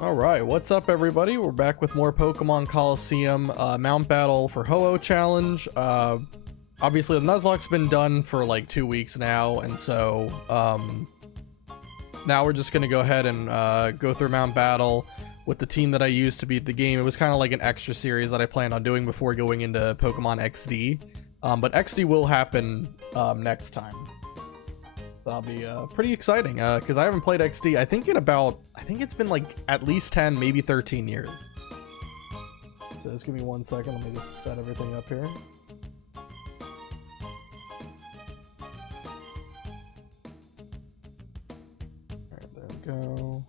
All right, what's up, everybody? We're back with more Pokemon Colosseum Mount Battle for Ho-Oh challenge. Obviously, the Nuzlocke's been done for like 2 weeks now, and so now we're just gonna go ahead and go through Mount Battle with the team that I used to beat the game. It was kind of like an extra series that I planned on doing before going into Pokemon XD, but XD will happen next time. That'll be pretty exciting because I haven't played XD I think it's been like at least 10 maybe 13 years. So just give me 1 second, let me just set everything up here. Alright, there we go.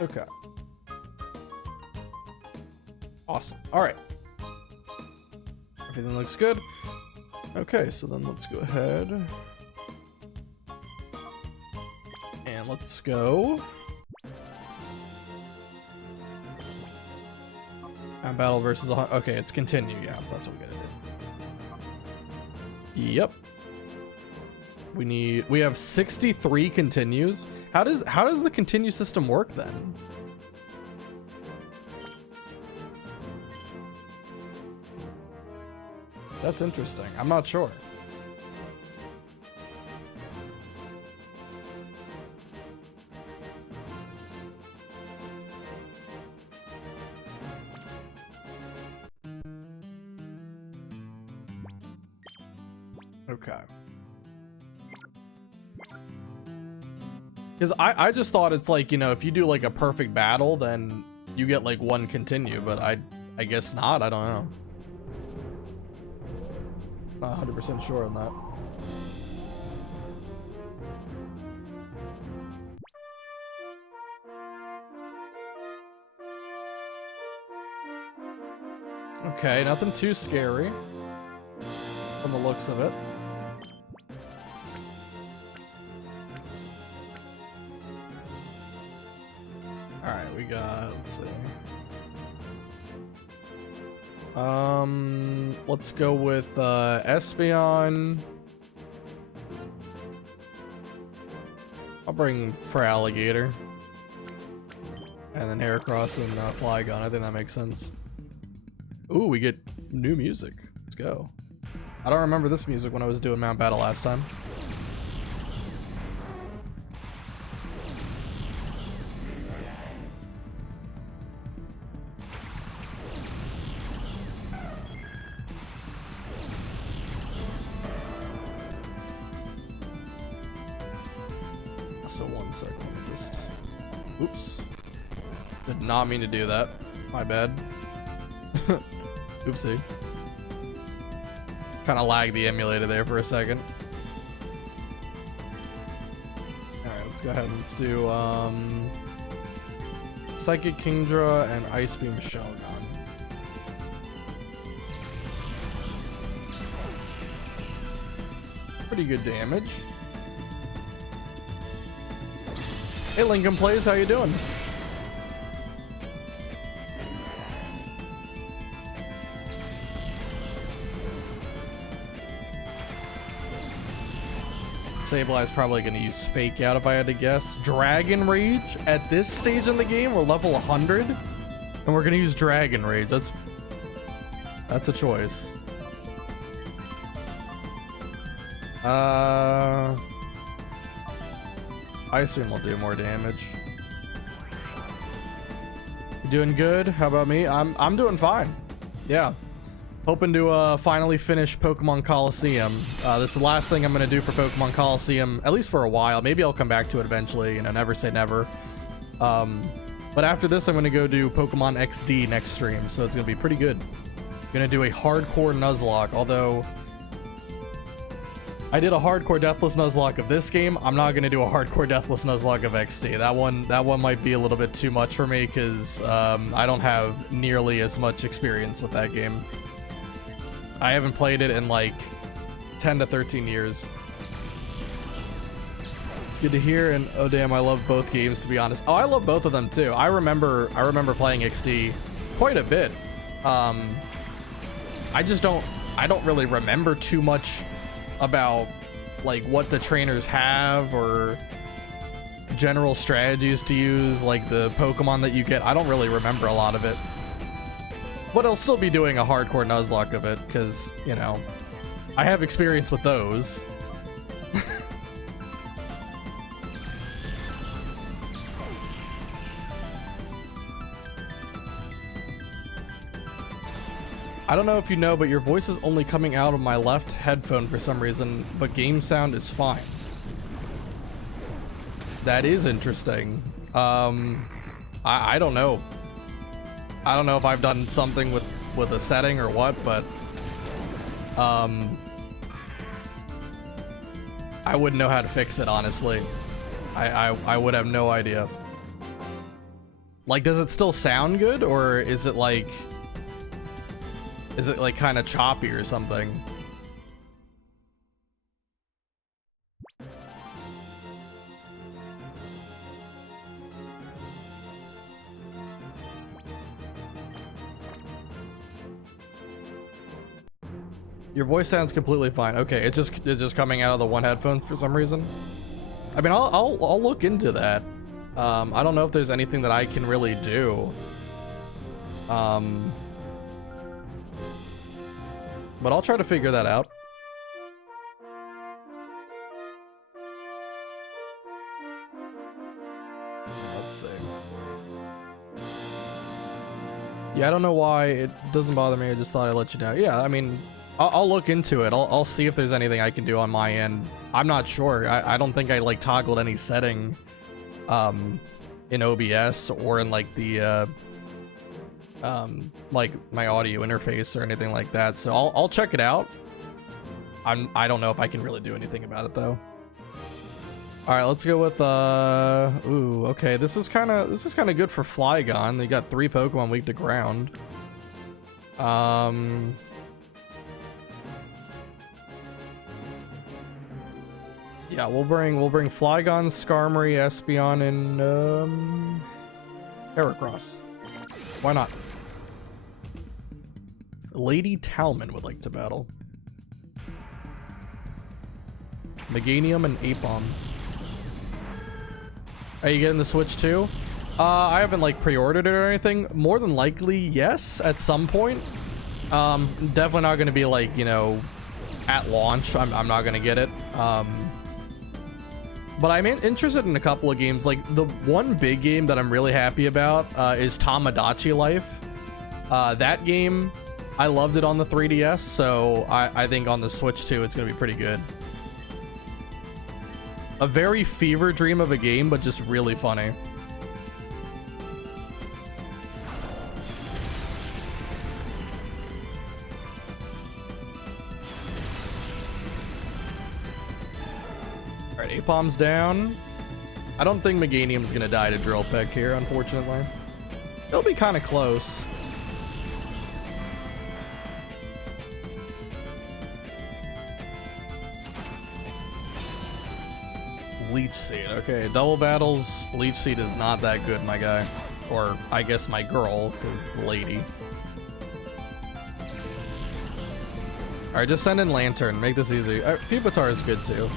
Okay, awesome. All right, everything looks good. Okay, so then let's go ahead and let's go. And battle versus okay, it's continue. Yeah, that's what we're gonna do. Yep. We have 63 continues. How does the continue system work then? That's interesting. I'm not sure. Okay. Because I just thought it's like, you know, if you do like a perfect battle, then you get like 1 continue, but I guess not. I don't know. Not 100% sure on that. Okay, nothing too scary from the looks of it. Alright, we got, let's see. Let's go with Espeon. I'll bring for Alligator. And then Heracross and Flygon. I think that makes sense. Ooh, we get new music. Let's go. I don't remember this music when I was doing Mount Battle last time. So 1 second, just oops, did not mean to do that, my bad. Oopsie, kind of lagged the emulator there for a second. All right, let's go ahead and let's do Psychic Kingdra and Ice Beam Shogun. Pretty good damage. Hey, Lincoln Plays, how you doing? Sableye is probably going to use Fake Out if I had to guess. Dragon Rage at this stage in the game, we're level 100, and we're going to use Dragon Rage. That's a choice. Ice Beam will do more damage. You doing good? How about me? I'm doing fine. Yeah. Hoping to finally finish Pokemon Colosseum. This is the last thing I'm gonna do for Pokemon Colosseum, at least for a while. Maybe I'll come back to it eventually, you know, never say never. But after this, I'm gonna go do Pokemon XD next stream, so it's gonna be pretty good. Gonna do a hardcore Nuzlocke, although I did a hardcore Deathless Nuzlocke of this game. I'm not gonna do a hardcore Deathless Nuzlocke of XD. That one might be a little bit too much for me because I don't have nearly as much experience with that game. I haven't played it in like 10 to 13 years. It's good to hear, and oh damn, I love both games, to be honest. Oh, I love both of them too. I remember playing XD quite a bit. I don't really remember too much about like what the trainers have or general strategies to use, like the Pokemon that you get. I don't really remember a lot of it, but I'll still be doing a hardcore nuzlocke of it because, you know, I have experience with those. I don't know if you know, but your voice is only coming out of my left headphone for some reason, but game sound is fine. That is interesting. I don't know. I don't know if I've done something with a setting or what, but I wouldn't know how to fix it, honestly. I would have no idea. Like, does it still sound good, or is it like kind of choppy or something? Your voice sounds completely fine. Okay, it's just coming out of the one headphones for some reason. I mean, I'll look into that. I don't know if there's anything that I can really do. But I'll try to figure that out. Let's see. Yeah, I don't know why it doesn't bother me. I just thought I'd let you know. Yeah, I mean, I'll look into it. I'll see if there's anything I can do on my end. I'm not sure. I don't think I like toggled any setting in OBS or in like the like my audio interface or anything like that. So I'll check it out. I don't know if I can really do anything about it though. All right, let's go with ooh, okay. This is kind of good for Flygon. They got 3 Pokemon weak to ground. Yeah, we'll bring Flygon, Skarmory, Espeon, and Heracross. Why not? Lady Talman would like to battle. Meganium and Apom. Are you getting the Switch too? I haven't like pre-ordered it or anything. More than likely, yes, at some point. Definitely not going to be like, you know, at launch. I'm not going to get it. But I'm interested in a couple of games. Like the one big game that I'm really happy about is Tamagotchi Life. That game, I loved it on the 3DS, so I think on the Switch too, it's gonna be pretty good. A very fever dream of a game, but just really funny. Alright, Apom's down. I don't think Meganium's gonna die to Drill Peck here, unfortunately. It'll be kind of close. Leech Seed. Okay, double battles. Leech Seed is not that good, my guy. Or, I guess my girl, because it's a lady. Alright, just send in Lantern. Make this easy. Pupitar is good, too.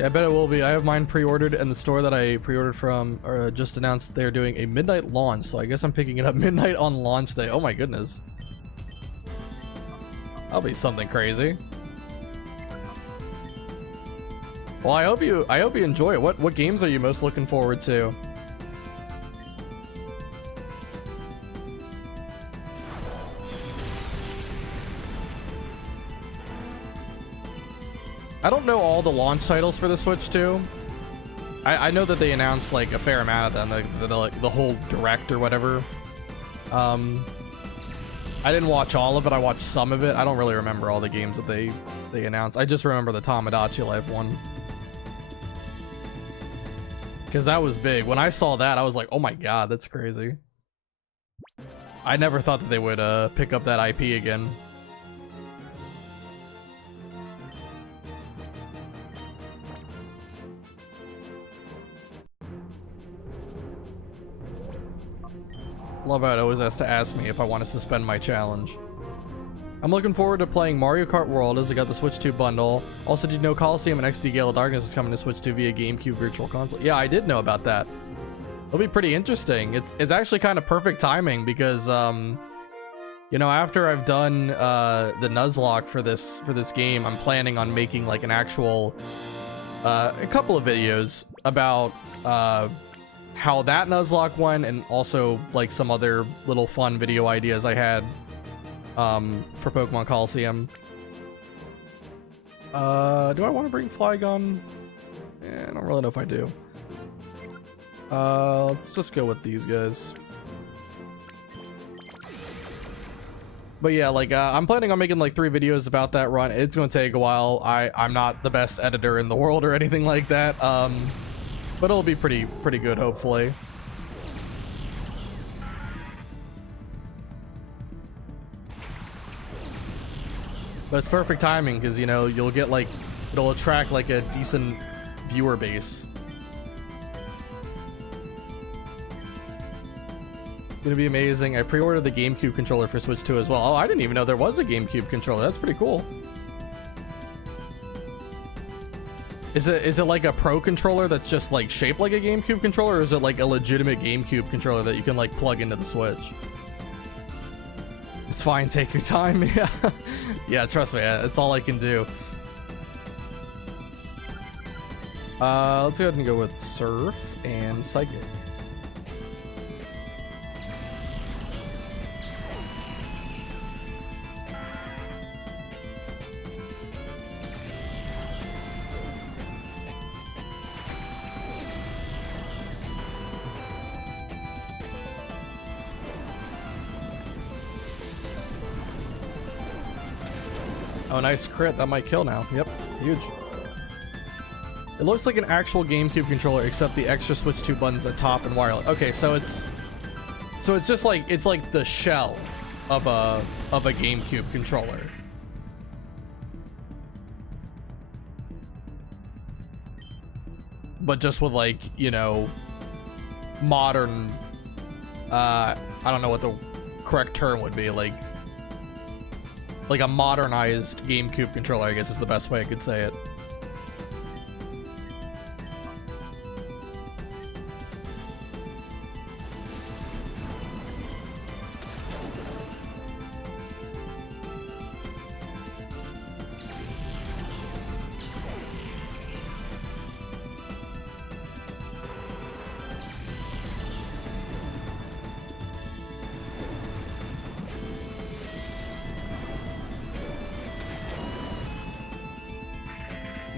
Yeah, I bet it will be. I have mine pre-ordered, and the store that I pre-ordered from just announced they're doing a midnight launch, so I guess I'm picking it up midnight on launch day. Oh my goodness. That'll be something crazy. Well, I hope you enjoy it. What games are you most looking forward to? I don't know all the launch titles for the Switch too. I know that they announced like a fair amount of them, like the whole direct or whatever. I didn't watch all of it. I watched some of it. I don't really remember all the games that they announced. I just remember the Tamagotchi Life one, because that was big. When I saw that, I was like, oh my god, that's crazy. I never thought that they would pick up that IP again. Love how it always has to ask me if I want to suspend my challenge. I'm looking forward to playing Mario Kart World as I got the Switch 2 bundle. Also, did you know Colosseum and XD Gale of Darkness is coming to Switch 2 via GameCube Virtual Console? Yeah, I did know about that. It'll be pretty interesting. It's actually kind of perfect timing because you know, after I've done the nuzlocke for this game, I'm planning on making like an actual a couple of videos about how that nuzlocke went, and also like some other little fun video ideas I had for Pokemon Colosseum. Do I want to bring Flygon? I don't really know if I do. Let's just go with these guys. But yeah, like I'm planning on making like 3 videos about that run. It's gonna take a while. I'm not the best editor in the world or anything like that. But it'll be pretty good, hopefully. But it's perfect timing because, you know, you'll get like, it'll attract like a decent viewer base. Gonna be amazing. I pre-ordered the GameCube controller for Switch 2 as well. Oh, I didn't even know there was a GameCube controller. That's pretty cool. Is it like a Pro controller that's just like shaped like a GameCube controller, or is it like a legitimate GameCube controller that you can like plug into the Switch? It's fine, take your time. Yeah, yeah, trust me, that's all I can do. Let's go ahead and go with Surf and Psychic. Oh, nice crit. That might kill now. Yep, huge. It looks like an actual GameCube controller, except the extra Switch 2 buttons at top and wireless. Okay, so it's just like, it's like the shell of a GameCube controller. But just with like, you know, modern, I don't know what the correct term would be, like a modernized GameCube controller, I guess is the best way I could say it.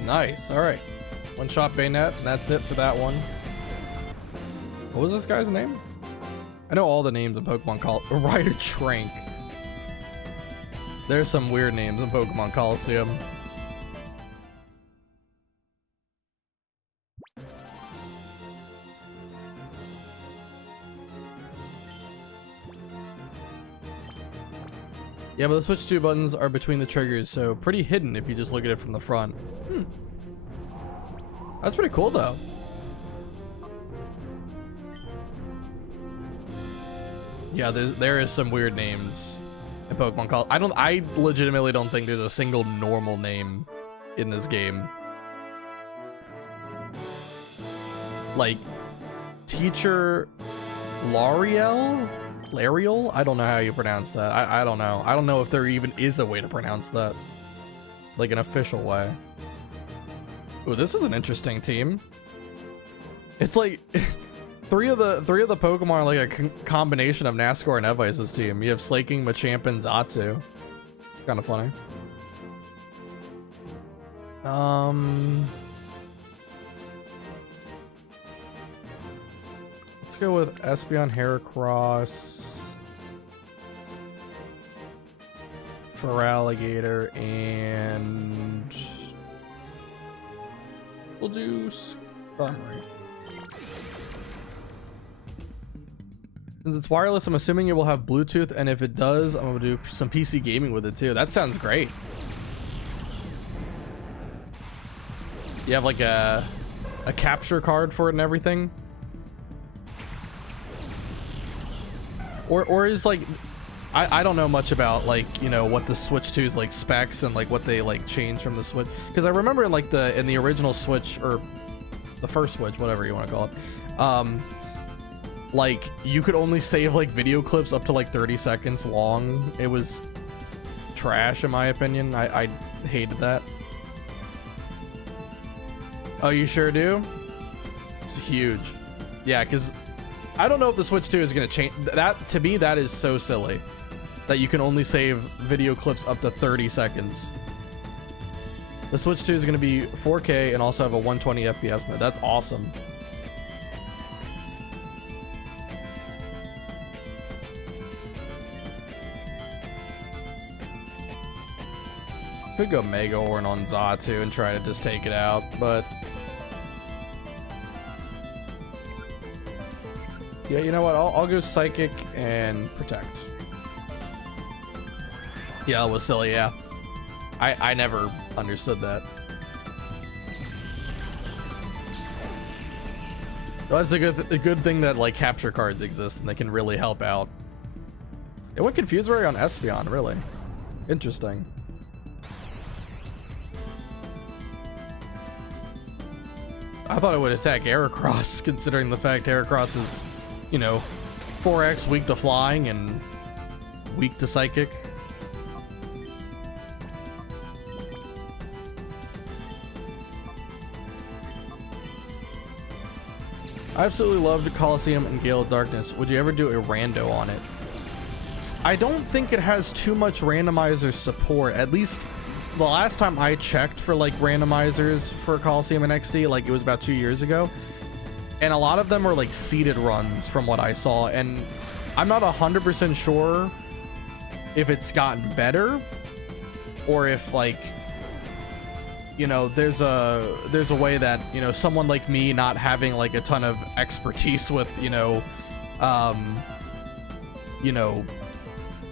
Nice. All right. One-shot bayonet, and that's it for that one. What was this guy's name? I know all the names in Pokemon Col- Rider Trank. There's some weird names in Pokemon Colosseum. Yeah, but the Switch 2 buttons are between the triggers, so pretty hidden if you just look at it from the front. That's pretty cool, though. Yeah, there is some weird names in Pokemon Call. I legitimately don't think there's a single normal name in this game. Like, Teacher Lariel? I don't know how you pronounce that. I don't know. I don't know if there even is a way to pronounce that. Like an official way. Ooh, this is an interesting team. It's like three of the Pokemon are like a combination of Nascar and Evice's team. You have Slaking, Machamp, and Zatsu. Kind of funny. Let's go with Espeon, Heracross, Feraligatr, and we'll do Skarmory. Since it's wireless, I'm assuming it will have Bluetooth, and if it does, I'm gonna do some PC gaming with it too. That sounds great. You have like a capture card for it and everything. Or is like, I don't know much about like, you know, what the Switch 2's like specs and like what they like changed from the Switch, because I remember like in the original Switch, or the first Switch, whatever you want to call it, like you could only save like video clips up to like 30 seconds long. It was trash in my opinion. I hated that. Oh, you sure do? It's huge. Yeah, because I don't know if the Switch 2 is going to change that. To me, that is so silly that you can only save video clips up to 30 seconds. The Switch 2 is going to be 4K and also have a 120 FPS mode. That's awesome. Could go Mega Horn on Zatu and try to just take it out, but yeah, you know what? I'll go Psychic and Protect. Yeah, it was silly. Yeah, I never understood that. Well, that's a good thing that like capture cards exist and they can really help out. It went Confuse Ray on Espeon, really interesting. I thought it would attack Heracross, considering the fact Heracross is, you know, 4x weak to flying and weak to psychic. I absolutely loved Colosseum and Gale of Darkness. Would you ever do a rando on it? I don't think it has too much randomizer support, at least the last time I checked for like randomizers for Colosseum and XD, like it was about 2 years ago, and a lot of them are like seeded runs from what I saw, and I'm not 100% sure if it's gotten better or if like, you know, there's a way that, you know, someone like me not having like a ton of expertise with, you know,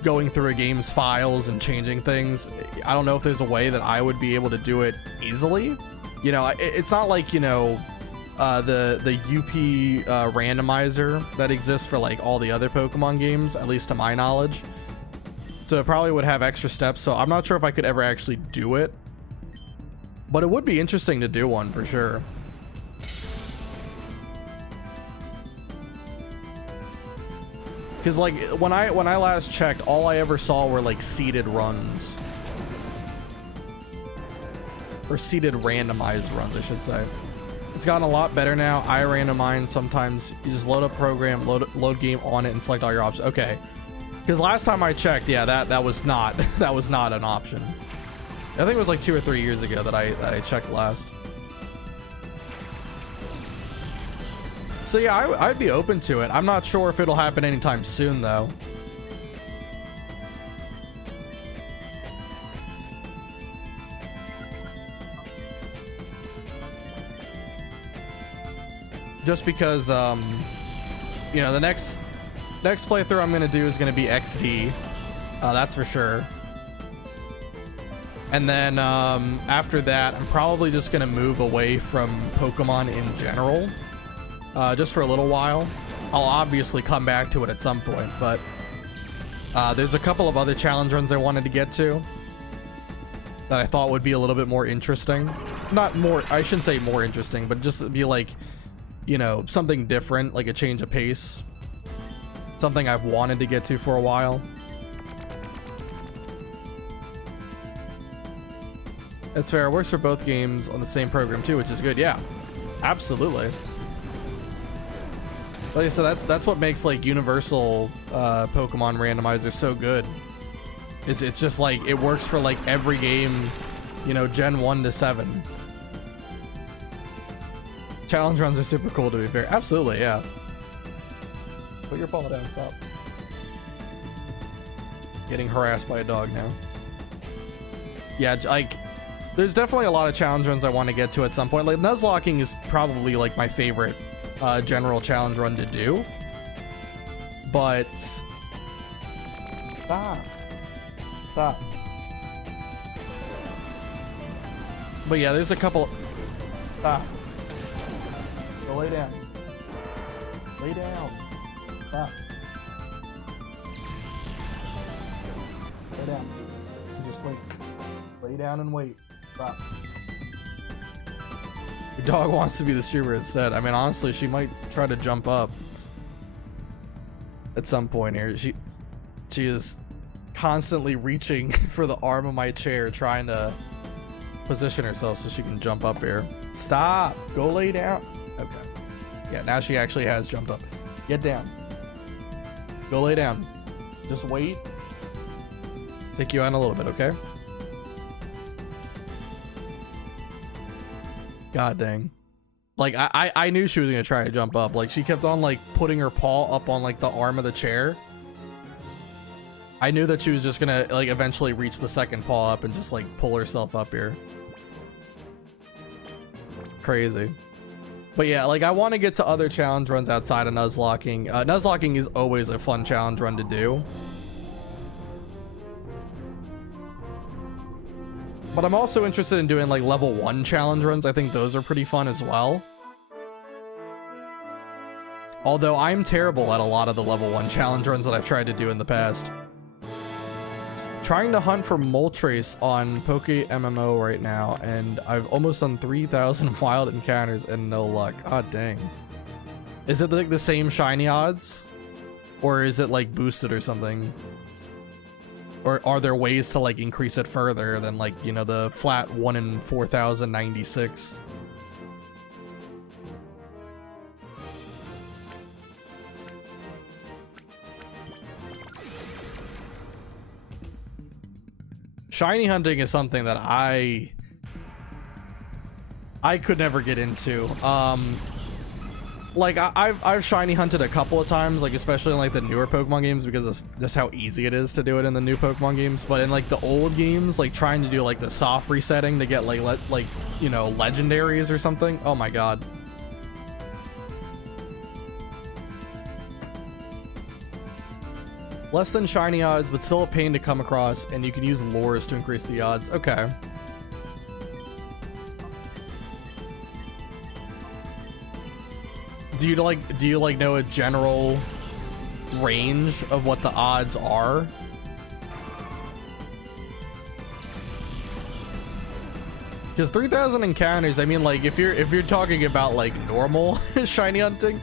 going through a game's files and changing things, I don't know if there's a way that I would be able to do it easily. You know, it's not like, you know, the UP randomizer that exists for like all the other Pokemon games, at least to my knowledge. So it probably would have extra steps, so I'm not sure if I could ever actually do it, but it would be interesting to do one for sure. Because like when I last checked, all I ever saw were like seeded runs, or seeded randomized runs, I should say. It's gotten a lot better now. I randomize sometimes. You just load up program, load game on it, and select all your options. Okay, because last time I checked, yeah, that was not that was not an option. I think it was like 2 or 3 years ago that I checked last. So yeah, I'd be open to it. I'm not sure if it'll happen anytime soon though. Just because, you know, the next playthrough I'm gonna do is gonna be XD. That's for sure. And then after that, I'm probably just gonna move away from Pokemon in general. Just for a little while. I'll obviously come back to it at some point, but there's a couple of other challenge runs I wanted to get to that I thought would be a little bit more interesting. Not more, I shouldn't say more interesting, but just be like, you know, something different, like a change of pace. Something I've wanted to get to for a while. That's fair. It works for both games on the same program too, which is good. Yeah, absolutely. Like I said, that's what makes like universal Pokemon randomizer so good. It's just like it works for like every game, you know, Gen 1 to 7. Challenge runs are super cool, to be fair. Absolutely, yeah. Put your paw down, stop. Getting harassed by a dog now. Yeah, like there's definitely a lot of challenge runs I want to get to at some point. Like nuzlocking is probably like my favorite general challenge run to do, but stop. But yeah, there's a couple. Stop. Go lay down. Lay down. Stop. down. Just wait. Lay down and wait. Stop. Your dog wants to be the streamer instead. I mean, honestly, she might try to jump up at some point here. She is constantly reaching for the arm of my chair, trying to position herself so she can jump up here. Stop. Go lay down. Okay. Yeah, now she actually has jumped up. Get down. Go lay down. Just wait. Take you out in a little bit, okay? God dang. Like, I knew she was gonna try to jump up. Like, she kept on, like, putting her paw up on, like, the arm of the chair. I knew that she was just gonna, like, eventually reach the second paw up and just, like, pull herself up here. Crazy. But yeah, like, I want to get to other challenge runs outside of nuzlocking. Nuzlocking is always a fun challenge run to do. But I'm also interested in doing, like, level 1 challenge runs. I think those are pretty fun as well. Although I'm terrible at a lot of the level 1 challenge runs that I've tried to do in the past. Trying to hunt for Moltres on Poke MMO right now, and I've almost done 3,000 wild encounters and no luck. God dang. Is it like the same shiny odds? Or is it like boosted or something? Or are there ways to like increase it further than like, you know, the flat 1 in 4,096? Shiny hunting is something that I could never get into. Like I've shiny hunted a couple of times, like especially in like the newer Pokemon games because of just how easy it is to do it in the new Pokemon games. But in like the old games, like trying to do like the soft resetting to get like you know, legendaries or something. Oh my god. Less than shiny odds, but still a pain to come across, and you can use lures to increase the odds. Okay. Do you like know a general range of what the odds are? Because 3,000 encounters, I mean, like if you're talking about like normal shiny hunting,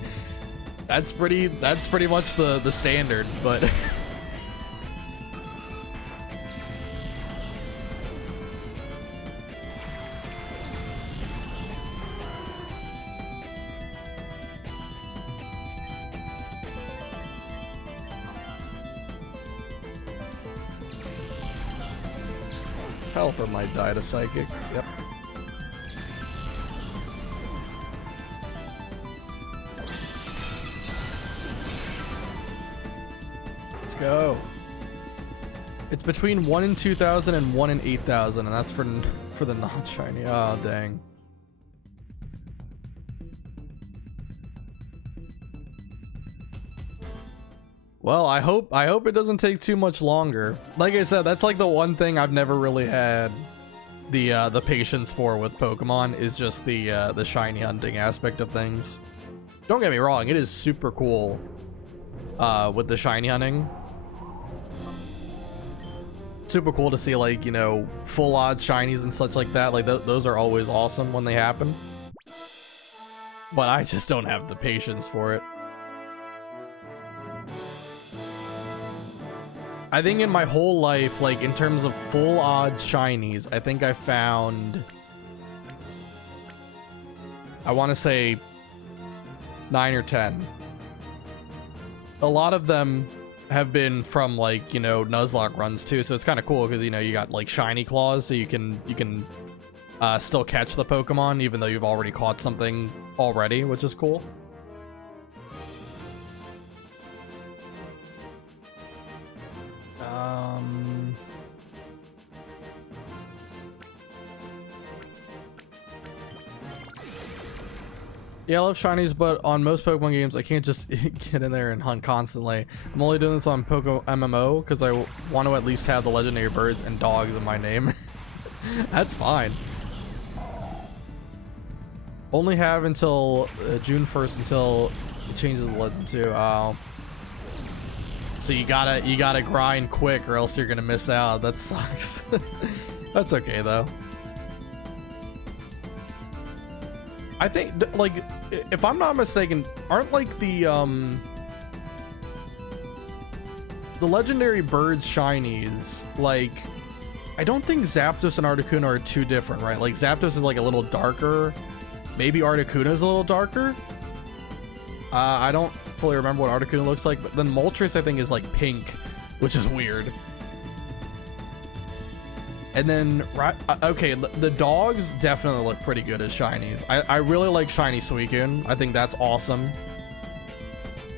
that's pretty much the standard, but Helper might die to psychic. Yep. Let's go. It's between 1 in 2,000 and 1 in 8,000, and that's for the non-shiny. Oh dang. Well, I hope it doesn't take too much longer. Like I said, that's like the one thing I've never really had the patience for with Pokemon is just the shiny hunting aspect of things. Don't get me wrong, it is super cool with the shiny hunting. Super cool to see, like, you know, full odds shinies and such like that. Like those are always awesome when they happen. But I just don't have the patience for it. I think in my whole life, like in terms of full odds shinies, I think I found, I want to say 9 or 10. A lot of them have been from like, you know, nuzlocke runs too, so it's kind of cool because, you know, you got like shiny claws, so you can still catch the Pokemon even though you've already caught something already, which is cool. Yeah, I love shinies, but on most Pokemon games, I can't just get in there and hunt constantly. I'm only doing this on Poke MMO because I want to at least have the legendary birds and dogs in my name. That's fine. Only have until June 1st until it changes the legend too. So you gotta grind quick or else you're gonna miss out. That sucks. That's okay though. I think like if I'm not mistaken, aren't like the legendary birds shinies, like I don't think Zapdos and Articuno are too different, right? Like Zapdos is like a little darker. Maybe Articuno is a little darker. I don't fully remember what Articuno looks like, but then Moltres I think is like pink, which is weird. And then okay, the dogs definitely look pretty good as shinies. I really like shiny Suicune. I think that's awesome.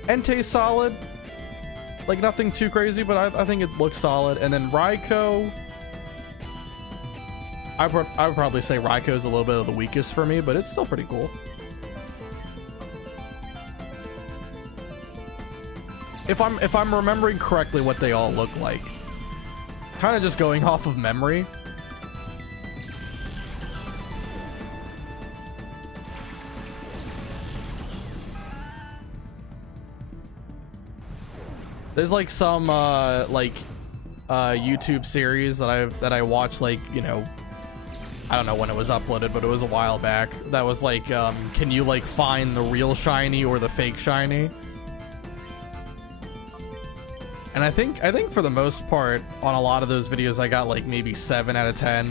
Entei's solid, like nothing too crazy, but I think it looks solid. And then Raikou, I would probably say Raikou is a little bit of the weakest for me, but it's still pretty cool. If I'm remembering correctly what they all look like, kind of just going off of memory. There's like some YouTube series that I watched, like, you know, I don't know when it was uploaded, but it was a while back. That was like, can you like find the real shiny or the fake shiny? And I think for the most part on a lot of those videos I got like maybe 7 out of 10.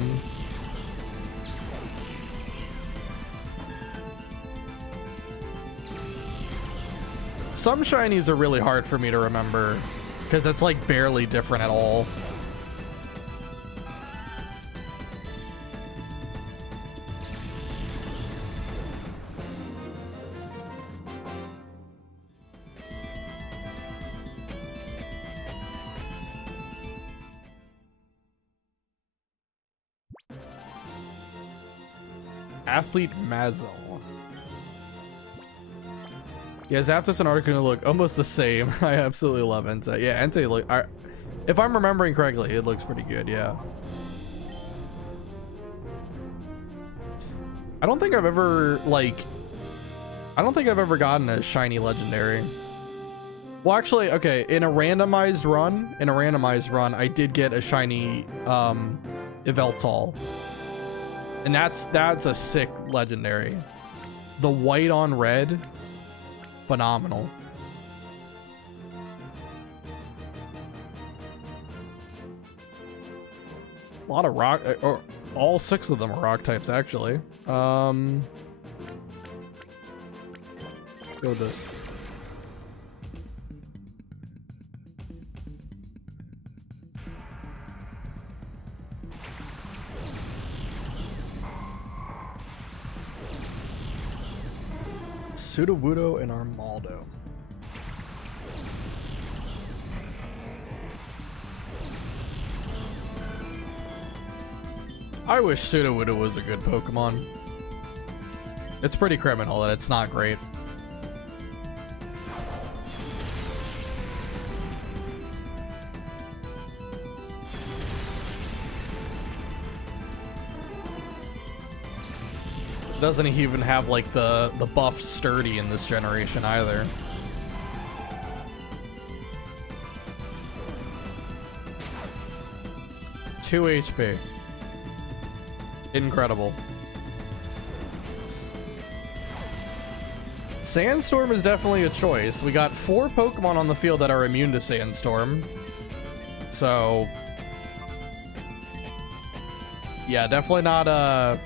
Some shinies are really hard for me to remember because it's like barely different at all. Athlete Mazel. Yeah, Zapdos and Articuno look almost the same. I absolutely love Entei. Yeah, Entei look. If I'm remembering correctly, it looks pretty good. Yeah. I don't think I've ever gotten a shiny legendary. Well, actually, okay. In a randomized run, I did get a shiny Yveltal. And that's a sick legendary. The white on red, phenomenal. A lot of rock, or all 6 of them are rock types actually. Go with this. Sudowoodo and Armaldo. I wish Sudowoodo was a good Pokemon. It's pretty criminal that it's not great. Doesn't even have like the buff sturdy in this generation either. Two HP. Incredible. Sandstorm is definitely a choice. We got 4 Pokemon on the field that are immune to Sandstorm. So yeah, definitely not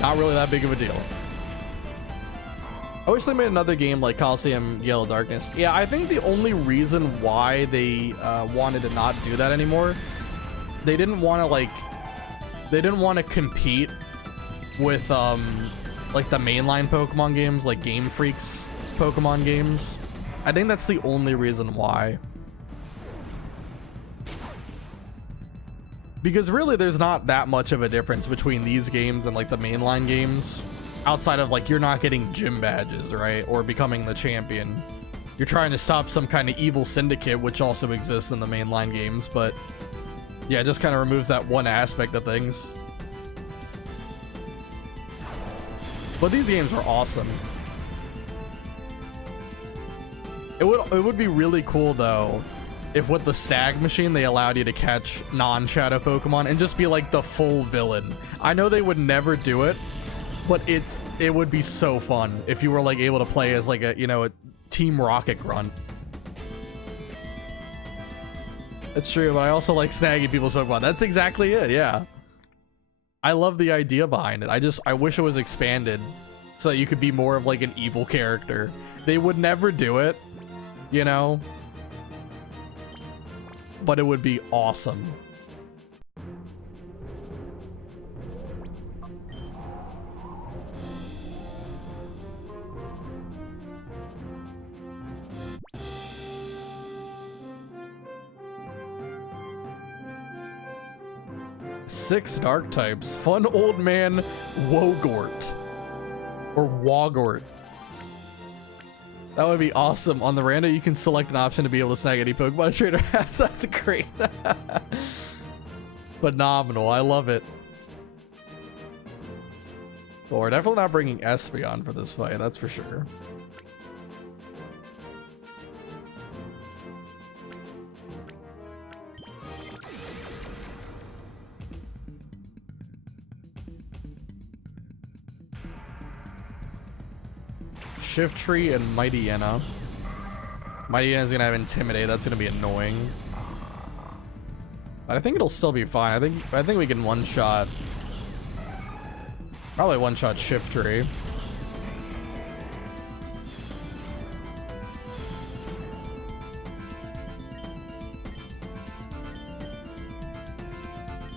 not really that big of a deal. I wish they made another game like Colosseum Yellow Darkness. Yeah, I think the only reason why they wanted to not do that anymore, they didn't want to compete with like the mainline Pokemon games, like Game Freak's Pokemon games. I think that's the only reason why. Because really there's not that much of a difference between these games and like the mainline games, outside of like you're not getting gym badges, right? Or becoming the champion. You're trying to stop some kind of evil syndicate, which also exists in the mainline games, but yeah, it just kind of removes that one aspect of things. But these games were awesome. It would be really cool though if with the stag machine they allowed you to catch non-shadow Pokemon and just be like the full villain. I know they would never do it, but it would be so fun if you were like able to play as like a, you know, a Team Rocket Grunt. That's true, but I also like snagging people's Pokemon. That's exactly it, yeah. I love the idea behind it. I wish it was expanded so that you could be more of like an evil character. They would never do it, you know? But it would be awesome. Six dark types. Fun old man Wogort. Or Wogort. That would be awesome. On the rando, you can select an option to be able to snag any Pokemon a trainer has. That's great. Phenomenal. I love it. Well, we're definitely not bringing Espeon for this fight. That's for sure. Shift Tree and Mightyena. Mightyena's gonna have Intimidate. That's gonna be annoying. But I think it'll still be fine. I think we can one-shot. Probably one-shot Shift Tree.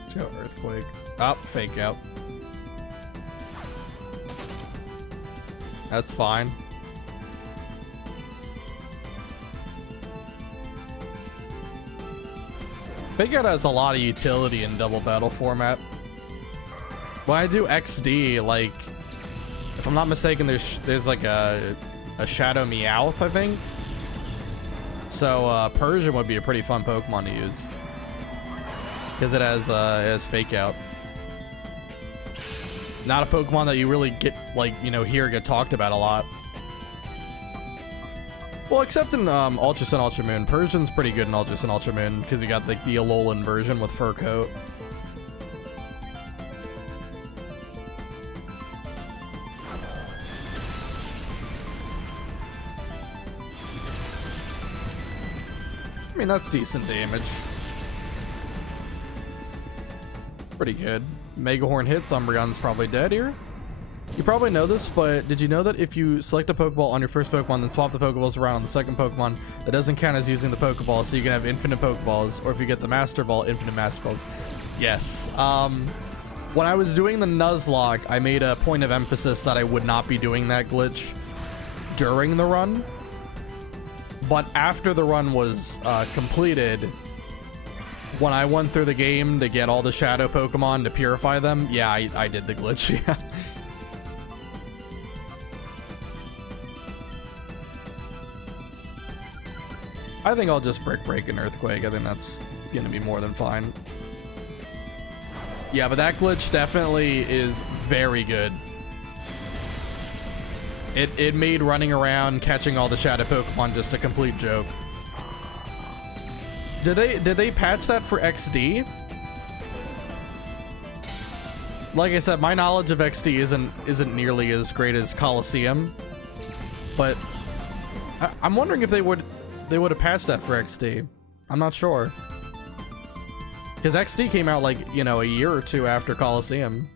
Let's go Earthquake. Oh, Fake Out. That's fine. Fake Out has a lot of utility in double battle format. When I do XD, like, if I'm not mistaken, there's like a Shadow Meowth, I think. So Persian would be a pretty fun Pokemon to use because it has Fake Out. Not a Pokemon that you really get, like, you know, get talked about a lot. Well, except in Ultra Sun, Ultra Moon. Persian's pretty good in Ultra Sun, Ultra Moon because you got like the Alolan version with Fur Coat. I mean, that's decent damage. Pretty good. Megahorn hits, Umbreon's probably dead here. You probably know this, but did you know that if you select a Pokeball on your first Pokemon, then swap the Pokeballs around on the second Pokemon, that doesn't count as using the Pokeball, so you can have infinite Pokeballs, or if you get the Master Ball, infinite Master Balls. Yes. When I was doing the Nuzlocke, I made a point of emphasis that I would not be doing that glitch during the run. But after the run was completed, when I went through the game to get all the Shadow Pokemon to purify them, yeah, I did the glitch, yeah. I think I'll just Break an Earthquake. I think that's gonna be more than fine. Yeah, but that glitch definitely is very good. It made running around catching all the Shadow Pokemon just a complete joke. Did they patch that for XD? Like I said, my knowledge of XD isn't nearly as great as Colosseum, but I'm wondering if they would have patched that for XD. I'm not sure. Because XD came out like, you know, a year or two after Colosseum.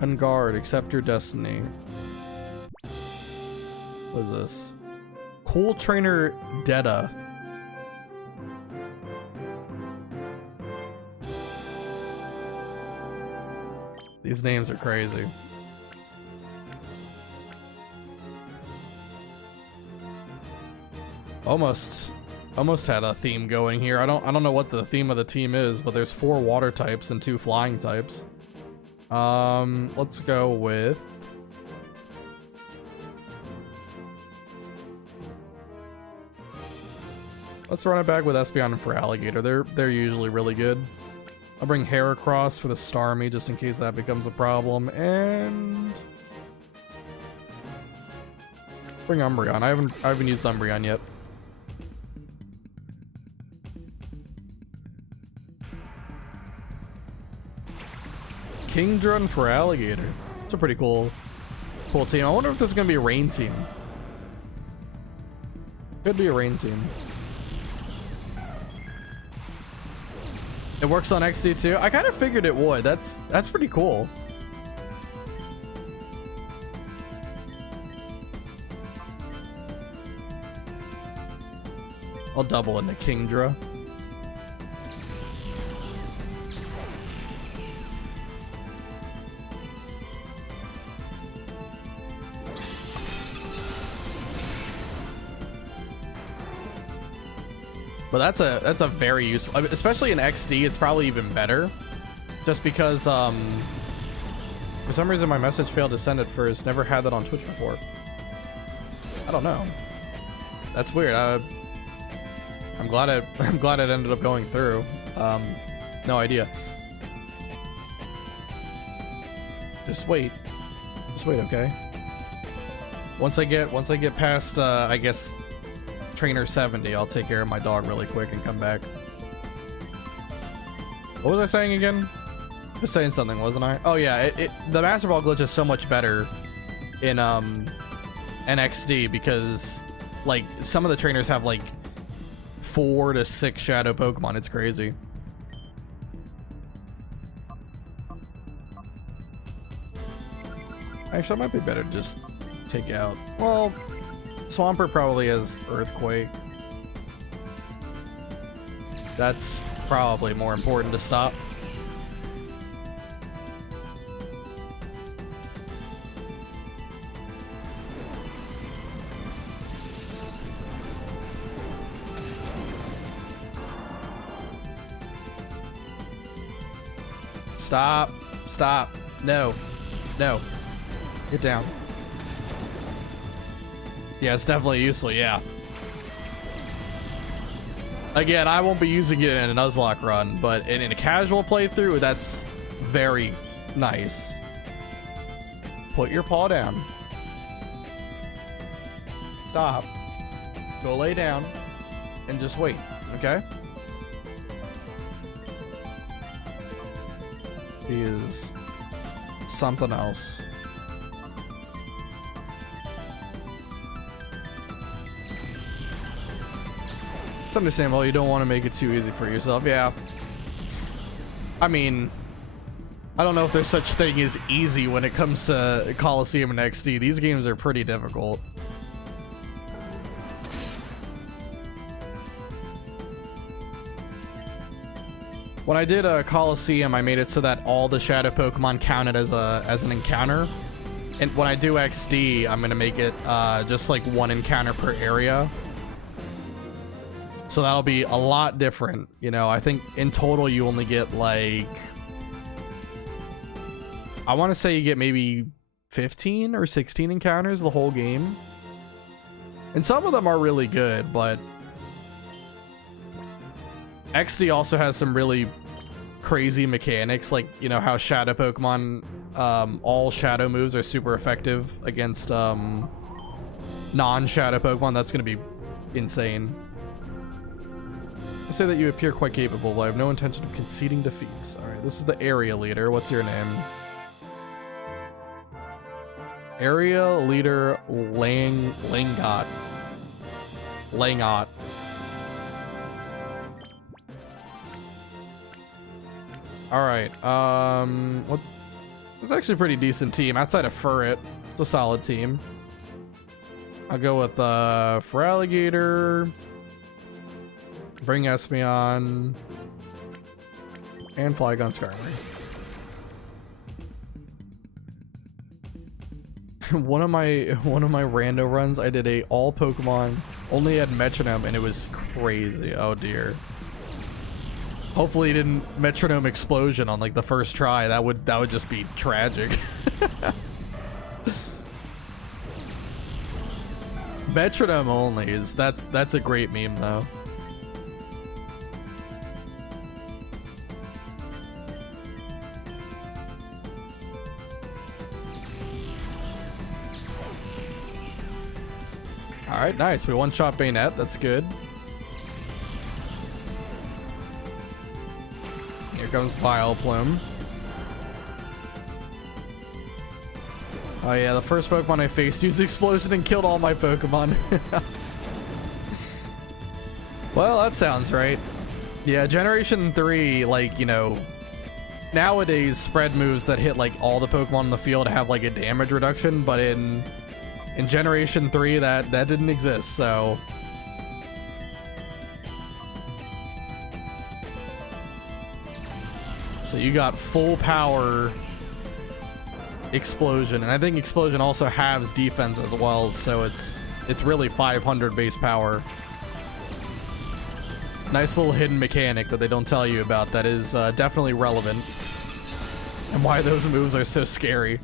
On guard, accept your destiny. What is this? Cool Trainer Detta. These names are crazy. Almost had a theme going here. I don't know what the theme of the team is, but there's 4 water types and 2 flying types. Let's go with Let's run it back with Espeon and for Alligator. They're usually really good. I'll bring Heracross for the Starmie just in case that becomes a problem, and bring Umbreon. I haven't used Umbreon yet. Kingdra for Alligator. It's a pretty cool team. I wonder if this is gonna be a rain team. Could be a rain team. It works on XD too. I kind of figured it would. That's pretty cool. I'll double into Kingdra. But that's a very useful, I mean, especially in XD. It's probably even better, just because for some reason my message failed to send at first. Never had that on Twitch before. I don't know. That's weird. I'm glad it ended up going through. No idea. Just wait, okay. Once I get past I guess Trainer 70, I'll take care of my dog really quick and come back. What was I saying again? I was saying something, wasn't I? Oh yeah, the Master Ball glitch is so much better in NXD because like some of the trainers have like 4 to 6 shadow Pokemon. It's crazy. Actually, that might be better to just take out. Well, Swampert probably has Earthquake. That's probably more important to stop. Stop. Stop. No. No. Get down. Yeah, it's definitely useful, yeah. Again, I won't be using it in a Nuzlocke run, but in a casual playthrough, that's very nice. Put your paw down. Stop. Go lay down and just wait, okay? He is something else. It's understandable. You don't want to make it too easy for yourself. Yeah. I mean, I don't know if there's such thing as easy when it comes to Colosseum and XD. These games are pretty difficult. When I did a Colosseum, I made it so that all the shadow Pokemon counted as an encounter. And when I do XD, I'm gonna make it just like 1 encounter per area. So that'll be a lot different. You know, I think in total you only get like, I want to say you get maybe 15 or 16 encounters the whole game. And some of them are really good, but XD also has some really crazy mechanics, like, you know, how shadow Pokemon, all shadow moves are super effective against non-shadow Pokemon. That's going to be insane. I say that you appear quite capable, but I have no intention of conceding defeats. Alright, this is the area leader. What's your name? Area leader Langot. Alright, what? It's actually a pretty decent team. Outside of Furret, it's a solid team. I'll go with for Alligator. Bring Espeon and Flygon Skarmory. one of my rando runs, I did a all Pokemon, only had Metronome, and it was crazy. Oh dear. Hopefully it didn't Metronome Explosion on like the first try. That would just be tragic. Metronome only that's a great meme though. All right, nice. We one-shot Bayonet. That's good. Here comes Vileplume. Oh yeah, the first Pokemon I faced used Explosion and killed all my Pokemon. Well, that sounds right. Yeah, Generation 3, like, you know, nowadays spread moves that hit like all the Pokemon in the field have like a damage reduction, but in Generation 3 that didn't exist, so you got full power Explosion, and I think Explosion also halves defense as well, so it's really 500 base power. Nice little hidden mechanic that they don't tell you about that is definitely relevant, and why those moves are so scary.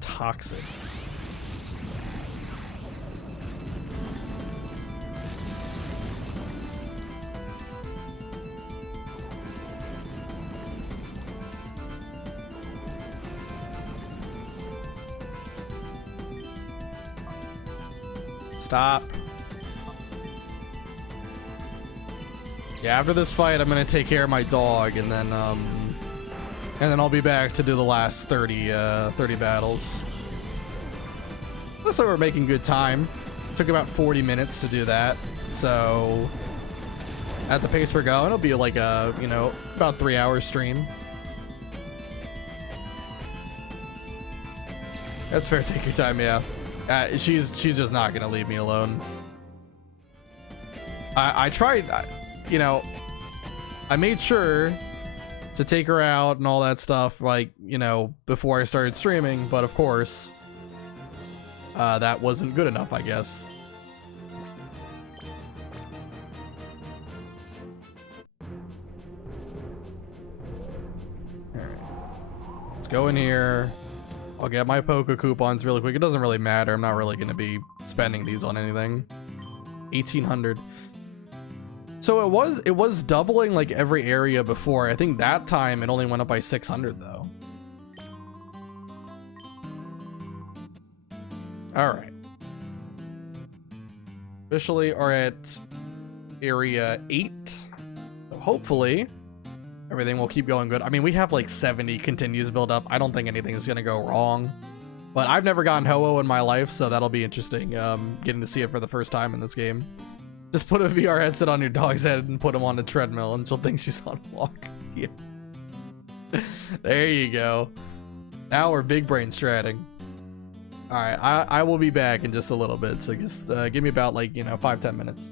Toxic. Stop. Yeah, after this fight, I'm gonna take care of my dog, and then I'll be back to do the last 30 battles. Looks like we're making good time. Took about 40 minutes to do that, so at the pace we're going, it'll be like a, you know, about 3-hour stream. That's fair. Take your time. Yeah. She's just not gonna leave me alone. I tried, you know, I made sure to take her out and all that stuff, like, you know, before I started streaming, but of course, that wasn't good enough, I guess. All right, let's go in here. I'll get my Poke coupons really quick. It doesn't really matter. I'm not really going to be spending these on anything. 1,800. So it was doubling like every area before. I think that time it only went up by 600 though. All right. Officially are at area 8. So hopefully everything will keep going good. I mean, we have like 70 continues build up. I don't think anything is going to go wrong. But I've never gotten Ho-Oh in my life, so that'll be interesting, getting to see it for the first time in this game. Just put a VR headset on your dog's head and put him on a treadmill, and she'll think she's on a walk. Yeah. There you go. Now we're big brain stratting. All right, I will be back in just a little bit, so just give me about, like, you know, 5-10 minutes.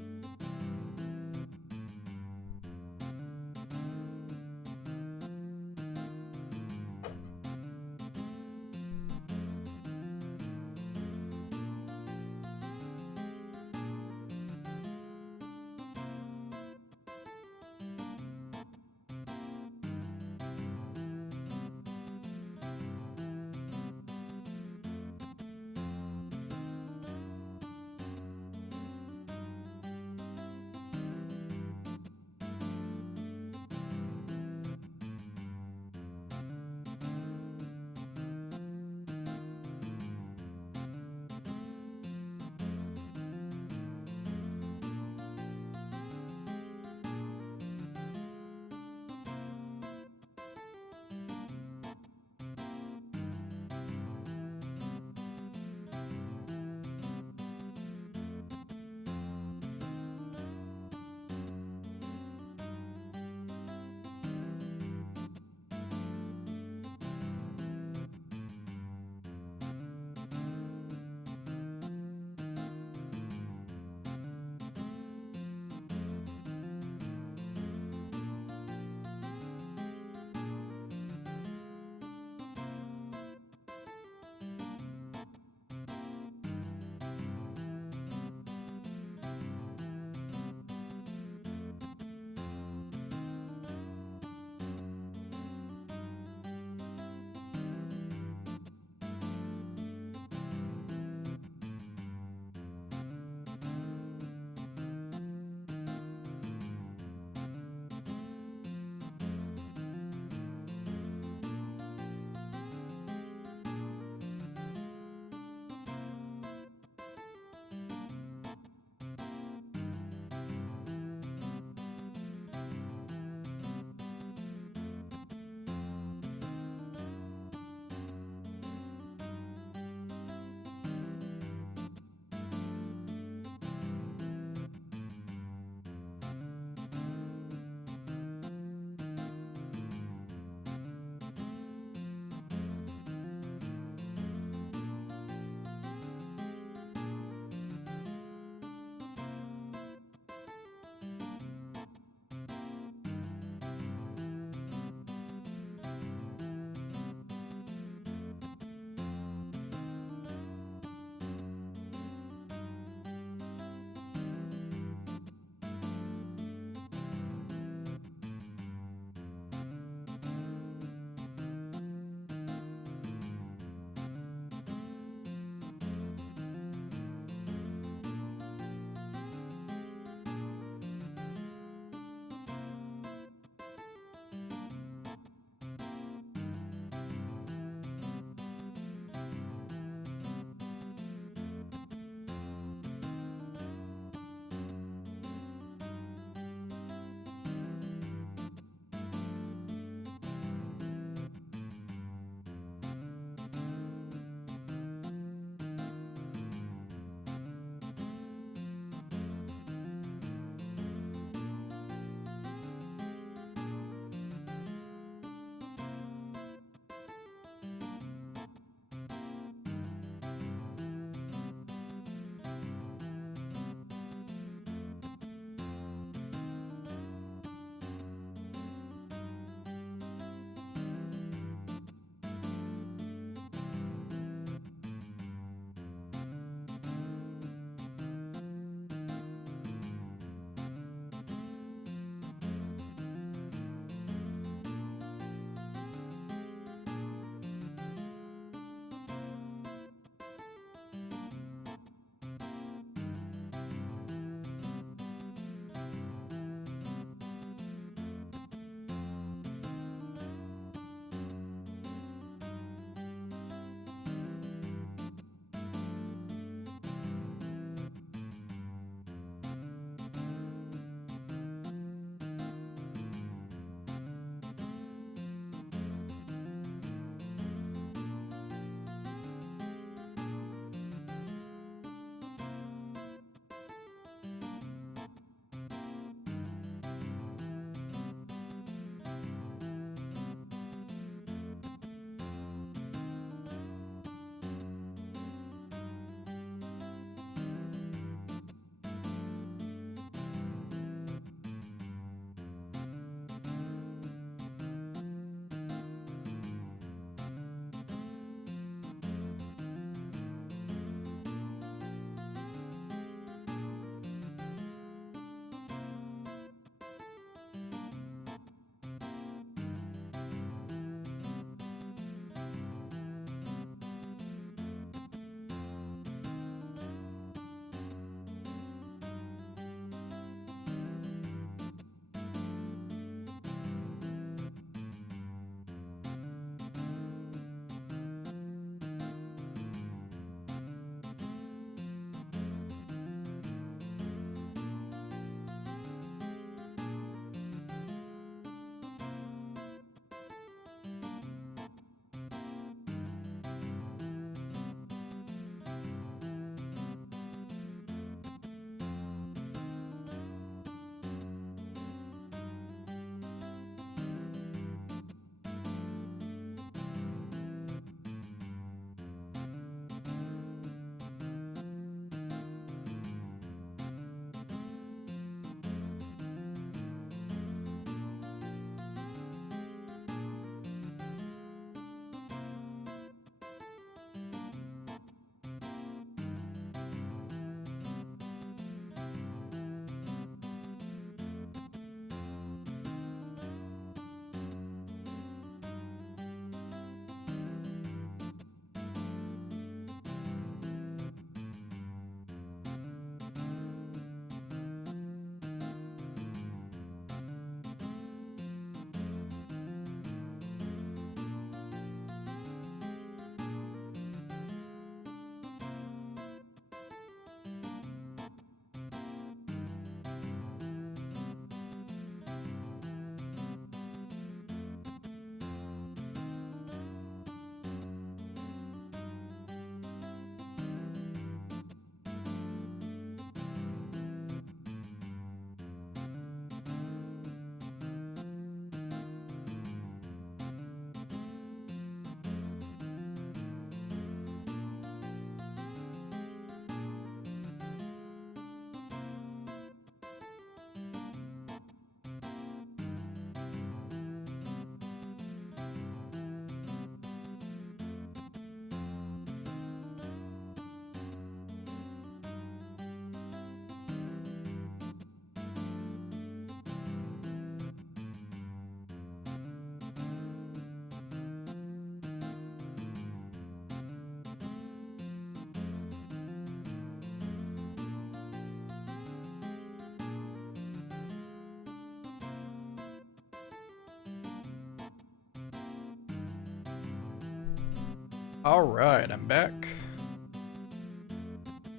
Alright, I'm back.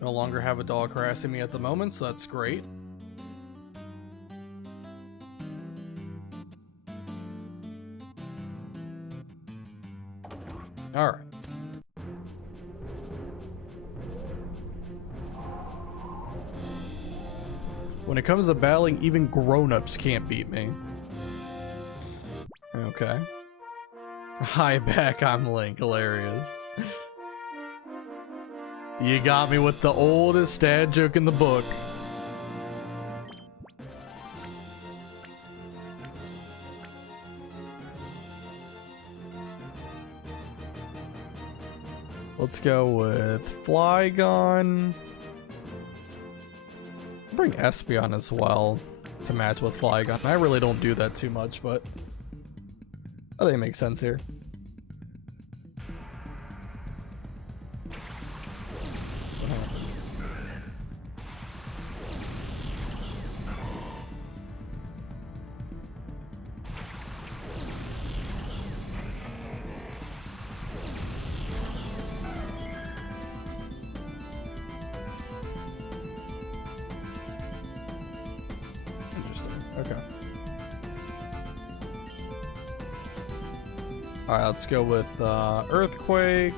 No longer have a dog harassing me at the moment, so that's great. Alright. When it comes to battling, even grown-ups can't beat me. Okay. Hi back, I'm Link. Hilarious. You got me with the oldest dad joke in the book. Let's go with Flygon. Bring Espeon as well to match with Flygon. I really don't do that too much, but I think it makes sense here. Okay. Alright, let's go with Earthquake.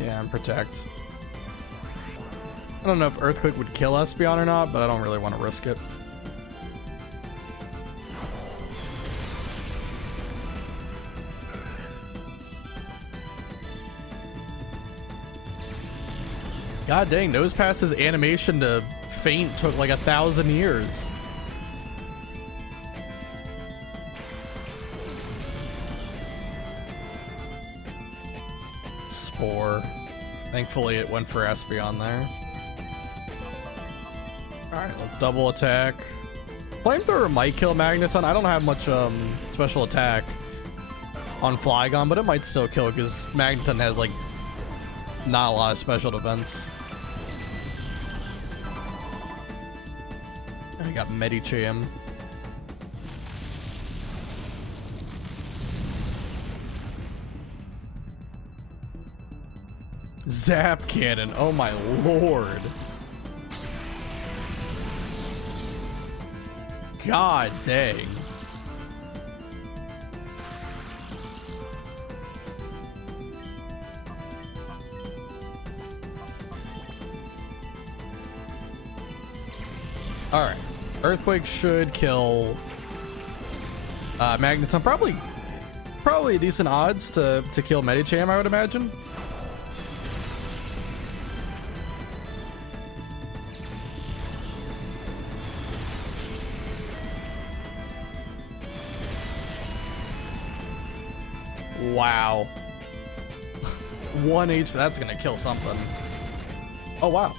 Yeah, and Protect. I don't know if Earthquake would kill Espeon or not, but I don't really want to risk it. God dang, Nosepass's animation to faint took like 1,000 years. Spore. Thankfully it went for Espeon there. Alright, let's double attack. Flamethrower might kill Magneton. I don't have much special attack on Flygon, but it might still kill because Magneton has like not a lot of special defense. I got Medicham. Zap Cannon. Oh my lord. God dang. All right. Earthquake should kill Magneton. Probably decent odds to kill Medicham, I would imagine. Wow. 1 HP. That's gonna kill something. Oh wow.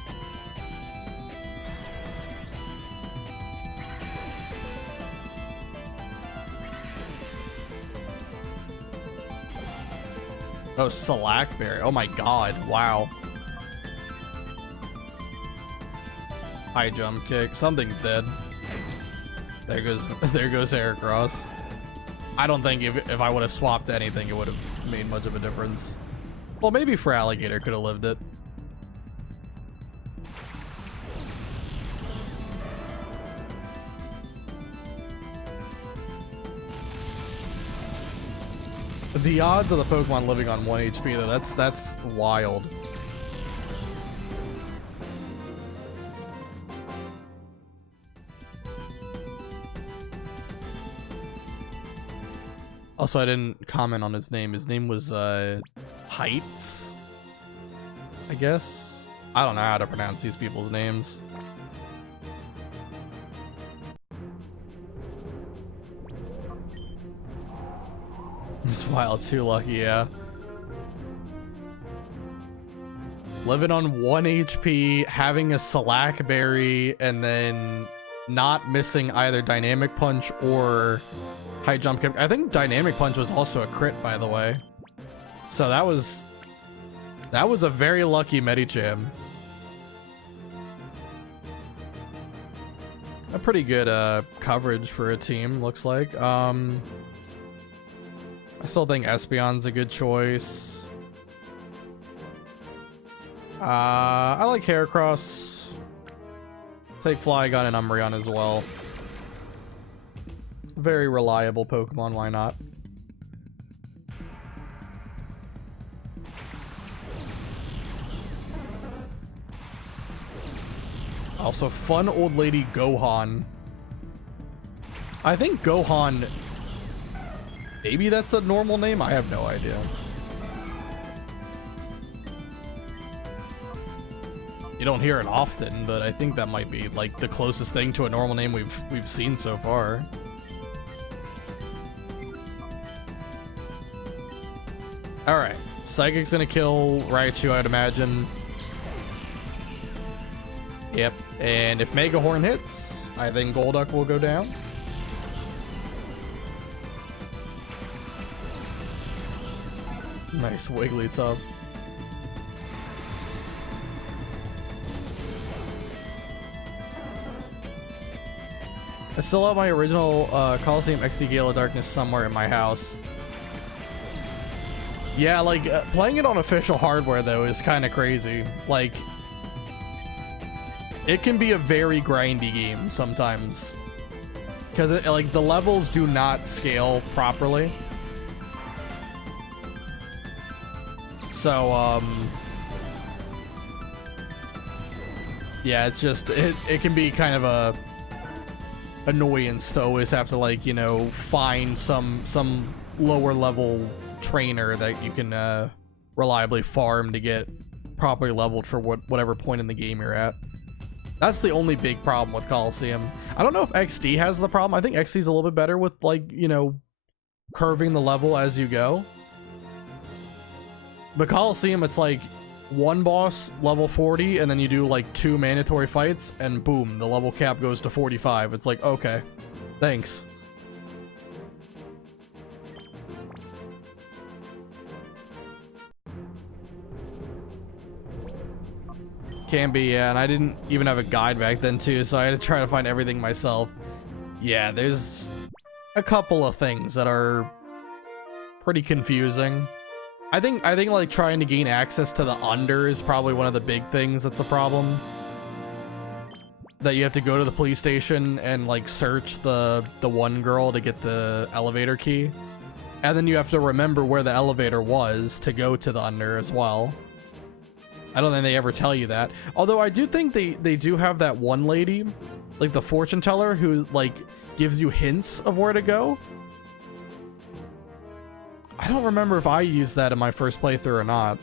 Oh, Slackberry. Oh my god. Wow. High jump kick. Something's dead. There goes Heracross. I don't think if I would have swapped anything, it would have made much of a difference. Well, maybe for Alligator could have lived it. The odds of the Pokemon living on 1 HP though, that's wild. Also, I didn't comment on his name. His name was Heights, I guess. I don't know how to pronounce these people's names. This wild too lucky, yeah. Living on 1 HP, having a Slackberry, and then not missing either Dynamic Punch or High Jump Kick. I think Dynamic Punch was also a crit, by the way. So that was a very lucky Medicham. A pretty good coverage for a team, looks like. I still think Espeon's a good choice. I like Heracross. Take Flygon and Umbreon as well. Very reliable Pokemon, why not? Also, fun old lady Gohan. I think Gohan... Maybe that's a normal name? I have no idea. You don't hear it often, but I think that might be like the closest thing to a normal name we've seen so far. Alright. Psychic's gonna kill Raichu, I'd imagine. Yep. And if Mega Horn hits, I think Golduck will go down. Nice Wigglytuff. I still have my original Colosseum XD Gale of Darkness somewhere in my house. Yeah, like, playing it on official hardware, though, is kind of crazy. Like, it can be a very grindy game sometimes. Because, like, the levels do not scale properly. So, yeah, it's just, it can be kind of a annoyance to always have to, like, you know, find some lower level trainer that you can reliably farm to get properly leveled for whatever point in the game you're at. That's the only big problem with Colosseum. I don't know if XD has the problem. I think XD's a little bit better with, like, you know, curving the level as you go. But Colosseum, it's like one boss, level 40, and then you do like 2 mandatory fights, and boom, the level cap goes to 45. It's like, okay, thanks. Can be, yeah, and I didn't even have a guide back then too, so I had to try to find everything myself. Yeah, there's a couple of things that are pretty confusing. I think like trying to gain access to the under is probably one of the big things that's a problem. That you have to go to the police station and like search the one girl to get the elevator key. And then you have to remember where the elevator was to go to the under as well. I don't think they ever tell you that. Although I do think they do have that one lady, like the fortune teller, who like gives you hints of where to go. I don't remember if I used that in my first playthrough or not.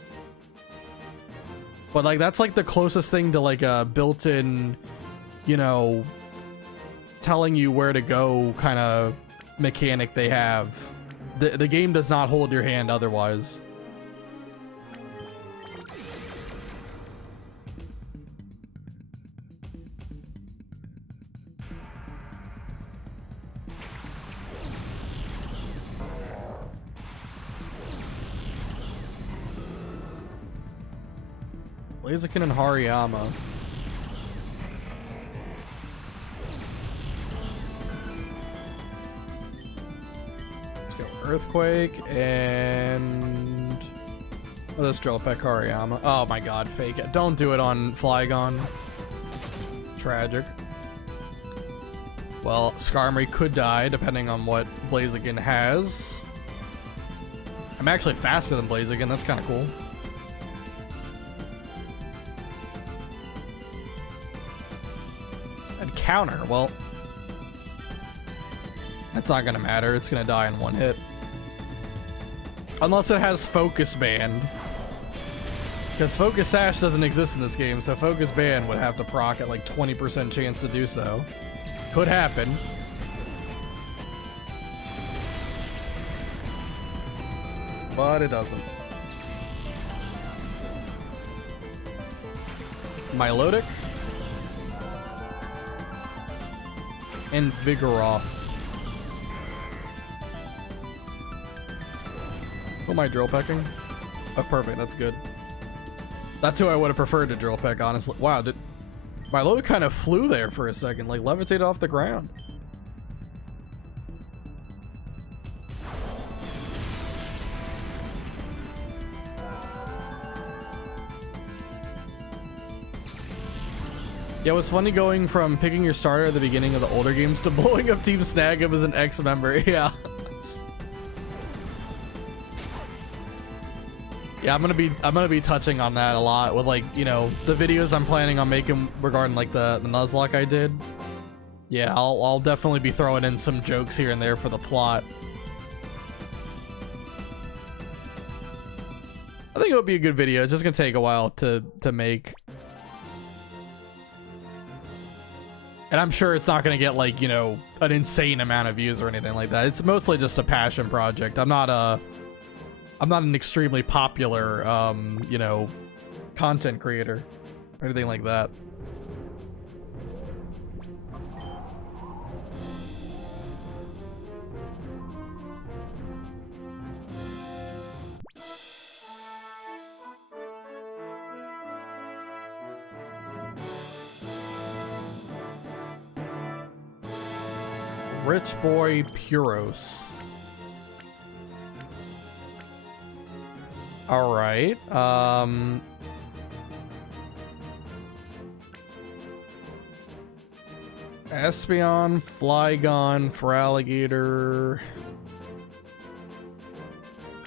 But like that's like the closest thing to like a built-in, you know, telling you where to go kind of mechanic they have. The game does not hold your hand otherwise. Blaziken and Hariyama. Let's go Earthquake and... Oh, let's Drill Peck Hariyama. Oh my god, fake it. Don't do it on Flygon. Tragic. Well, Skarmory could die depending on what Blaziken has. I'm actually faster than Blaziken, that's kind of cool. Counter, well, that's not gonna matter. It's gonna die in one hit, unless it has Focus Band, because Focus Sash doesn't exist in this game, so Focus Band would have to proc at like 20% chance to do so. Could happen. But it doesn't. Milotic and Vigoroth. Who am I drill pecking? Oh, perfect. That's good. That's who I would have preferred to drill peck, honestly. Wow, my load kind of flew there for a second, like levitated off the ground. Yeah, it was funny going from picking your starter at the beginning of the older games to blowing up Team Snag'em as an ex-member. Yeah. Yeah, I'm gonna be touching on that a lot with, like, you know, the videos I'm planning on making regarding like the nuzlocke I did. Yeah, I'll definitely be throwing in some jokes here and there for the plot. I think it'll be a good video. It's just gonna take a while to make. And I'm sure it's not gonna get, like, you know, an insane amount of views or anything like that. It's mostly just a passion project. I'm not an extremely popular, you know, content creator or anything like that. Rich Boy Puros. All right. Espeon, Flygon, Feraligatr,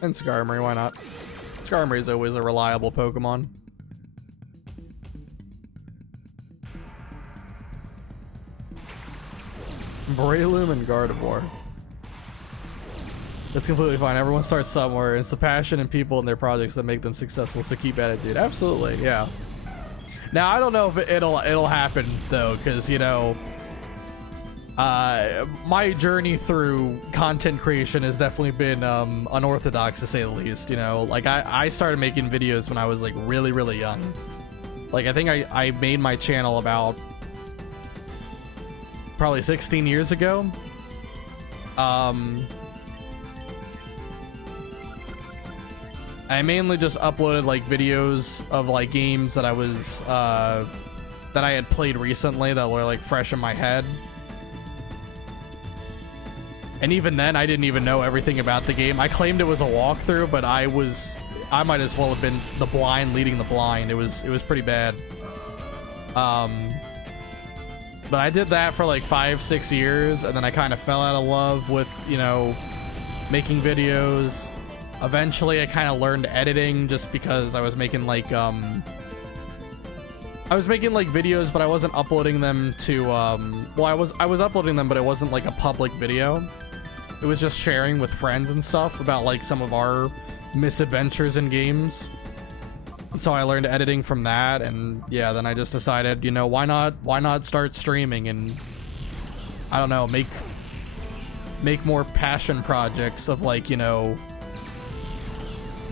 and Skarmory. Why not? Skarmory is always a reliable Pokemon. Breloom and Gardevoir. That's completely fine. Everyone starts somewhere. It's the passion and people and their projects that make them successful, so keep at it, dude. Absolutely, yeah. Now, I don't know if it'll happen, though, because, you know, my journey through content creation has definitely been unorthodox, to say the least, you know? Like, I started making videos when I was, like, really, really young. Like, I think I made my channel about probably 16 years ago. I mainly just uploaded, like, videos of, like, games that I was that I had played recently that were, like, fresh in my head. And even then, I didn't even know everything about the game. I claimed it was a walkthrough, but I might as well have been the blind leading the blind. It was pretty bad. But I did that for like 5-6 years, and then I kind of fell out of love with, you know, making videos. Eventually, I kind of learned editing just because I was making like videos, but I wasn't uploading them to well, I was uploading them, but it wasn't like a public video. It was just sharing with friends and stuff about like some of our misadventures in games. And so I learned editing from that, and yeah, then I just decided, you know, why not start streaming and, I don't know, make more passion projects of, like, you know,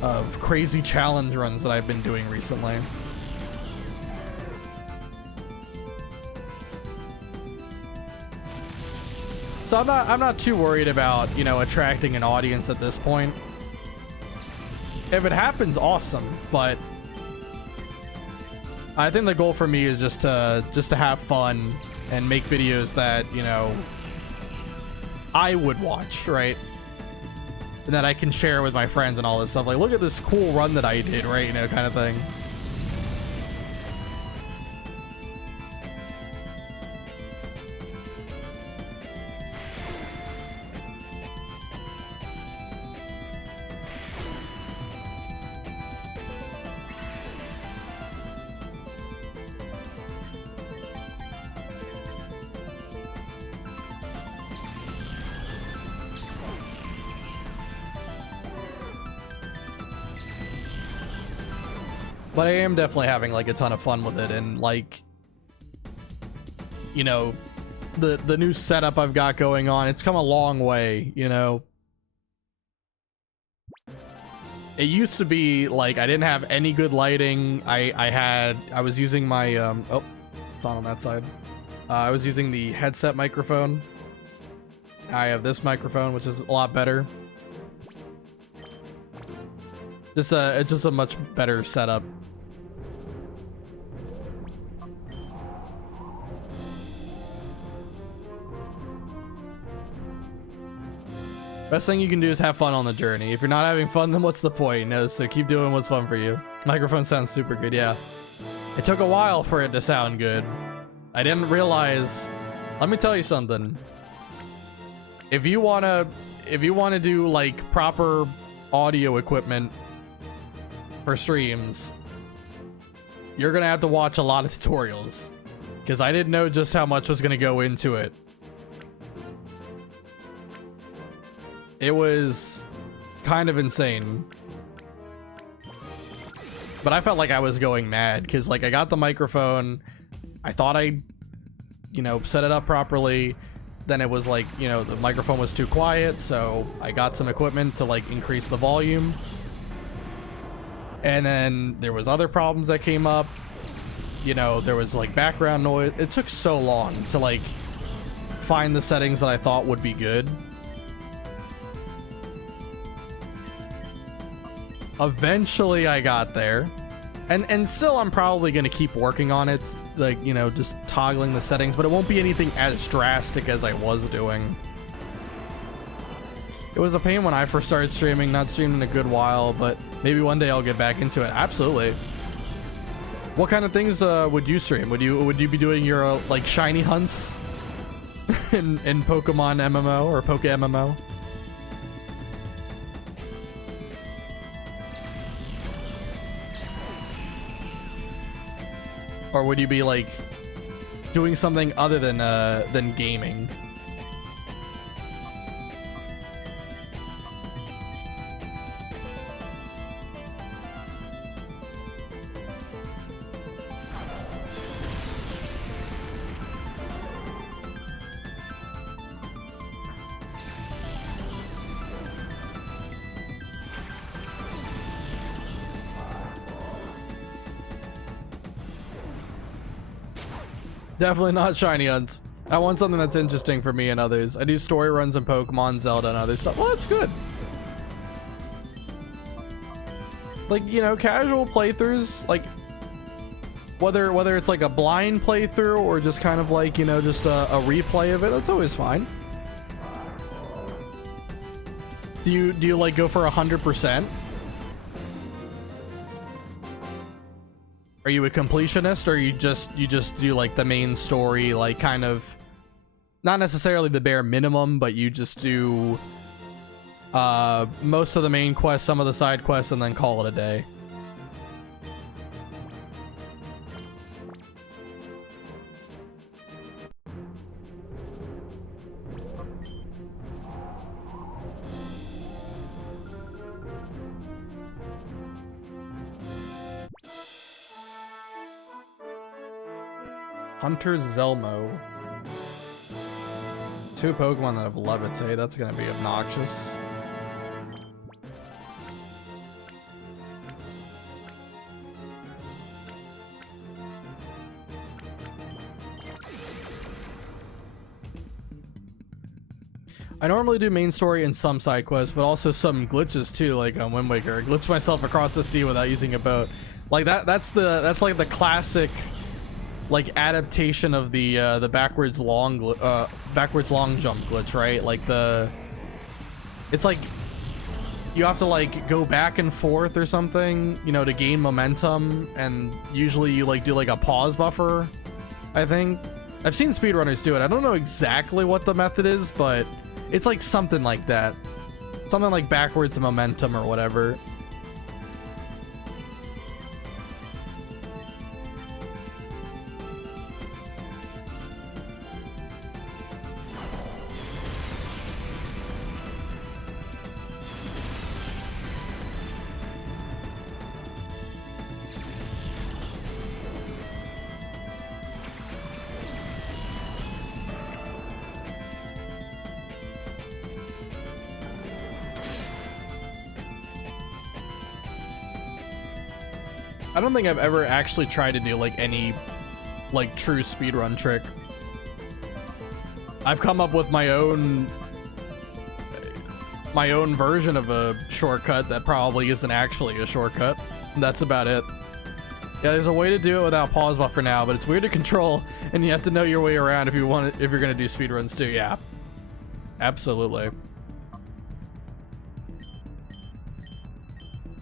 of crazy challenge runs that I've been doing recently. So I'm not too worried about, you know, attracting an audience at this point. If it happens, awesome, but I think the goal for me is just to have fun and make videos that, you know, I would watch, right? And that I can share with my friends and all this stuff. Like, look at this cool run that I did, right? You know, kind of thing. But I am definitely having like a ton of fun with it, and like, you know, the new setup I've got going on, it's come a long way, you know. It used to be like I didn't have any good lighting. I was using my oh, it's on that side. I was using the headset microphone. I have this microphone, which is a lot better. It's just a much better setup. Best thing you can do is have fun on the journey. If you're not having fun, then what's the point? No, so keep doing what's fun for you. Microphone sounds super good, yeah. It took a while for it to sound good. I didn't realize. Let me tell you something. If you wanna do like proper audio equipment for streams, you're gonna have to watch a lot of tutorials, because I didn't know just how much was gonna go into it. It was kind of insane. But I felt like I was going mad, because like I got the microphone, I thought I, you know, set it up properly. Then it was like, you know, the microphone was too quiet, so I got some equipment to like increase the volume. And then there was other problems that came up. You know, there was like background noise. It took so long to like find the settings that I thought would be good. Eventually I got there, and still I'm probably going to keep working on it, like, you know, just toggling the settings, but it won't be anything as drastic as I was doing. It was a pain when I first started streaming, not streaming in a good while, but maybe one day I'll get back into it. Absolutely. What kind of things would you stream? Would you be doing your like shiny hunts in Pokemon MMO or Poke MMO? Or would you be like doing something other than gaming? Definitely not shiny hunts. I want something that's interesting for me and others. I do story runs in Pokemon, Zelda, and other stuff. Well, that's good. Like, you know, casual playthroughs, like whether it's like a blind playthrough or just kind of like, you know, just a replay of it, that's always fine. Do you like go for 100%? Are you a completionist, or you just do like the main story, like kind of not necessarily the bare minimum, but you just do most of the main quests, some of the side quests, and then call it a day? Hunter Zelmo. 2 Pokemon that have levitate. That's gonna be obnoxious. I normally do main story and some side quests, but also some glitches too, like on Wind Waker. I glitched myself across the sea without using a boat. Like that's like the classic like adaptation of the backwards long jump glitch, right? Like it's like you have to like go back and forth or something, you know, to gain momentum, and usually you like do like a pause buffer. I think I've seen speedrunners do it. I don't know exactly what the method is, but it's like something like that, something like backwards momentum or whatever. I don't think I've ever actually tried to do like any like true speedrun trick. I've come up with my own version of a shortcut that probably isn't actually a shortcut. That's about it. Yeah, there's a way to do it without pause buffer now, but it's weird to control, and you have to know your way around if you want it, if you're gonna do speedruns too. Yeah, absolutely.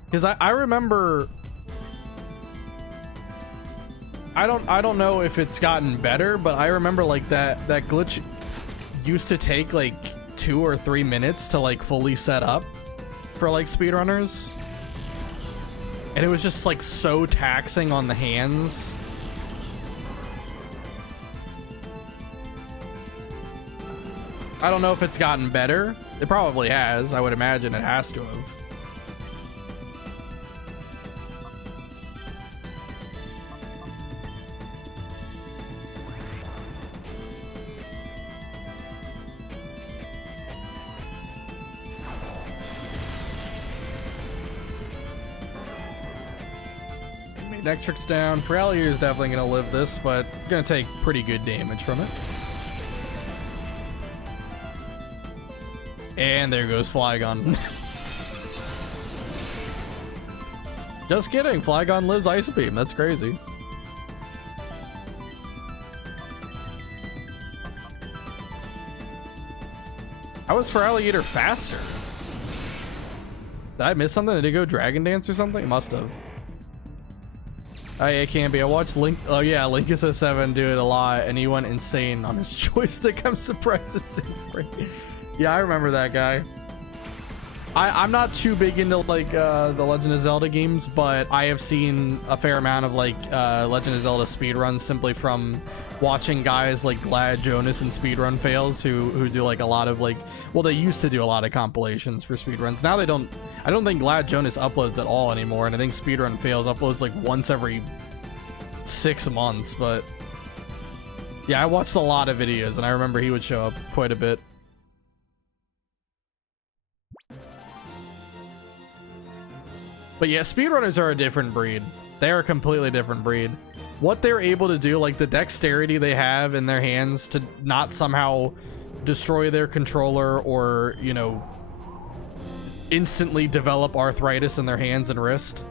Because I remember I don't know if it's gotten better, but I remember like that glitch used to take like 2 or 3 minutes to like fully set up for like speedrunners. And it was just like so taxing on the hands. I don't know if it's gotten better. It probably has. I would imagine it has to have. Neck tricks down. Frallier is definitely going to live this, but going to take pretty good damage from it. And there goes Flygon. Just kidding. Flygon lives Ice Beam. That's crazy. How was Feraligatr faster? Did I miss something? Did he go Dragon Dance or something? Must have. Oh, yeah, it can be. I watched Link. Oh, yeah, Linkus 07 do it a lot, and he went insane on his joystick. I'm surprised it didn't break. Yeah, I remember that guy. I'm not too big into like the Legend of Zelda games, but I have seen a fair amount of like Legend of Zelda speedruns simply from watching guys like Glad, Jonas, and Speedrun Fails who do like a lot of like, well, they used to do a lot of compilations for speedruns. Now they don't. I don't think Glad Jonas uploads at all anymore, and I think Speedrun Fails uploads like once every 6 months. But yeah, I watched a lot of videos, and I remember he would show up quite a bit. But yeah, speedrunners are a different breed. They are a completely different breed. What they're able to do, like the dexterity they have in their hands to not somehow destroy their controller or, you know, instantly develop arthritis in their hands and wrist.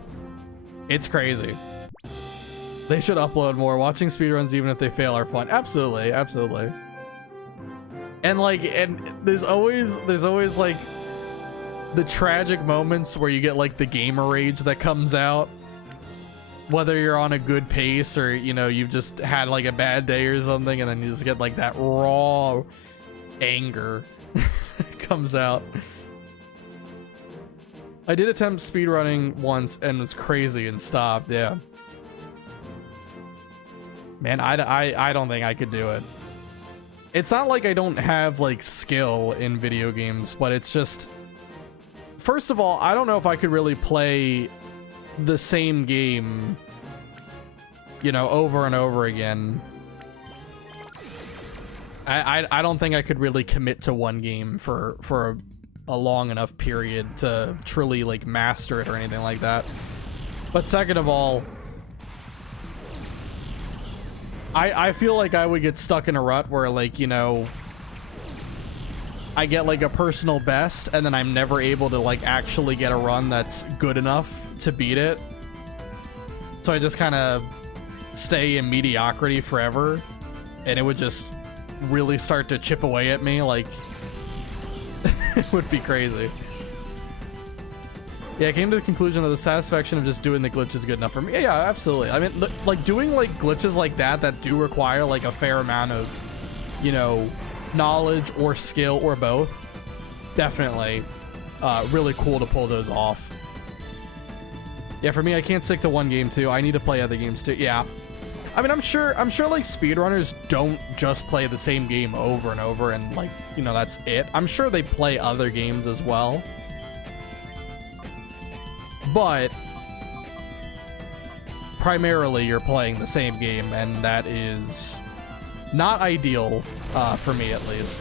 It's crazy. They should upload more. Watching speedruns, even if they fail, are fun. Absolutely, absolutely. And like, and there's always like the tragic moments where you get like the gamer rage that comes out, whether you're on a good pace or, you know, you've just had like a bad day or something, and then you just get like that raw anger comes out. I did attempt speedrunning once and was crazy and stopped. Yeah, man, I don't think I could do it. It's not like I don't have like skill in video games, but it's just, first of all, I don't know if I could really play the same game, you know, over and over again. I don't think I could really commit to one game for a long enough period to truly like master it or anything like that. But second of all, I feel like I would get stuck in a rut where, like, you know, I get like a personal best and then I'm never able to like actually get a run that's good enough to beat it. So I just kind of stay in mediocrity forever, and it would just really start to chip away at me. Like, it would be crazy. Yeah, I came to the conclusion that the satisfaction of just doing the glitch is good enough for me. Yeah, absolutely. I mean, like doing like glitches like that do require like a fair amount of, you know, knowledge or skill or both. Definitely really cool to pull those off. Yeah, for me, I can't stick to one game too. I need to play other games too. Yeah, I mean, I'm sure like speedrunners don't just play the same game over and over and, like, you know, that's it. I'm sure they play other games as well, but primarily you're playing the same game, and that is not ideal for me, at least.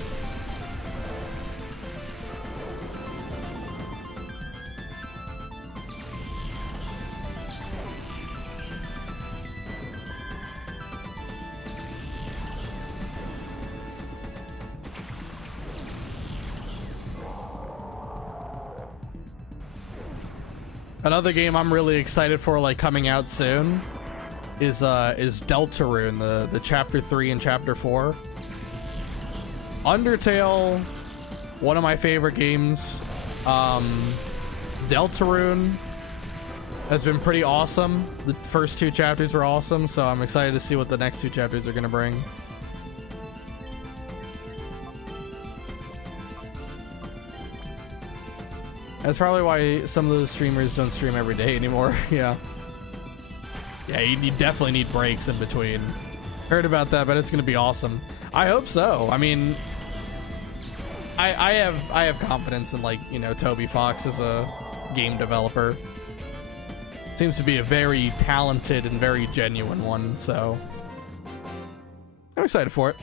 Another game I'm really excited for, like, coming out soon is Deltarune, the chapter 3 and chapter 4. Undertale, one of my favorite games. Deltarune, has been pretty awesome. The first 2 chapters were awesome, so I'm excited to see what the next 2 chapters are going to bring. That's probably why some of those streamers don't stream every day anymore. Yeah. Yeah, you definitely need breaks in between. Heard about that, but it's going to be awesome. I hope so. I mean, I have confidence in, like, you know, Toby Fox as a game developer. Seems to be a very talented and very genuine one, so I'm excited for it.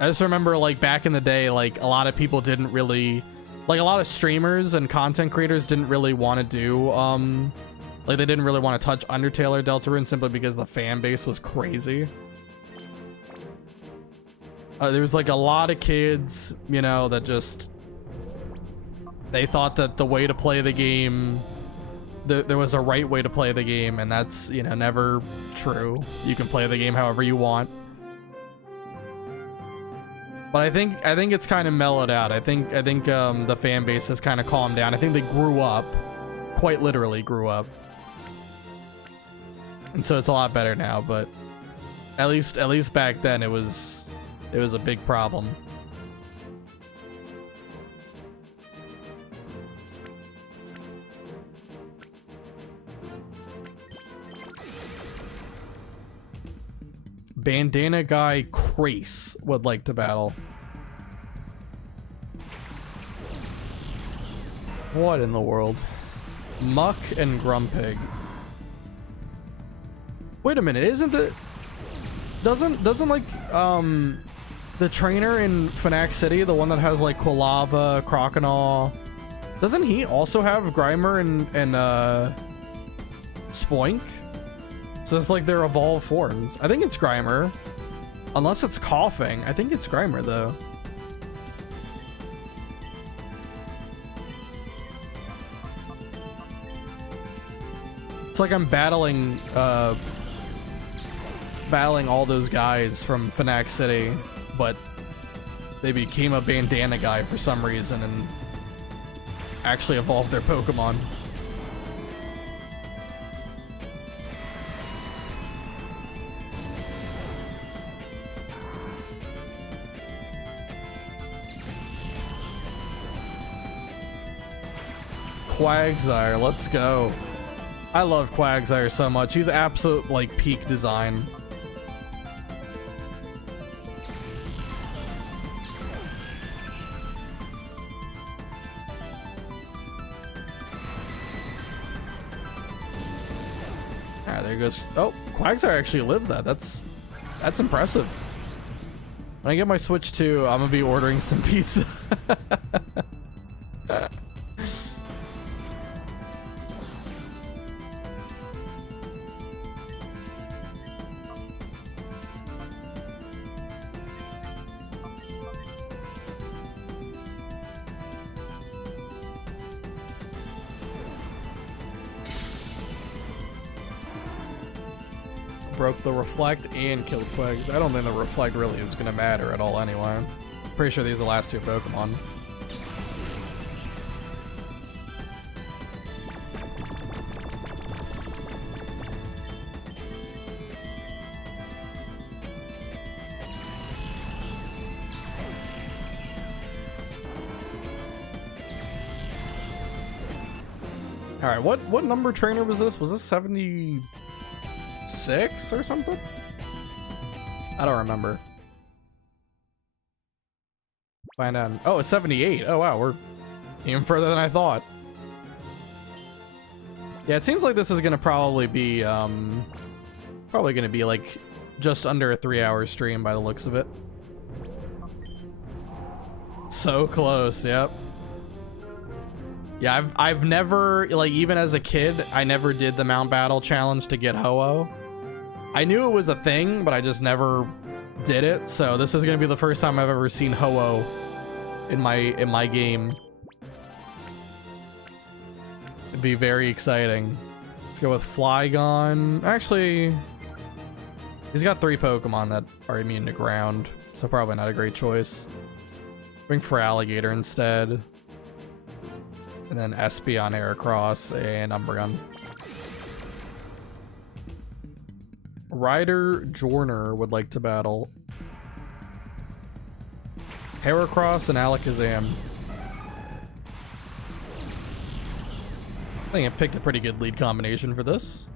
I just remember, like, back in the day, like, a lot of people didn't really, like, a lot of streamers and content creators didn't really want to do, like, they didn't really want to touch Undertale or Deltarune simply because the fan base was crazy. There was, like, a lot of kids, you know, that just, they thought that the way to play the game, there was a right way to play the game, and that's, you know, never true. You can play the game however you want. But I think it's kind of mellowed out. I think the fan base has kind of calmed down. I think they grew up, quite literally grew up, and so it's a lot better now. But at least back then it was a big problem. Bandana guy Crace would like to battle. What in the world? Muck and Grumpig. Wait a minute, isn't the doesn't like the trainer in Fnac City, the one that has like Quilava, Croconaw, doesn't he also have Grimer and Spoink? So it's like their evolved forms. I think it's Grimer. Unless it's coughing. I think it's Grimer though. It's like I'm battling all those guys from Fnac City, but they became a bandana guy for some reason and actually evolved their Pokemon. Quagsire, let's go. I love Quagsire so much. He's absolute, like, peak design. Ah, there goes. Oh, Quagsire actually lived that. That's impressive. When I get my Switch 2, I'm gonna be ordering some pizza. Broke the Reflect and killed Quags. I don't think the Reflect really is going to matter at all anyway. Pretty sure these are the last 2 Pokemon. Alright, what number trainer was this? Was this 76 or something? I don't remember. Find out. Oh, it's 78. Oh wow, we're even further than I thought. Yeah, it seems like this is gonna probably be like just under a 3-hour stream by the looks of it. So close, yep. Yeah, I've never, like, even as a kid, I never did the Mount Battle challenge to get Ho-Oh. I knew it was a thing, but I just never did it. So this is gonna be the first time I've ever seen Ho-Oh in my game. It'd be very exciting. Let's go with Flygon. Actually, he's got 3 Pokemon that are immune to ground, so probably not a great choice. Bring for alligator instead. And then Espeon, Heracross, and Umbreon. Ryder Jorner would like to battle Heracross and Alakazam. I think I picked a pretty good lead combination for this.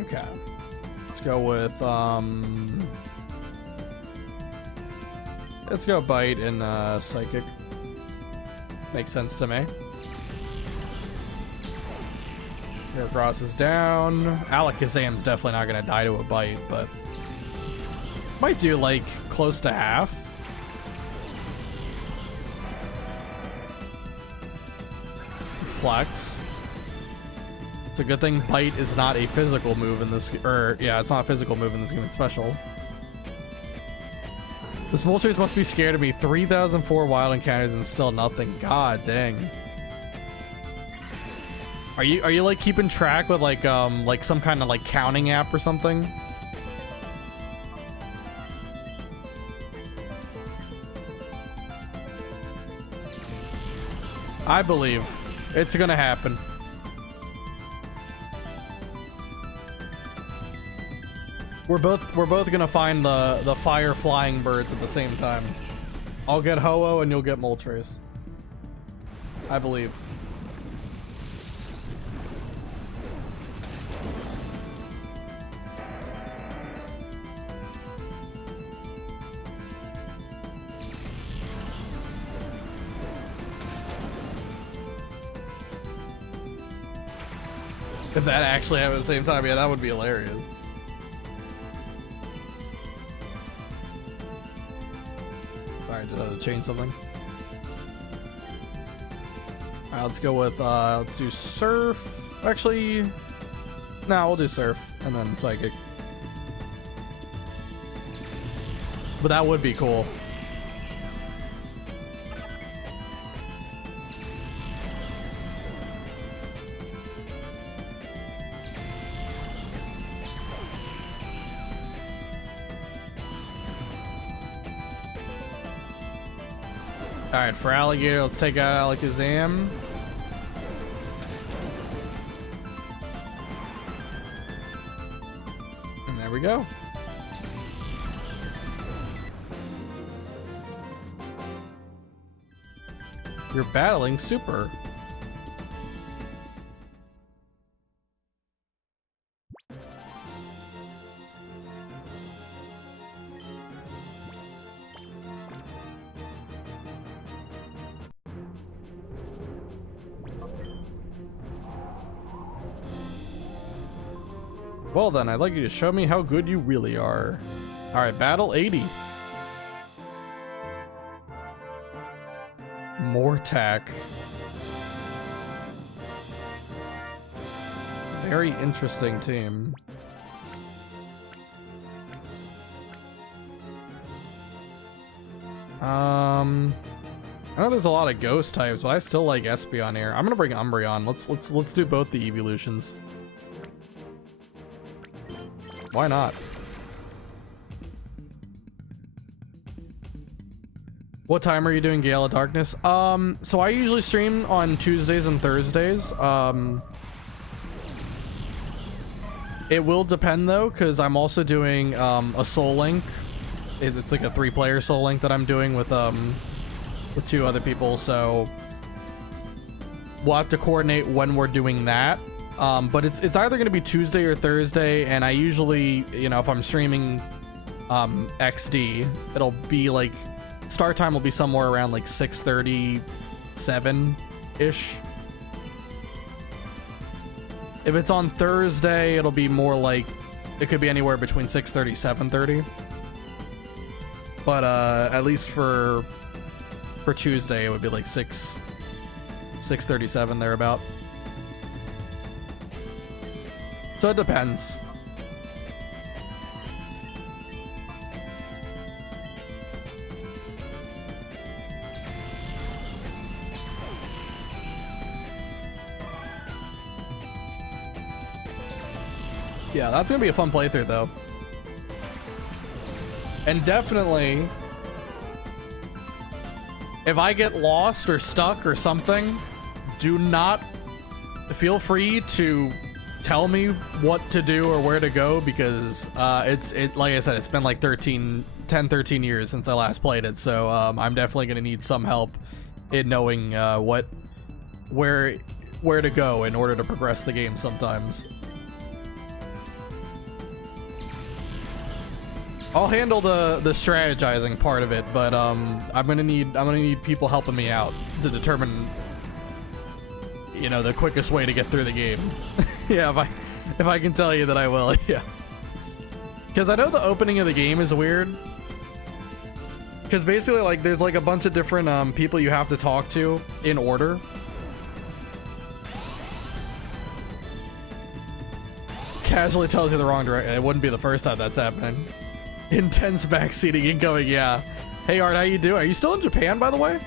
Okay. Let's go with let's go Bite and Psychic. Makes sense to me. Heracross is down. Alakazam's definitely not gonna die to a Bite, but might do like close to half. Reflect. It's a good thing Bite is not a physical move in this, or yeah, it's not a physical move in this game, it's special. This Moltres must be scared of me. 3,004 wild encounters and still nothing. God dang. Are you like keeping track with like some kind of like counting app or something? I believe it's gonna happen. We're both gonna find the fire flying birds at the same time. I'll get Ho-Oh and you'll get Moltres. I believe. If that actually happened at the same time, yeah, that would be hilarious. Sorry, just had to change something. Alright, let's go with, let's do Surf. Actually, no, we'll do Surf, and then Psychic. But that would be cool. Alright, for Alligator, let's take out Alakazam. And there we go. You're battling Super. Well then, I'd like you to show me how good you really are. Alright, battle 80. Mortak. Very interesting team. I know there's a lot of ghost types, but I still like Espeon here. I'm gonna bring Umbreon. Let's do both the evolutions. Why not? What time are you doing Gale of Darkness? So I usually stream on Tuesdays and Thursdays. It will depend though, because I'm also doing a Soul Link. It's like a 3-player Soul Link that I'm doing with 2 other people, so we'll have to coordinate when we're doing that. But it's either going to be Tuesday or Thursday, and I usually, you know, if I'm streaming XD, it'll be like start time will be somewhere around like 6:37 ish. If it's on Thursday, it'll be more like it could be anywhere between 6:30 7:30. But at least for Tuesday, it would be like 6:37 thereabout. So it depends. Yeah, that's gonna be a fun playthrough though. And definitely, if I get lost or stuck or something, do not feel free to tell me what to do or where to go, because like I said, it's been like 13 years since I last played it, so I'm definitely gonna need some help in knowing where to go in order to progress the game sometimes. I'll handle the strategizing part of it, but I'm gonna need people helping me out to determine, you know, the quickest way to get through the game. Yeah, if I can tell you that I will. Yeah, because I know the opening of the game is weird, because basically like there's like a bunch of different people you have to talk to in order. Casually tells you the wrong direction. It wouldn't be the first time that's happening. Intense backseating incoming, yeah. Hey Art, how you doing? Are you still in Japan, by the way?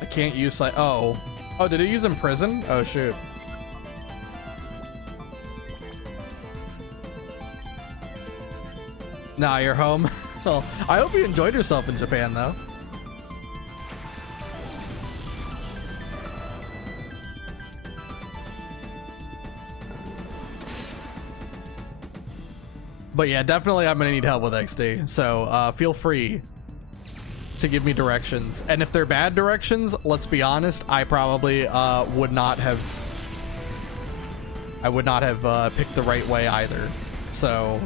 I can't use like oh, did it use in prison? Oh shoot. Nah, you're home. Well, I hope you enjoyed yourself in Japan though. But yeah, definitely I'm gonna need help with XD, so feel free to give me directions. And if they're bad directions, let's be honest, I probably would not have picked the right way either. So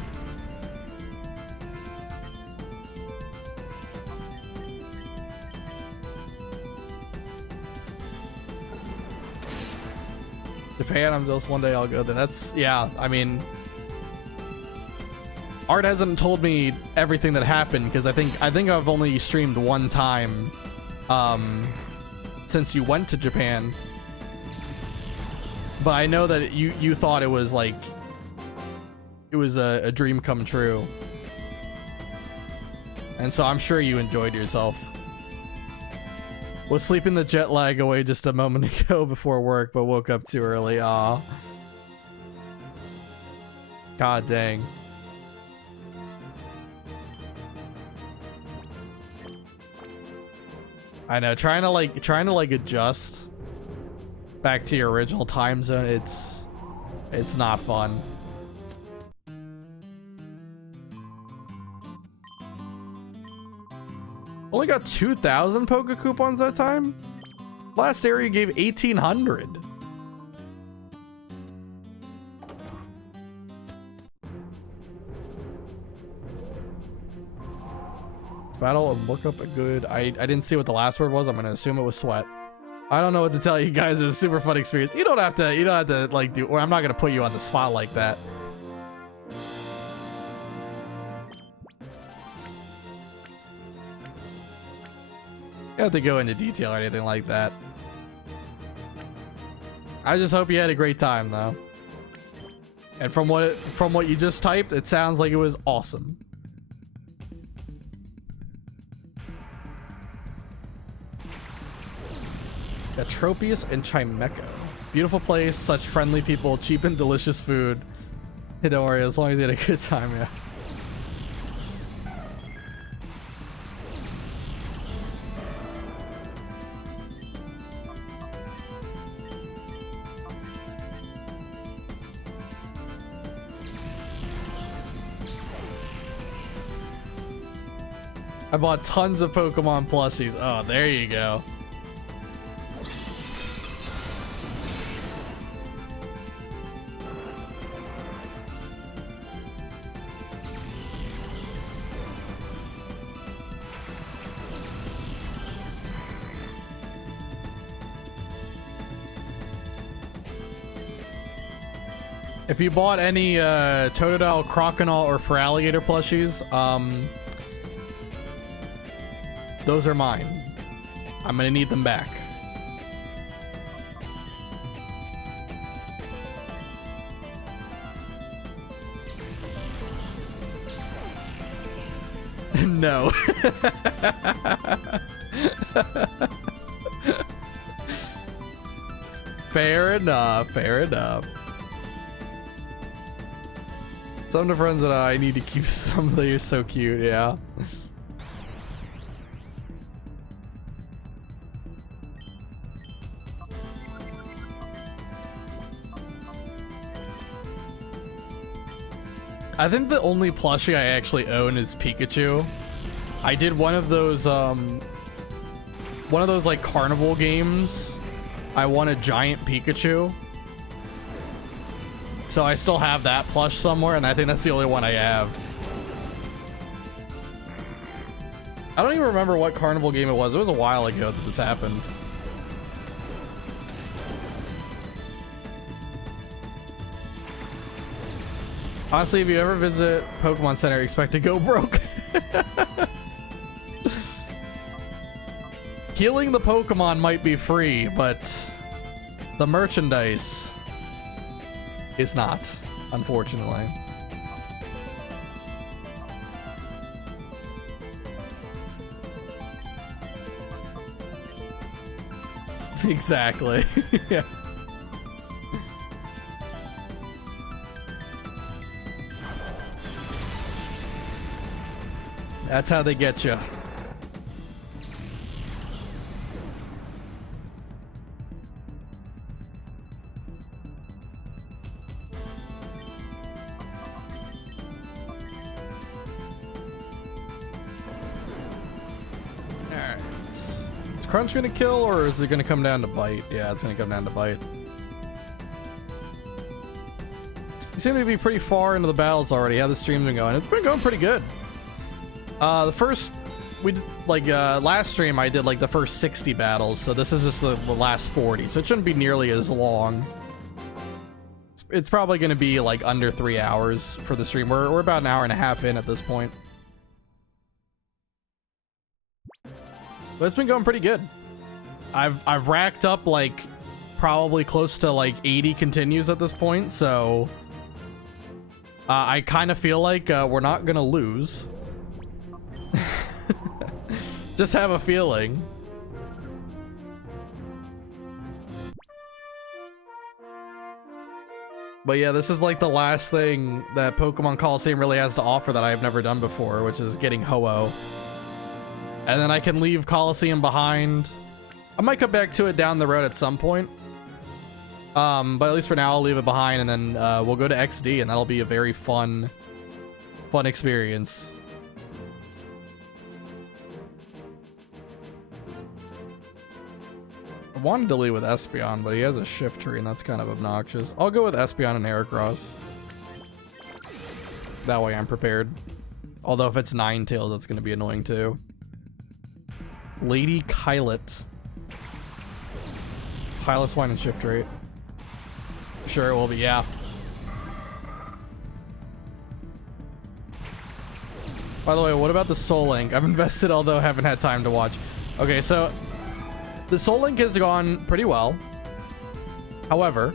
Japan, I'm just one day I'll go there. That's, yeah, I mean, Art hasn't told me everything that happened, because I think I've only streamed one time since you went to Japan. But I know that you thought it was like it was a dream come true. And so I'm sure you enjoyed yourself. Was sleeping the jet lag away just a moment ago before work, but woke up too early. Aw. God dang. I know, trying to like adjust back to your original time zone, it's not fun. Only got 2,000 Poke coupons that time? Last area gave 1,800. Battle and look up a good. I didn't see what the last word was. I'm gonna assume it was sweat. I don't know what to tell you guys. It's a super fun experience. You don't have to like do, or I'm not gonna put you on the spot like that. You don't have to go into detail or anything like that. I just hope you had a great time though. And from what you just typed, it sounds like it was awesome. Tropius and Chimeco. Beautiful place, such friendly people, cheap and delicious food. Hey, don't worry, as long as you had a good time, yeah. I bought tons of Pokemon plushies. Oh, there you go. If you bought any Totodile, Crocodile, or Feraligatr plushies, those are mine. I'm gonna need them back. No. Fair enough, fair enough. Some of the friends that I need to keep some of these so cute, yeah. I think the only plushie I actually own is Pikachu. I did one of those like carnival games. I won a giant Pikachu. So I still have that plush somewhere, and I think that's the only one I have. I don't even remember what carnival game it was. It was a while ago that this happened. Honestly, if you ever visit Pokemon Center, expect to go broke. Healing the Pokemon might be free, but the merchandise is not, unfortunately. Exactly. Yeah. That's how they get you. Alright. Is Crunch gonna kill, or is it gonna come down to bite? Yeah, it's gonna come down to bite. You seem to be pretty far into the battles already. How the stream's been going? It's been going pretty good. The first, we did, like, last stream I did like the first 60 battles, so this is just the last 40, so it shouldn't be nearly as long. It's probably going to be like under 3 hours for the stream. We're about an hour and a half in at this point. But it's been going pretty good. I've racked up like probably close to like 80 continues at this point, so I kind of feel like we're not going to lose. Just have a feeling. But yeah, this is like the last thing that Pokemon Colosseum really has to offer that I've never done before, which is getting Ho-Oh. And then I can leave Colosseum behind. I might come back to it down the road at some point. But at least for now, I'll leave it behind, and then we'll go to XD, and that'll be a very fun experience. I wanted to lead with Espeon, but he has a shift tree, and that's kind of obnoxious. I'll go with Espeon and Heracross. That way I'm prepared. Although if it's Ninetales, that's going to be annoying too. Lady Kylet. Piloswine and shift rate. Sure it will be, yeah. By the way, what about the Soul Link? I've invested, although haven't had time to watch. Okay, so the Soul Link has gone pretty well. However,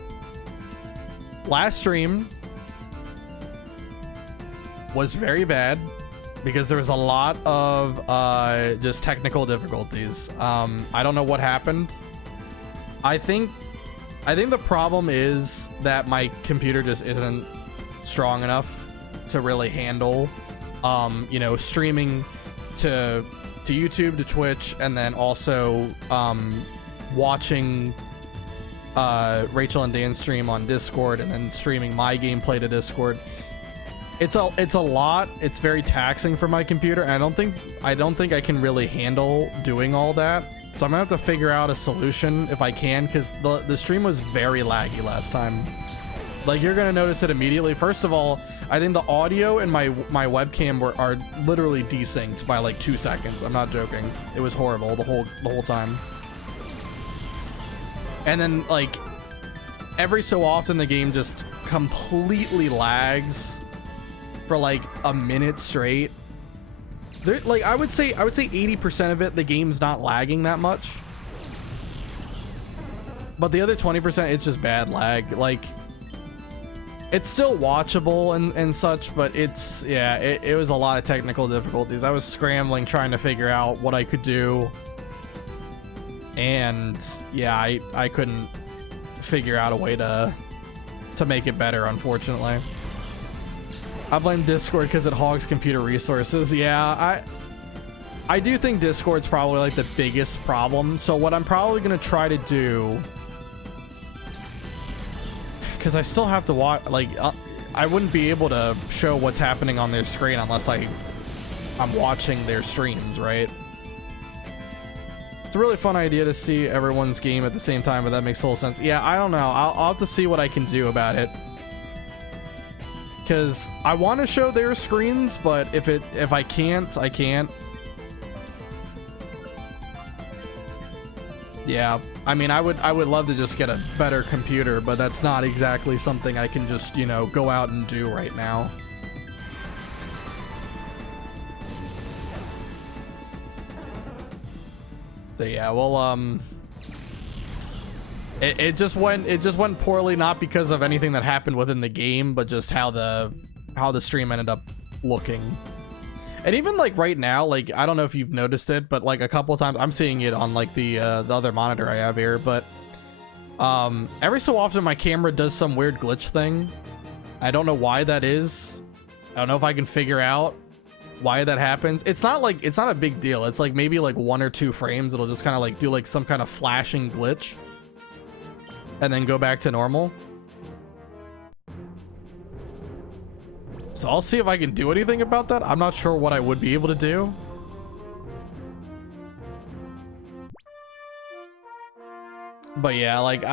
last stream was very bad because there was a lot of just technical difficulties. I don't know what happened. I think the problem is that my computer just isn't strong enough to really handle, you know, streaming to YouTube, to Twitch, and then also watching Rachel and Dan stream on Discord, and then streaming my gameplay to Discord. It's a lot. It's very taxing for my computer, and I don't think I can really handle doing all that. So I'm gonna have to figure out a solution if I can, because the stream was very laggy last time. Like, you're gonna notice it immediately. First of all, I think the audio and my webcam are literally desynced by like 2 seconds. I'm not joking. It was horrible the whole time. And then like every so often the game just completely lags for like a minute straight. Like I would say 80% of it the game's not lagging that much. But the other 20% it's just bad lag. Like, it's still watchable and such, but it's, yeah, it was a lot of technical difficulties. I was scrambling trying to figure out what I could do. And yeah, I couldn't figure out a way to make it better, unfortunately. I blame Discord because it hogs computer resources. Yeah, I do think Discord's probably like the biggest problem. So what I'm probably gonna try to do, because I still have to watch, like I wouldn't be able to show what's happening on their screen unless I'm watching their streams, right? It's a really fun idea to see everyone's game at the same time, but that makes total sense. Yeah, I don't know. I'll have to see what I can do about it. Because I want to show their screens, but if I can't, I can't. Yeah, I mean, I would love to just get a better computer, but that's not exactly something I can just, you know, go out and do right now. So yeah, well, it just went poorly, not because of anything that happened within the game, but just how the stream ended up looking. And even like right now, like I don't know if you've noticed it, but like a couple of times I'm seeing it on like the other monitor I have here, but every so often my camera does some weird glitch thing. I don't know why that is. I don't know if I can figure out why that happens. It's not a big deal. It's like maybe like 1 or 2 frames. It'll just kind of like do like some kind of flashing glitch and then go back to normal. So I'll see if I can do anything about that. I'm not sure what I would be able to do. But yeah, like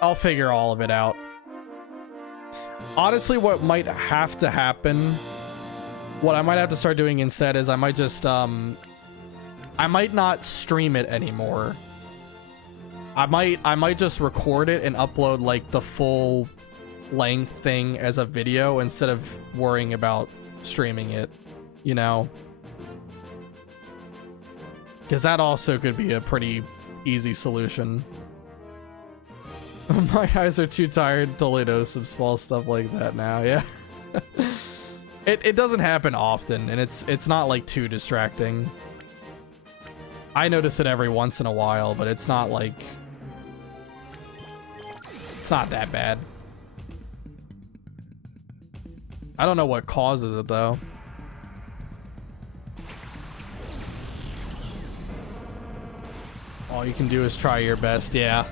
I'll figure all of it out. Honestly, what might have to happen, what I might have to start doing instead is I might just I might not stream it anymore. I might just record it and upload like the full length thing as a video instead of worrying about streaming it, you know, because that also could be a pretty easy solution. My eyes are too tired to notice some small stuff like that now. Yeah. It doesn't happen often, and it's not like too distracting. I notice it every once in a while, but it's not like, it's not that bad. I don't know what causes it though. All you can do is try your best, yeah.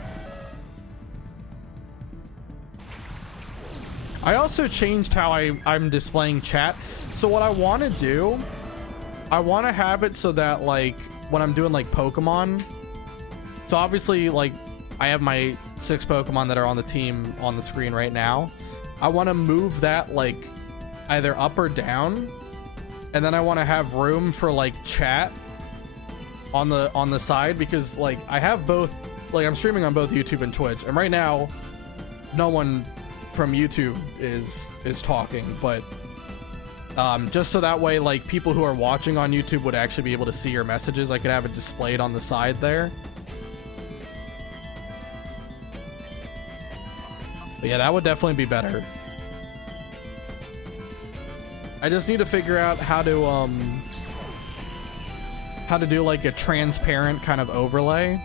I also changed how I'm displaying chat. So what I want to do, I want to have it so that like when I'm doing like Pokemon, so obviously like I have my 6 Pokemon that are on the team on the screen right now. I want to move that like either up or down, and then I want to have room for like chat on the side, because like I have both, like I'm streaming on both YouTube and Twitch, and right now no one from YouTube is talking, but just so that way like people who are watching on YouTube would actually be able to see your messages, I could have it displayed on the side there. But yeah, that would definitely be better. I just need to figure out how to do like a transparent kind of overlay,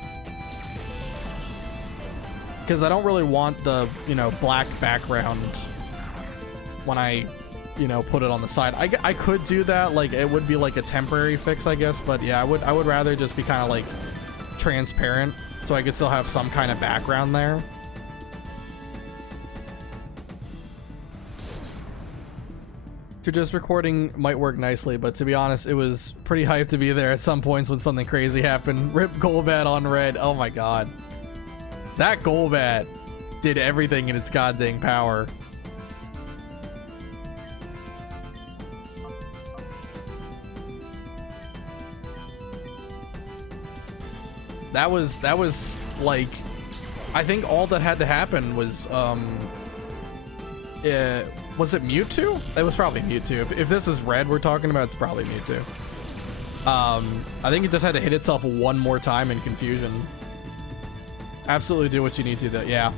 because I don't really want the, you know, black background when I, you know, put it on the side. I could do that, like it would be like a temporary fix, I guess, but yeah, I would rather just be kind of like transparent so I could still have some kind of background there. Just recording might work nicely, but to be honest, it was pretty hyped to be there at some points when something crazy happened. Rip Golbat on red. Oh my god. That Golbat did everything in its goddamn power. That was like, I think all that had to happen was it Mewtwo? It was probably Mewtwo. If this is red we're talking about, it's probably Mewtwo. I think it just had to hit itself one more time in confusion. Absolutely do what you need to though, yeah.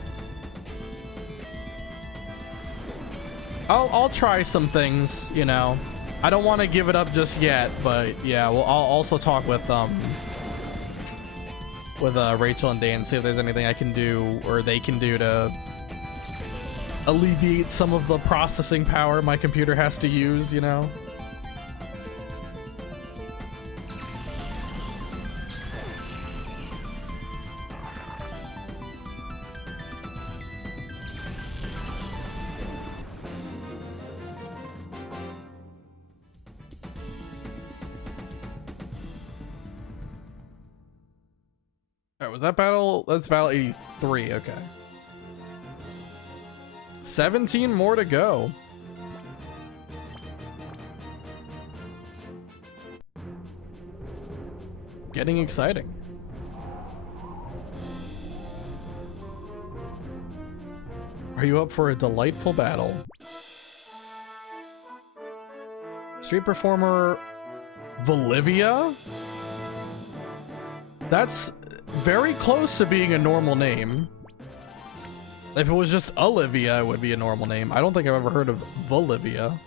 I'll try some things, you know. I don't want to give it up just yet, but yeah, well, I'll also talk with with Rachel and Dan, see if there's anything I can do or they can do to alleviate some of the processing power my computer has to use, you know? Alright, was that battle? That's battle 83, okay. 17 more to go. Getting exciting. Are you up for a delightful battle? Street performer Volivia? That's very close to being a normal name. If it was just Olivia, it would be a normal name. I don't think I've ever heard of Volivia.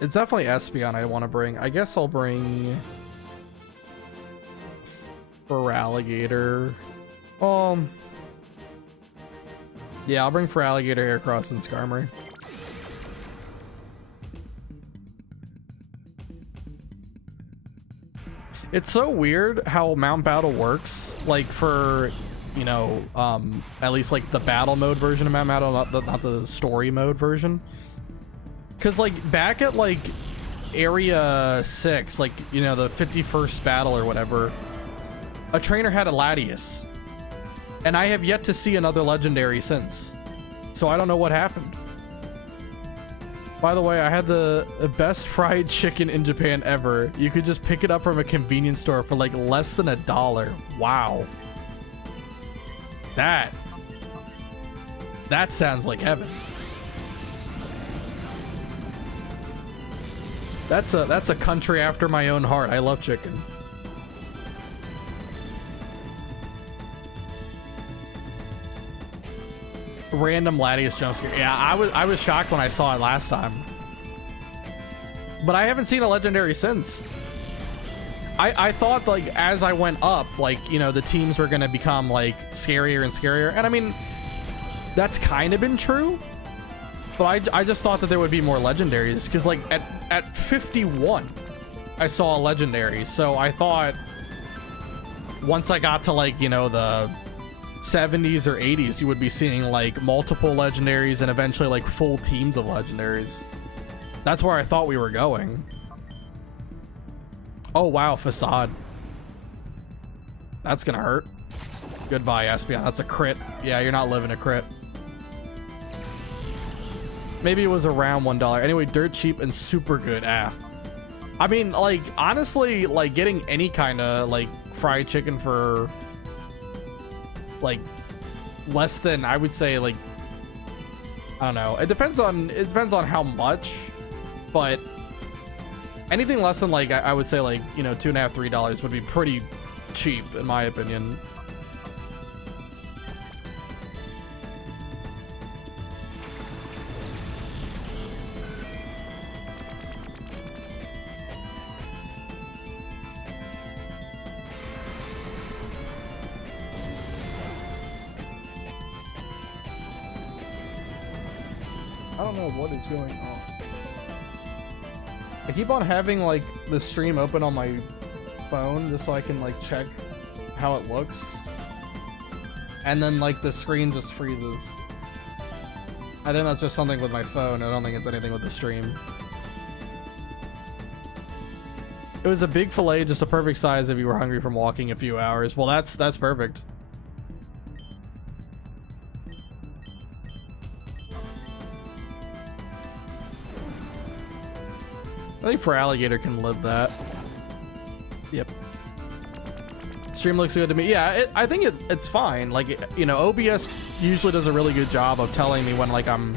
It's definitely Espeon I want to bring. I guess I'll bring Feraligatr. Yeah, I'll bring Feraligatr, Aircross, and Skarmory. It's so weird how Mount Battle works. Like for, you know, at least like the battle mode version of Mount Battle, not the story mode version. Cause like back at like Area 6, like, you know, the 51st battle or whatever, a trainer had a Latias. And I have yet to see another legendary since. So I don't know what happened. By the way, I had the best fried chicken in Japan ever. You could just pick it up from a convenience store for like less than $1. Wow. That sounds like heaven. That's a country after my own heart. I love chicken. Random Latias jump scare. Yeah, I was shocked when I saw it last time. But I haven't seen a legendary since. I thought like as I went up, like, you know, the teams were gonna become like scarier and scarier. And I mean, that's kind of been true. But I just thought that there would be more legendaries, because like at 51 I saw a legendary. So I thought once I got to like, you know, the 70s or 80s, you would be seeing like multiple legendaries and eventually like full teams of legendaries. That's where I thought we were going. Oh wow, Facade. That's gonna hurt. Goodbye, Espeon. That's a crit. Yeah, you're not living a crit. Maybe it was around $1. Anyway, dirt cheap and super good. I mean, like, honestly, like getting any kind of like fried chicken for like less than, I would say, like, I don't know, it depends on how much, but anything less than like I would say like, you know, $2.50, $3 would be pretty cheap in my opinion. I don't know what is going on. I keep on having like the stream open on my phone just so I can like check how it looks. And then like the screen just freezes. I think that's just something with my phone. I don't think it's anything with the stream. It was a big fillet, just a perfect size if you were hungry from walking a few hours. Well, that's perfect. I think Feraligatr can live that. Yep. Stream looks good to me. Yeah, I think it's fine. Like, you know, OBS usually does a really good job of telling me when like I'm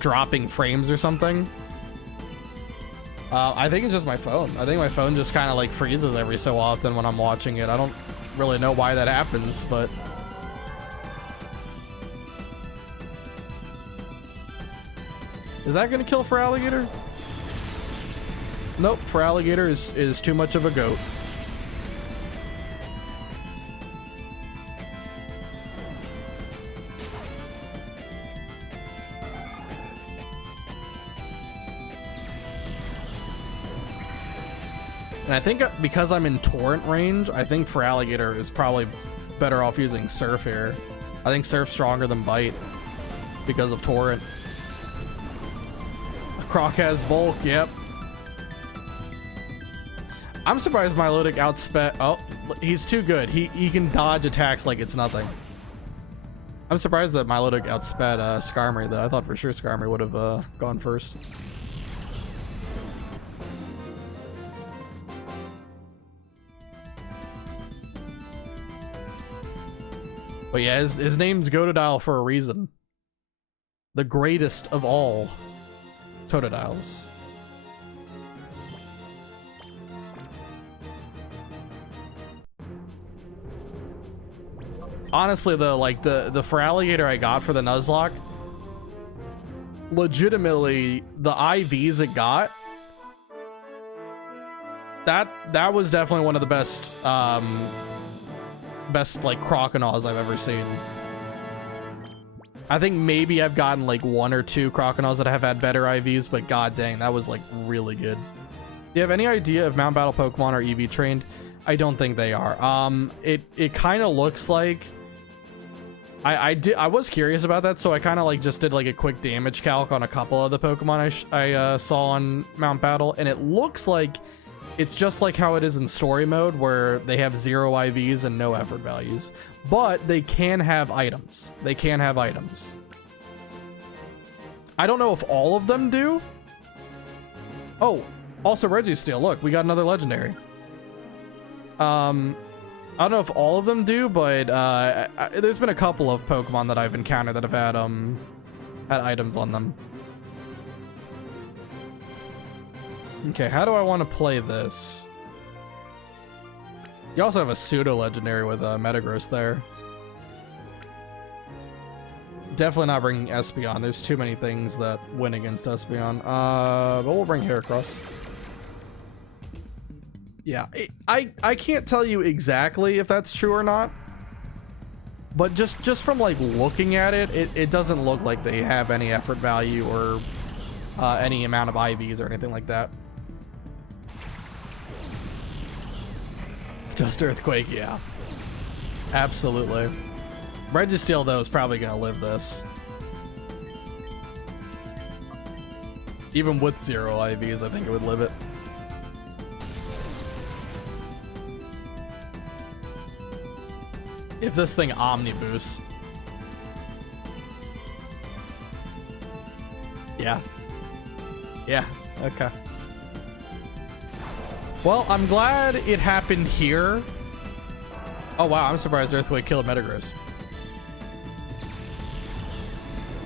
dropping frames or something. I think it's just my phone. I think my phone just kind of like freezes every so often when I'm watching it. I don't really know why that happens, but Is that gonna kill for alligator? Nope, for alligator is too much of a goat. And I think because I'm in torrent range, I think for alligator is probably better off using surf here. I think surf's stronger than bite because of torrent. Croc has bulk, yep. I'm surprised Milotic outsped. Oh, he's too good. He can dodge attacks like it's nothing. I'm surprised that Milotic outsped Skarmory though. I thought for sure Skarmory would have gone first. But yeah, his name's Totodile for a reason. The greatest of all Totodiles. Honestly though, like the for alligator I got for the nuzlocke, legitimately the IVs it got, that was definitely one of the best best like Croconaws I've ever seen. I think maybe I've gotten like 1 or 2 Croconaws that have had better IVs, but god dang, that was like really good. Do you have any idea if Mount Battle Pokemon are EV trained? I don't think they are. It kind of looks like I was curious about that, so I kind of like just did like a quick damage calc on a couple of the Pokemon I saw on Mount Battle, and it looks like it's just like how it is in story mode, where they have 0 IVs and no effort values, but they can have items. They can have items. I don't know if all of them do. Oh, also Registeel. Look, we got another legendary. I don't know if all of them do, but there's been a couple of Pokemon that I've encountered that have had items on them. Okay, how do I want to play this? You also have a pseudo legendary with Metagross there. Definitely not bringing Espeon. There's too many things that win against Espeon. But we'll bring Heracross. Yeah, I can't tell you exactly if that's true or not, but just from like looking at it, it doesn't look like they have any effort value or any amount of IVs or anything like that. Just Earthquake, yeah. Absolutely. Registeel, though, is probably going to live this. Even with 0 IVs, I think it would live it. If this thing Omniboosts. Yeah. Yeah, okay. Well, I'm glad it happened here. Oh wow, I'm surprised Earthquake killed Metagross.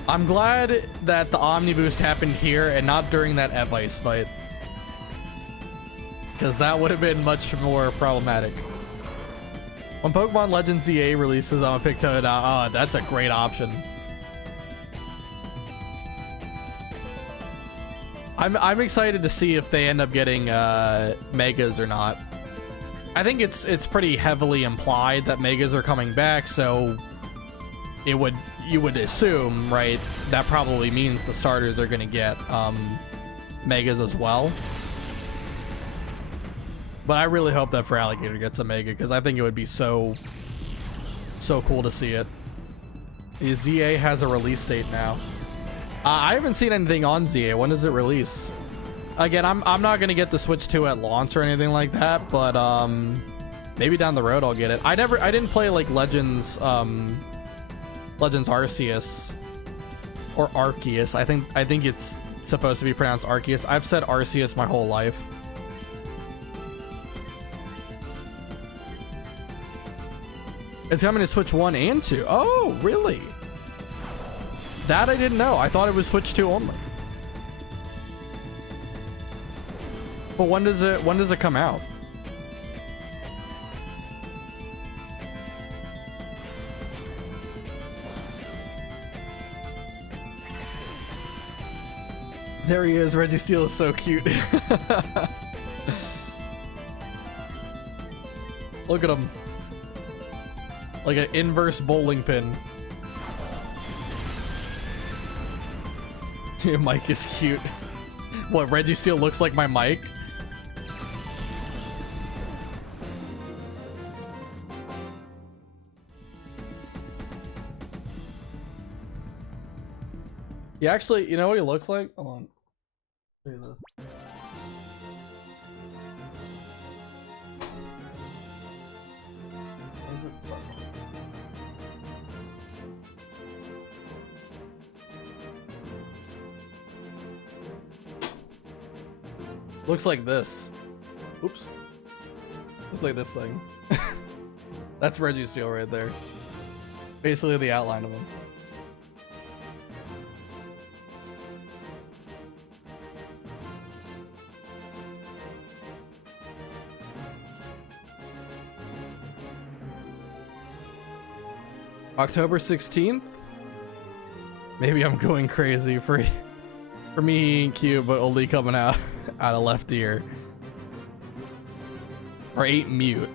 I'm glad that the Omni Boost happened here and not during that Evice fight, because that would have been much more problematic. When Pokemon Legends EA releases, I'm gonna pick Totodile. Oh, that's a great option. I'm excited to see if they end up getting Megas or not. I think it's pretty heavily implied that Megas are coming back, so you would assume, right, that probably means the starters are gonna get Megas as well. But I really hope that for Alligator gets a Mega, because I think it would be so cool to see it. The ZA has a release date now. I haven't seen anything on ZA. When does it release? Again, I'm not gonna get the Switch 2 at launch or anything like that, but maybe down the road I'll get it. I didn't play like Legends Arceus or Arceus. I think it's supposed to be pronounced Arceus. I've said Arceus my whole life. It's coming to Switch 1 and 2. Oh, really? That I didn't know. I thought it was Switch 2 only. But when does it come out? There he is. Registeel is so cute. Look at him. Like an inverse bowling pin. Your mic is cute. What, Registeel looks like my mic? He actually, you know what he looks like? Hold on. Show you this. Looks like this. Oops. Looks like this thing. That's Registeel right there. Basically the outline of him. October 16th? Maybe I'm going crazy for me he ain't cute, but only coming out of left ear. Or ain't mute.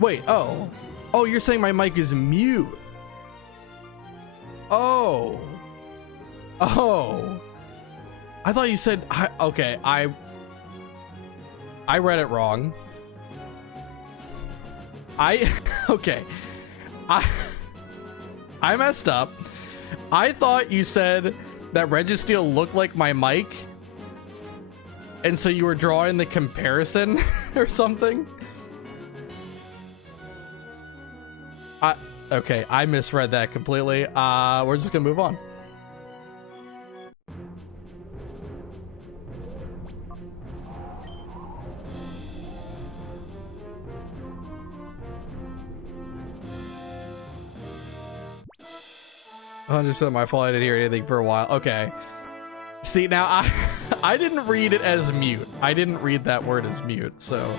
Wait, oh. Oh, you're saying my mic is mute. Oh. Oh. I thought you said okay, I read it wrong. Okay. I messed up. I thought you said that Registeel looked like my mic, and so you were drawing the comparison or something. Okay, I misread that completely. We're just gonna move on. $100% my fault. I didn't hear anything for a while. Okay. See, now I didn't read it as mute. I didn't read that word as mute, so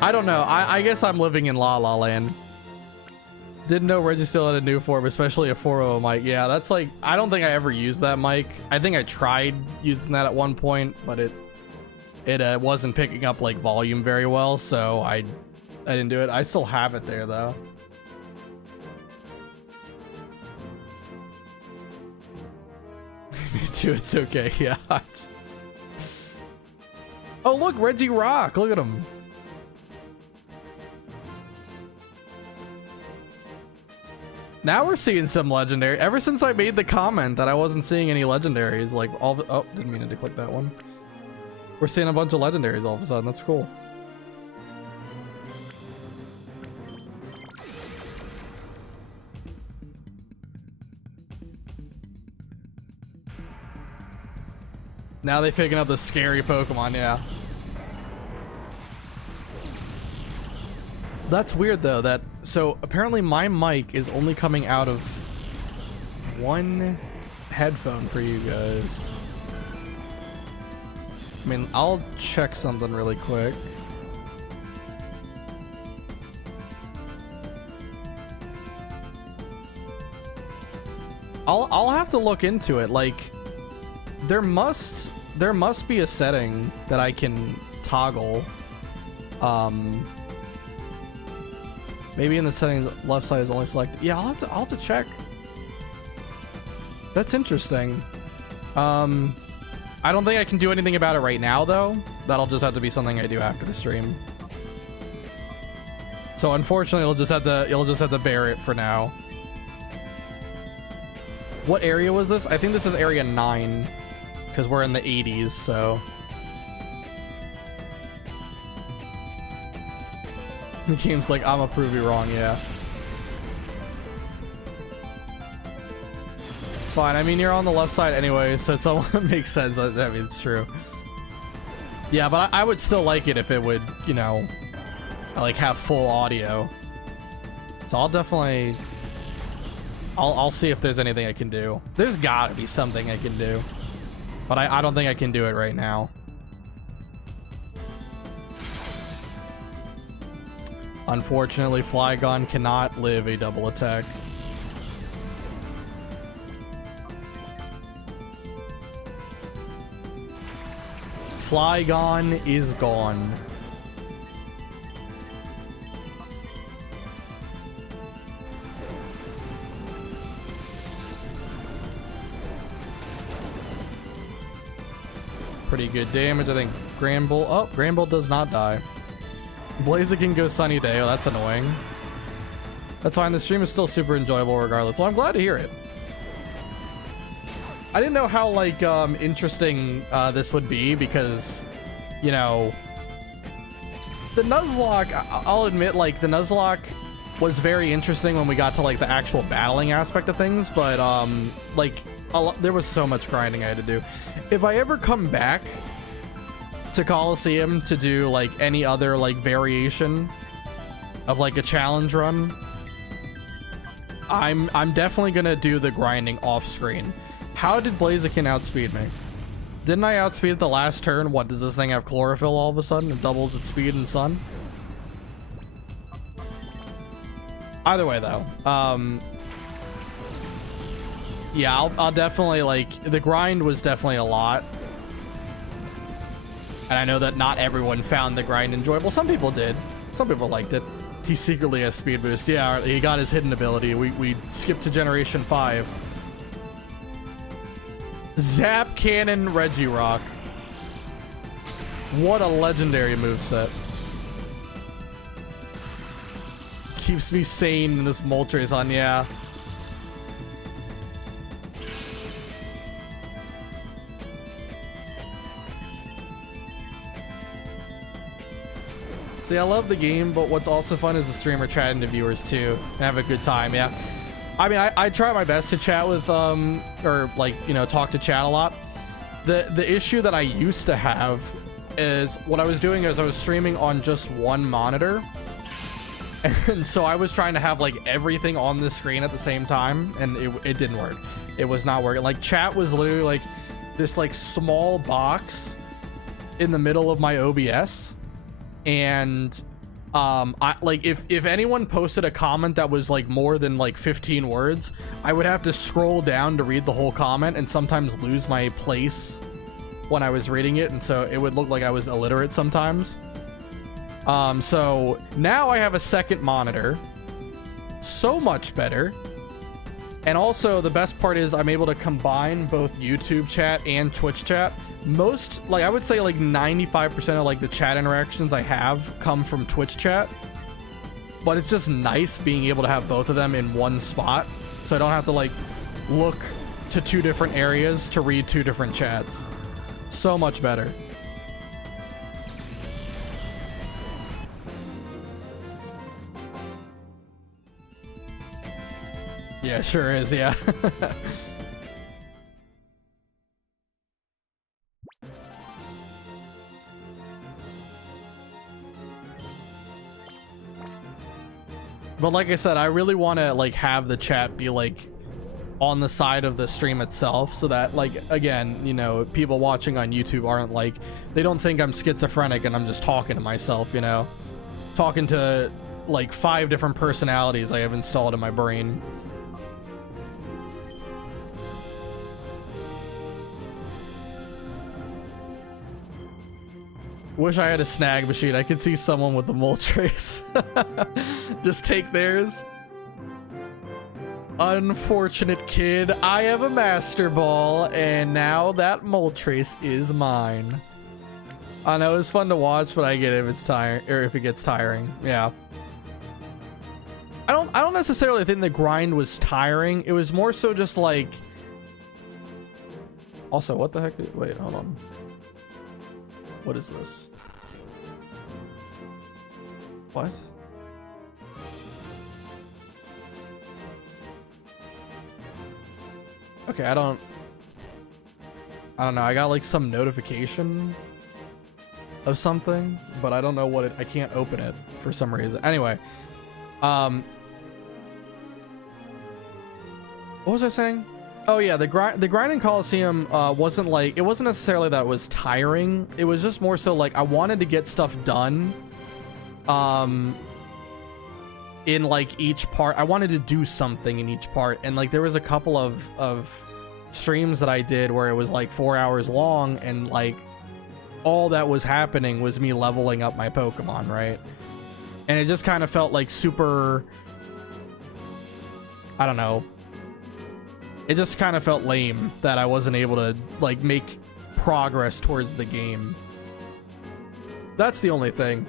I don't know. I guess I'm living in La La Land. Didn't know Registeel had a new form, especially a 4.0 mic. Yeah, that's like, I don't think I ever used that mic. I think I tried using that at one point, but it wasn't picking up like volume very well, so I didn't do it. I still have it there though. Me too, it's okay, yeah. Oh look, Reggie Rock, look at him. Now we're seeing some legendary. Ever since I made the comment that I wasn't seeing any legendaries, like oh, didn't mean to click that one. We're seeing a bunch of legendaries all of a sudden, that's cool. Now they're picking up the scary Pokemon, yeah. That's weird though, that so apparently my mic is only coming out of one headphone for you guys. I mean, I'll check something really quick. I'll have to look into it. Like there must be a setting that I can toggle. Maybe in the settings left side is only selected. Yeah, I'll have to check. That's interesting. I don't think I can do anything about it right now though. That'll just have to be something I do after the stream. So unfortunately you'll just have to bear it for now. What area was this? I think this is area 9 because we're in the 80s, so the game's like, I'ma prove you wrong, yeah. It's fine. I mean, you're on the left side anyway, so it's all makes sense. I mean, it's true. Yeah, but I would still like it if it would, you know, like have full audio. So I'll definitely, I'll see if there's anything I can do. There's gotta be something I can do, but I don't think I can do it right now. Unfortunately, Flygon cannot live a double attack. Flygon is gone. Pretty good damage, I think. Granbull. Oh, Granbull does not die. Blaziken goes Sunny Day. Oh, that's annoying. That's fine. The stream is still super enjoyable regardless. Well, I'm glad to hear it. I didn't know how, like, interesting this would be because, you know, the Nuzlocke, I'll admit, like, the Nuzlocke was very interesting when we got to, like, the actual battling aspect of things, but, like, there was so much grinding I had to do. If I ever come back to Colosseum to do like any other like variation of like a challenge run, I'm definitely gonna do the grinding off screen. How did Blaziken outspeed me? Didn't I outspeed the last turn? What, does this thing have chlorophyll all of a sudden? It doubles its speed in sun? Either way though, yeah, I'll definitely, like, the grind was definitely a lot. And I know that not everyone found the grind enjoyable. Some people did. Some people liked it. He secretly has speed boost. Yeah, he got his hidden ability. We skipped to Generation 5. Zap Cannon Regirock. What a legendary moveset. Keeps me sane in this Moltres on, yeah. See, I love the game, but what's also fun is the streamer chatting to viewers too and have a good time. Yeah, I mean, I try my best to chat with or like, you know, talk to chat a lot. The issue that I used to have is what I was doing is I was streaming on just one monitor, and so I was trying to have like everything on the screen at the same time, and it didn't work. It was not working. Like, chat was literally like this like small box in the middle of my OBS. And I like if anyone posted a comment that was like more than like 15 words, I would have to scroll down to read the whole comment and sometimes lose my place when I was reading it, and so it would look like I was illiterate sometimes. So now I have a second monitor, so much better. And also the best part is I'm able to combine both YouTube chat and Twitch chat. Most, like, I would say like 95% of like the chat interactions I have come from Twitch chat, but it's just nice being able to have both of them in one spot, so I don't have to like look to two different areas to read two different chats. So much better. Yeah, sure is, yeah. But like I said, I really want to like have the chat be like on the side of the stream itself, so that, like, again, you know, people watching on YouTube aren't like, they don't think I'm schizophrenic and I'm just talking to myself, you know, talking to like 5 different personalities I have installed in my brain. Wish I had a snag machine. I could see someone with the Moltres. Just take theirs. Unfortunate kid. I have a Master Ball, and now that Moltres is mine. I know it's fun to watch, but I get it if it's tiring, or if it gets tiring. Yeah. I don't necessarily think the grind was tiring. It was more so just like. Also, what the heck? Wait, hold on. What is this? What? Okay, I don't know. I got like some notification of something, but I don't know what it, I can't open it for some reason. Anyway, what was I saying? Oh yeah, the grind in Colosseum wasn't like, it wasn't necessarily that it was tiring. It was just more so like I wanted to get stuff done in like each part. I wanted to do something in each part, and like there was a couple of streams that I did where it was like 4 hours long, and like all that was happening was me leveling up my Pokemon, right? And it just kind of felt like super, I don't know. It just kind of felt lame that I wasn't able to like make progress towards the game. That's the only thing.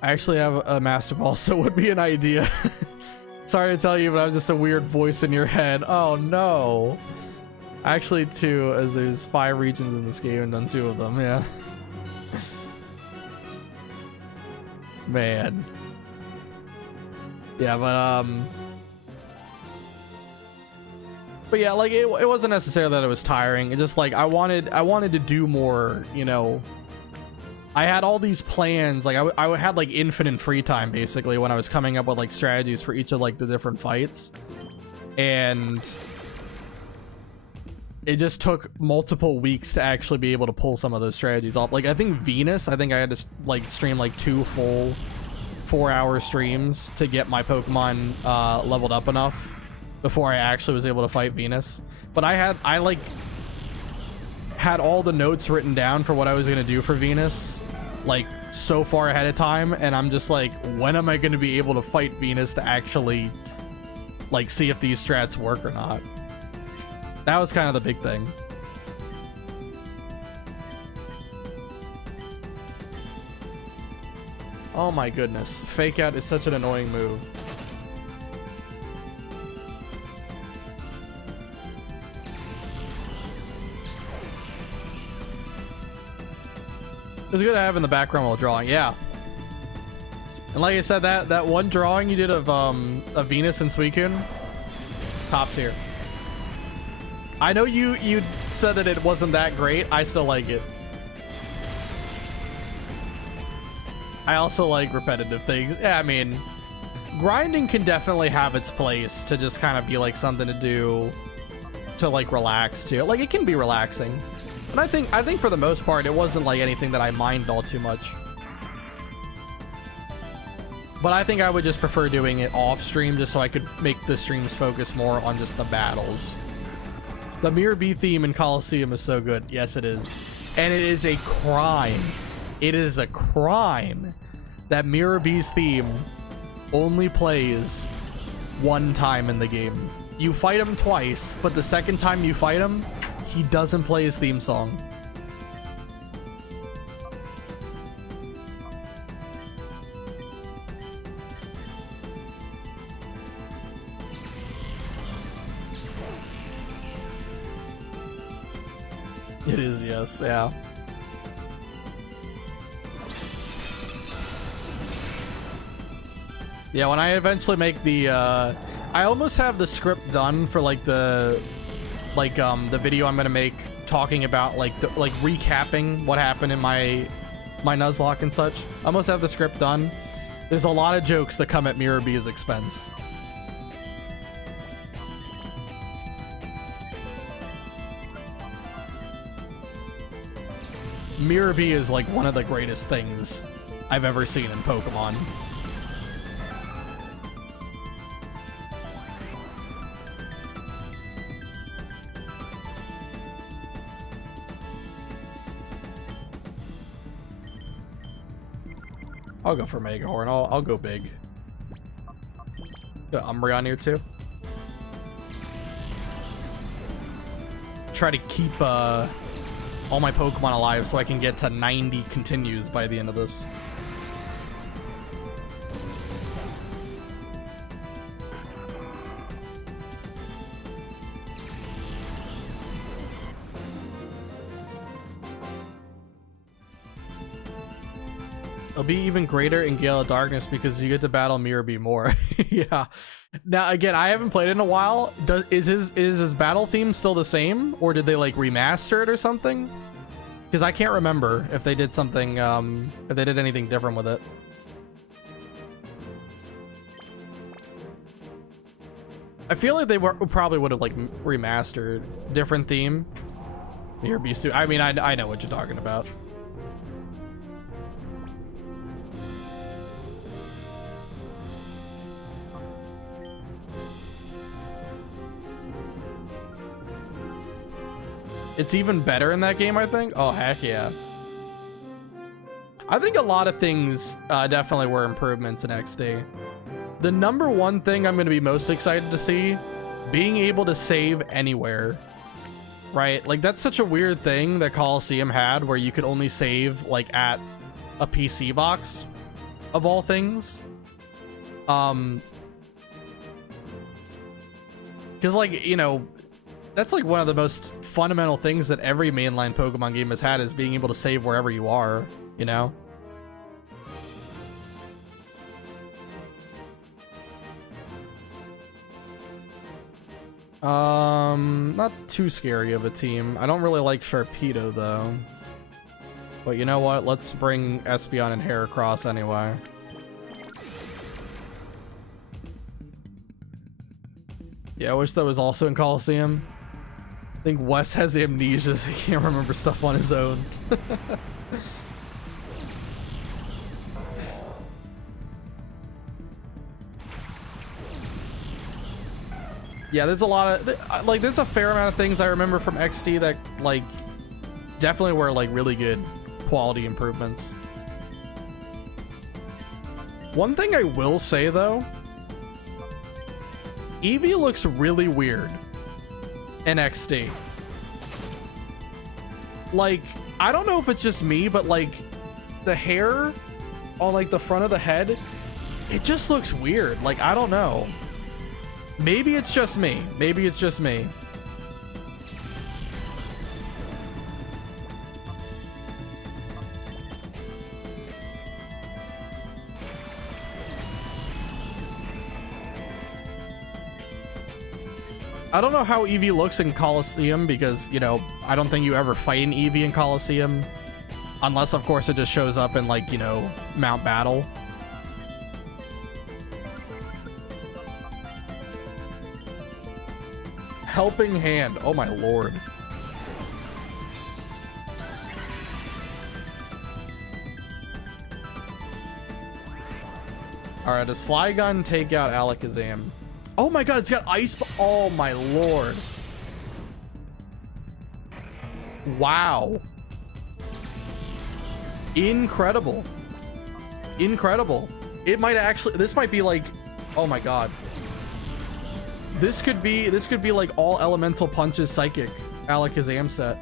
I actually have a Master Ball, so it would be an idea. Sorry to tell you, but I'm just a weird voice in your head. Oh no. Actually 2, as there's 5 regions in this game and done 2 of them, yeah. Man. Yeah, but yeah, like it wasn't necessarily that it was tiring. It just like I wanted to do more, you know. I had all these plans, like I had like infinite free time basically when I was coming up with like strategies for each of like the different fights, and it just took multiple weeks to actually be able to pull some of those strategies off. Like I think Venus, I think I had to like stream like 2 full 4-hour streams to get my Pokemon leveled up enough before I actually was able to fight Venus. But I like had all the notes written down for what I was gonna do for Venus like so far ahead of time, and I'm just like, when am I gonna be able to fight Venus to actually like see if these strats work or not? That was kind of the big thing. Oh my goodness, fake out is such an annoying move. It was good to have in the background while drawing, yeah. And like I said, that one drawing you did of Venus and Suicune, top tier. I know you said that it wasn't that great. I still like it. I also like repetitive things. Yeah, I mean, grinding can definitely have its place to just kind of be like something to do to like relax too. Like it can be relaxing. And I think for the most part, it wasn't like anything that I minded all too much. But I think I would just prefer doing it off stream just so I could make the streams focus more on just the battles. The Mirror B theme in Colosseum is so good. Yes, it is. And it is a crime. It is a crime that Mirror B's theme only plays 1 time in the game. You fight him twice, but the second time you fight him, he doesn't play his theme song. It is, yes, yeah. Yeah, when I eventually make the, I almost have the script done for like the video I'm gonna make talking about like recapping what happened in my nuzlocke and such. I almost have the script done. There's a lot of jokes that come at Mirror B's expense. Mirror B is like one of the greatest things I've ever seen in Pokemon. I'll go for Mega Horn. I'll go big. Got Umbreon here too. Try to keep all my Pokemon alive so I can get to 90 continues by the end of this. It'll be even greater in Gale of Darkness because you get to battle Mirror B more. Yeah. Now again, I haven't played it in a while. Is his battle theme still the same, or did they like remaster it or something? Because I can't remember if they did something, if they did anything different with it. I feel like they probably would have like remastered different theme. Mirror B suit. I mean, I know what you're talking about. It's even better in that game, I think. Oh, heck yeah. I think a lot of things definitely were improvements in XD. The number one thing I'm going to be most excited to see, being able to save anywhere, right? Like, that's such a weird thing that Colosseum had, where you could only save like at a PC box of all things. Because, like, you know, that's like one of the most fundamental things that every mainline Pokemon game has had, is being able to save wherever you are, you know? Not too scary of a team. I don't really like Sharpedo though. But you know what? Let's bring Espeon and Heracross anyway. Yeah, I wish that was also in Colosseum. I think Wes has amnesia, so he can't remember stuff on his own. Yeah, there's a lot of, like, there's a fair amount of things I remember from XD that, like, definitely were, like, really good quality improvements. One thing I will say, though, Eevee looks really weird in XD. Like, I don't know if it's just me, but, like, the hair on, like, the front of the head, it just looks weird. Like, I don't know. Maybe it's just me. Maybe it's just me. I don't know how Eevee looks in Colosseum because, you know, I don't think you ever fight an Eevee in Colosseum. Unless, of course, it just shows up in, like, you know, Mount Battle. Helping Hand. Oh my lord. Alright, does Flygon take out Alakazam? Oh my god, it's got Ice. Oh my lord. Wow. Incredible. Incredible. It might actually, this might be like, oh my god. This could be like all elemental punches psychic Alakazam set.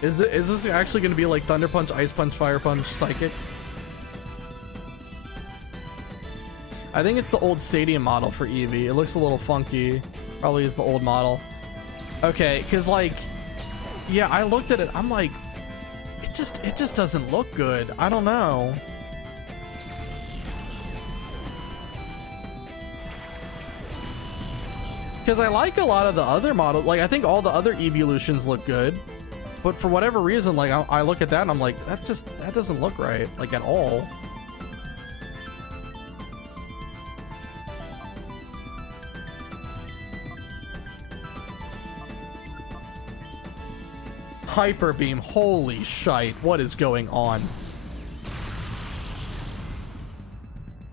Is this actually going to be like Thunder Punch, Ice Punch, Fire Punch, Psychic? I think it's the old Stadium model for Eevee. It looks a little funky. Probably is the old model. Okay, because like, yeah, I looked at it. I'm like, it just doesn't look good. I don't know. Because I like a lot of the other models. Like, I think all the other evolutions look good. But for whatever reason, like, I look at that and I'm like, that doesn't look right, like, at all. Hyper Beam, holy shite, what is going on?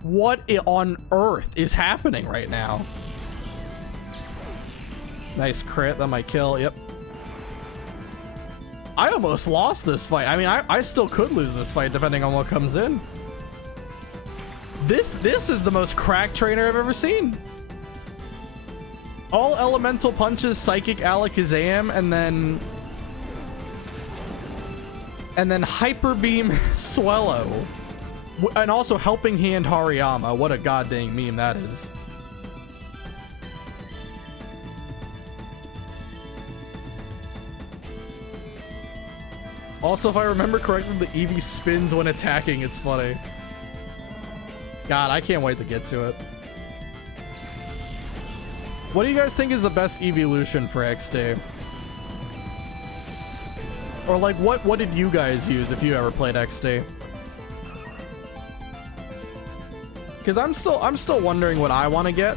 What on earth is happening right now? Nice crit, that might kill, yep. I almost lost this fight. I mean, I still could lose this fight depending on what comes in. This is the most cracked trainer I've ever seen. All elemental punches, Psychic Alakazam, and then Hyper Beam Swellow. And also Helping Hand Hariyama. What a goddamn meme that is. Also, if I remember correctly, the Eevee spins when attacking. It's funny. God, I can't wait to get to it. What do you guys think is the best evolution for XD? Or like, what did you guys use if you ever played XD? Because I'm still wondering what I want to get.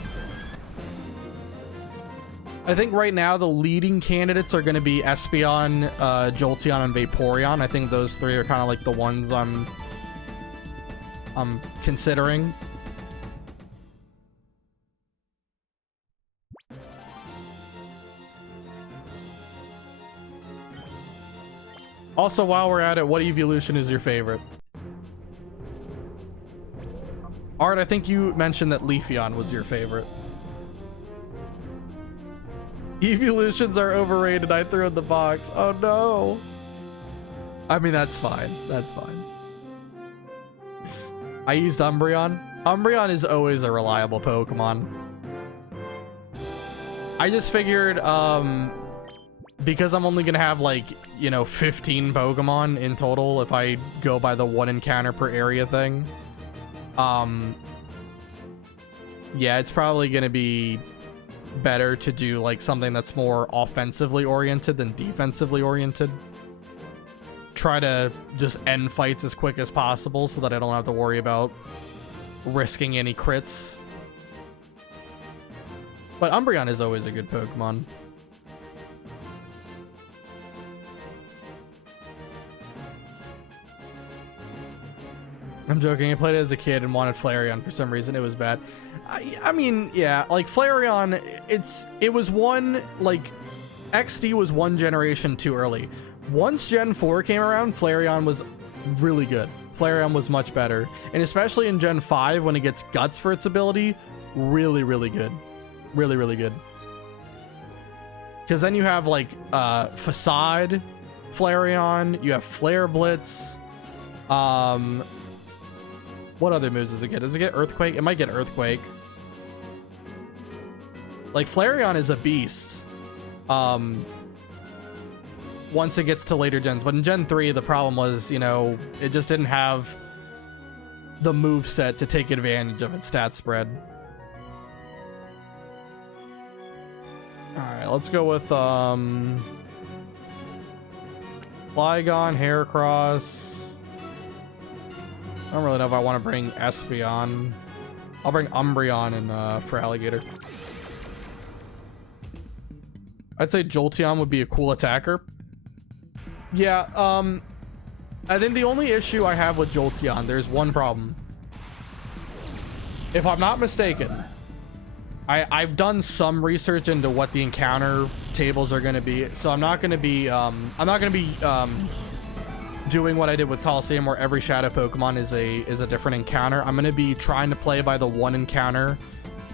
I think right now the leading candidates are going to be Espeon, Jolteon, and Vaporeon. I think those three are kind of like the ones I'm considering. Also, while we're at it, what evolution is your favorite? Art, I think you mentioned that Leafeon was your favorite. Evolutions are overrated. I threw in the box. Oh no. I mean, that's fine. That's fine. I used Umbreon. Umbreon is always a reliable Pokemon. I just figured, because I'm only gonna have like, you know, 15 Pokemon in total if I go by the 1 encounter per area thing. Yeah, it's probably gonna be better to do like something that's more offensively oriented than defensively oriented. Try to just end fights as quick as possible so that I don't have to worry about risking any crits. But Umbreon is always a good Pokemon. I'm joking. I played it as a kid and wanted Flareon for some reason. It was bad. I mean, yeah, like Flareon, it was one, like, XD was one generation too early. Once Gen 4 came around, Flareon was really good. Flareon was much better. And especially in Gen 5, when it gets Guts for its ability, really, really good. Really, really good. Because then you have, like, Facade, Flareon, you have Flare Blitz, what other moves does it get? Does it get Earthquake? It might get Earthquake. Like, Flareon is a beast. Once it gets to later gens. But in Gen 3, the problem was, you know, it just didn't have the move set to take advantage of its stat spread. Alright, let's go with, Flygon, Heracross. I don't really know if I want to bring Espeon. I'll bring Umbreon and Feraligatr. I'd say Jolteon would be a cool attacker. Yeah, I think the only issue I have with Jolteon, there's one problem. If I'm not mistaken, I've done some research into what the encounter tables are going to be, so I'm not going to be doing what I did with Colosseum, where every shadow Pokemon is a different encounter. I'm going to be trying to play by the 1 encounter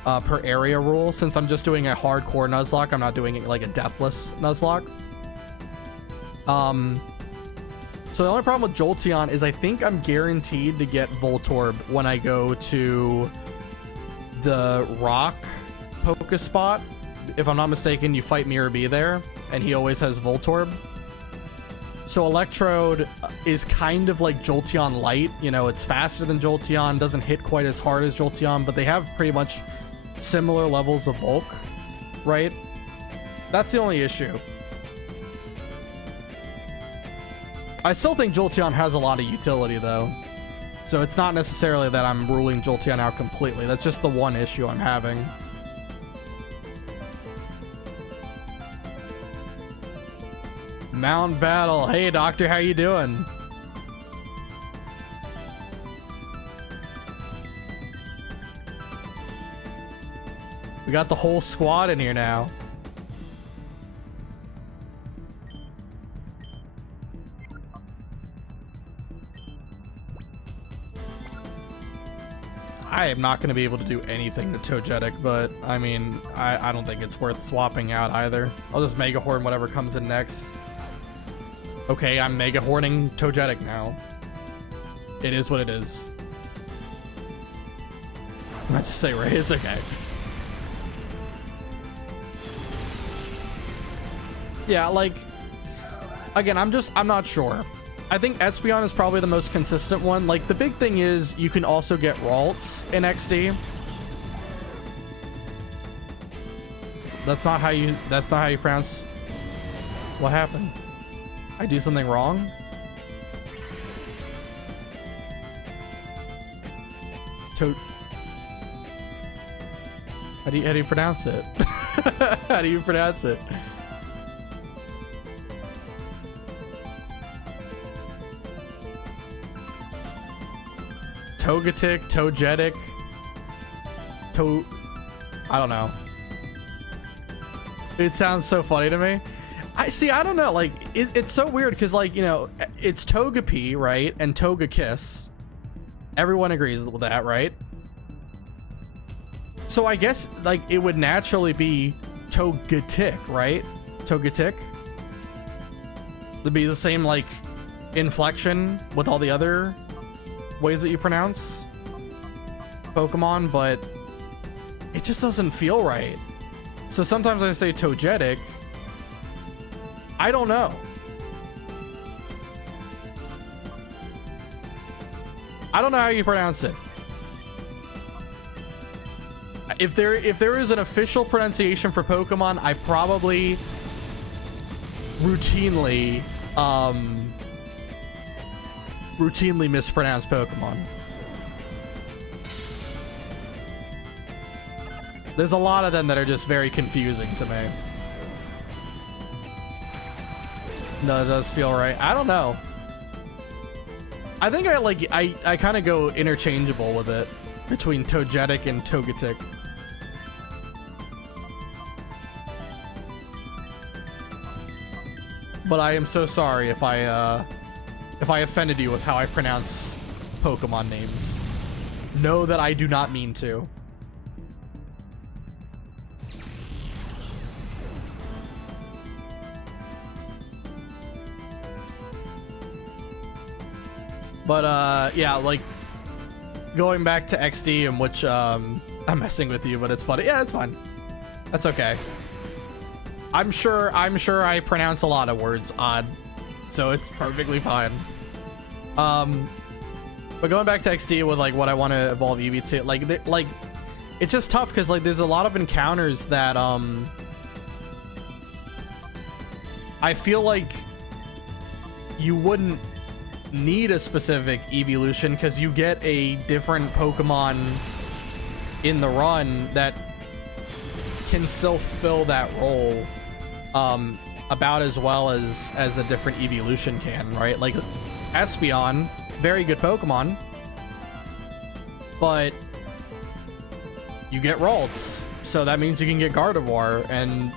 per area rule. Since I'm just doing a hardcore Nuzlocke, I'm not doing like a deathless Nuzlocke. So the only problem with Jolteon is I think I'm guaranteed to get Voltorb when I go to the Rock Poké spot. If I'm not mistaken, you fight Mirror B there, and he always has Voltorb. So Electrode is kind of like Jolteon Light. You know, it's faster than Jolteon, doesn't hit quite as hard as Jolteon, but they have pretty much similar levels of bulk, right? That's the only issue. I still think Jolteon has a lot of utility, though. So it's not necessarily that I'm ruling Jolteon out completely. That's just the one issue I'm having. Mount Battle. Hey, Doctor, how you doing? We got the whole squad in here now. I am not going to be able to do anything to Togetic, but I mean, I don't think it's worth swapping out either. I'll just Mega Horn whatever comes in next. Okay, I'm Mega Horning Togetic now. It is what it is. I meant to say Ray, it's okay. Yeah, like, again, I'm not sure. I think Espeon is probably the most consistent one. Like, the big thing is you can also get Ralts in XD. That's not how you pronounce. What happened? I do something wrong? How do you pronounce it? How do you pronounce it? Togetic, Togetic, I don't know. It sounds so funny to me. I don't know, like it's so weird because, like, you know, it's Togepi, right? And Togekiss. Everyone agrees with that, right? So I guess like it would naturally be Togetic, right? Togetic. It'd be the same like inflection with all the other ways that you pronounce Pokemon, but it just doesn't feel right. So sometimes I say Togetic. I don't know. I don't know how you pronounce it. If there is an official pronunciation for Pokemon, I probably routinely mispronounce Pokemon. There's a lot of them that are just very confusing to me. No, it does feel right. I don't know. I think I kind of go interchangeable with it between Togetic and Togetic. But I am so sorry if I offended you with how I pronounce Pokemon names. Know that I do not mean to. But yeah, like going back to XD, in which I'm messing with you, but it's funny. Yeah, it's fine. That's okay. I'm sure I pronounce a lot of words odd, so it's perfectly fine. But going back to XD with like what I want to evolve Eevee to, like it's just tough because like there's a lot of encounters that I feel like you wouldn't need a specific evolution because you get a different Pokemon in the run that can still fill that role about as well as a different evolution can, right? Like Espeon, very good Pokemon, but you get Ralts, so that means you can get Gardevoir, and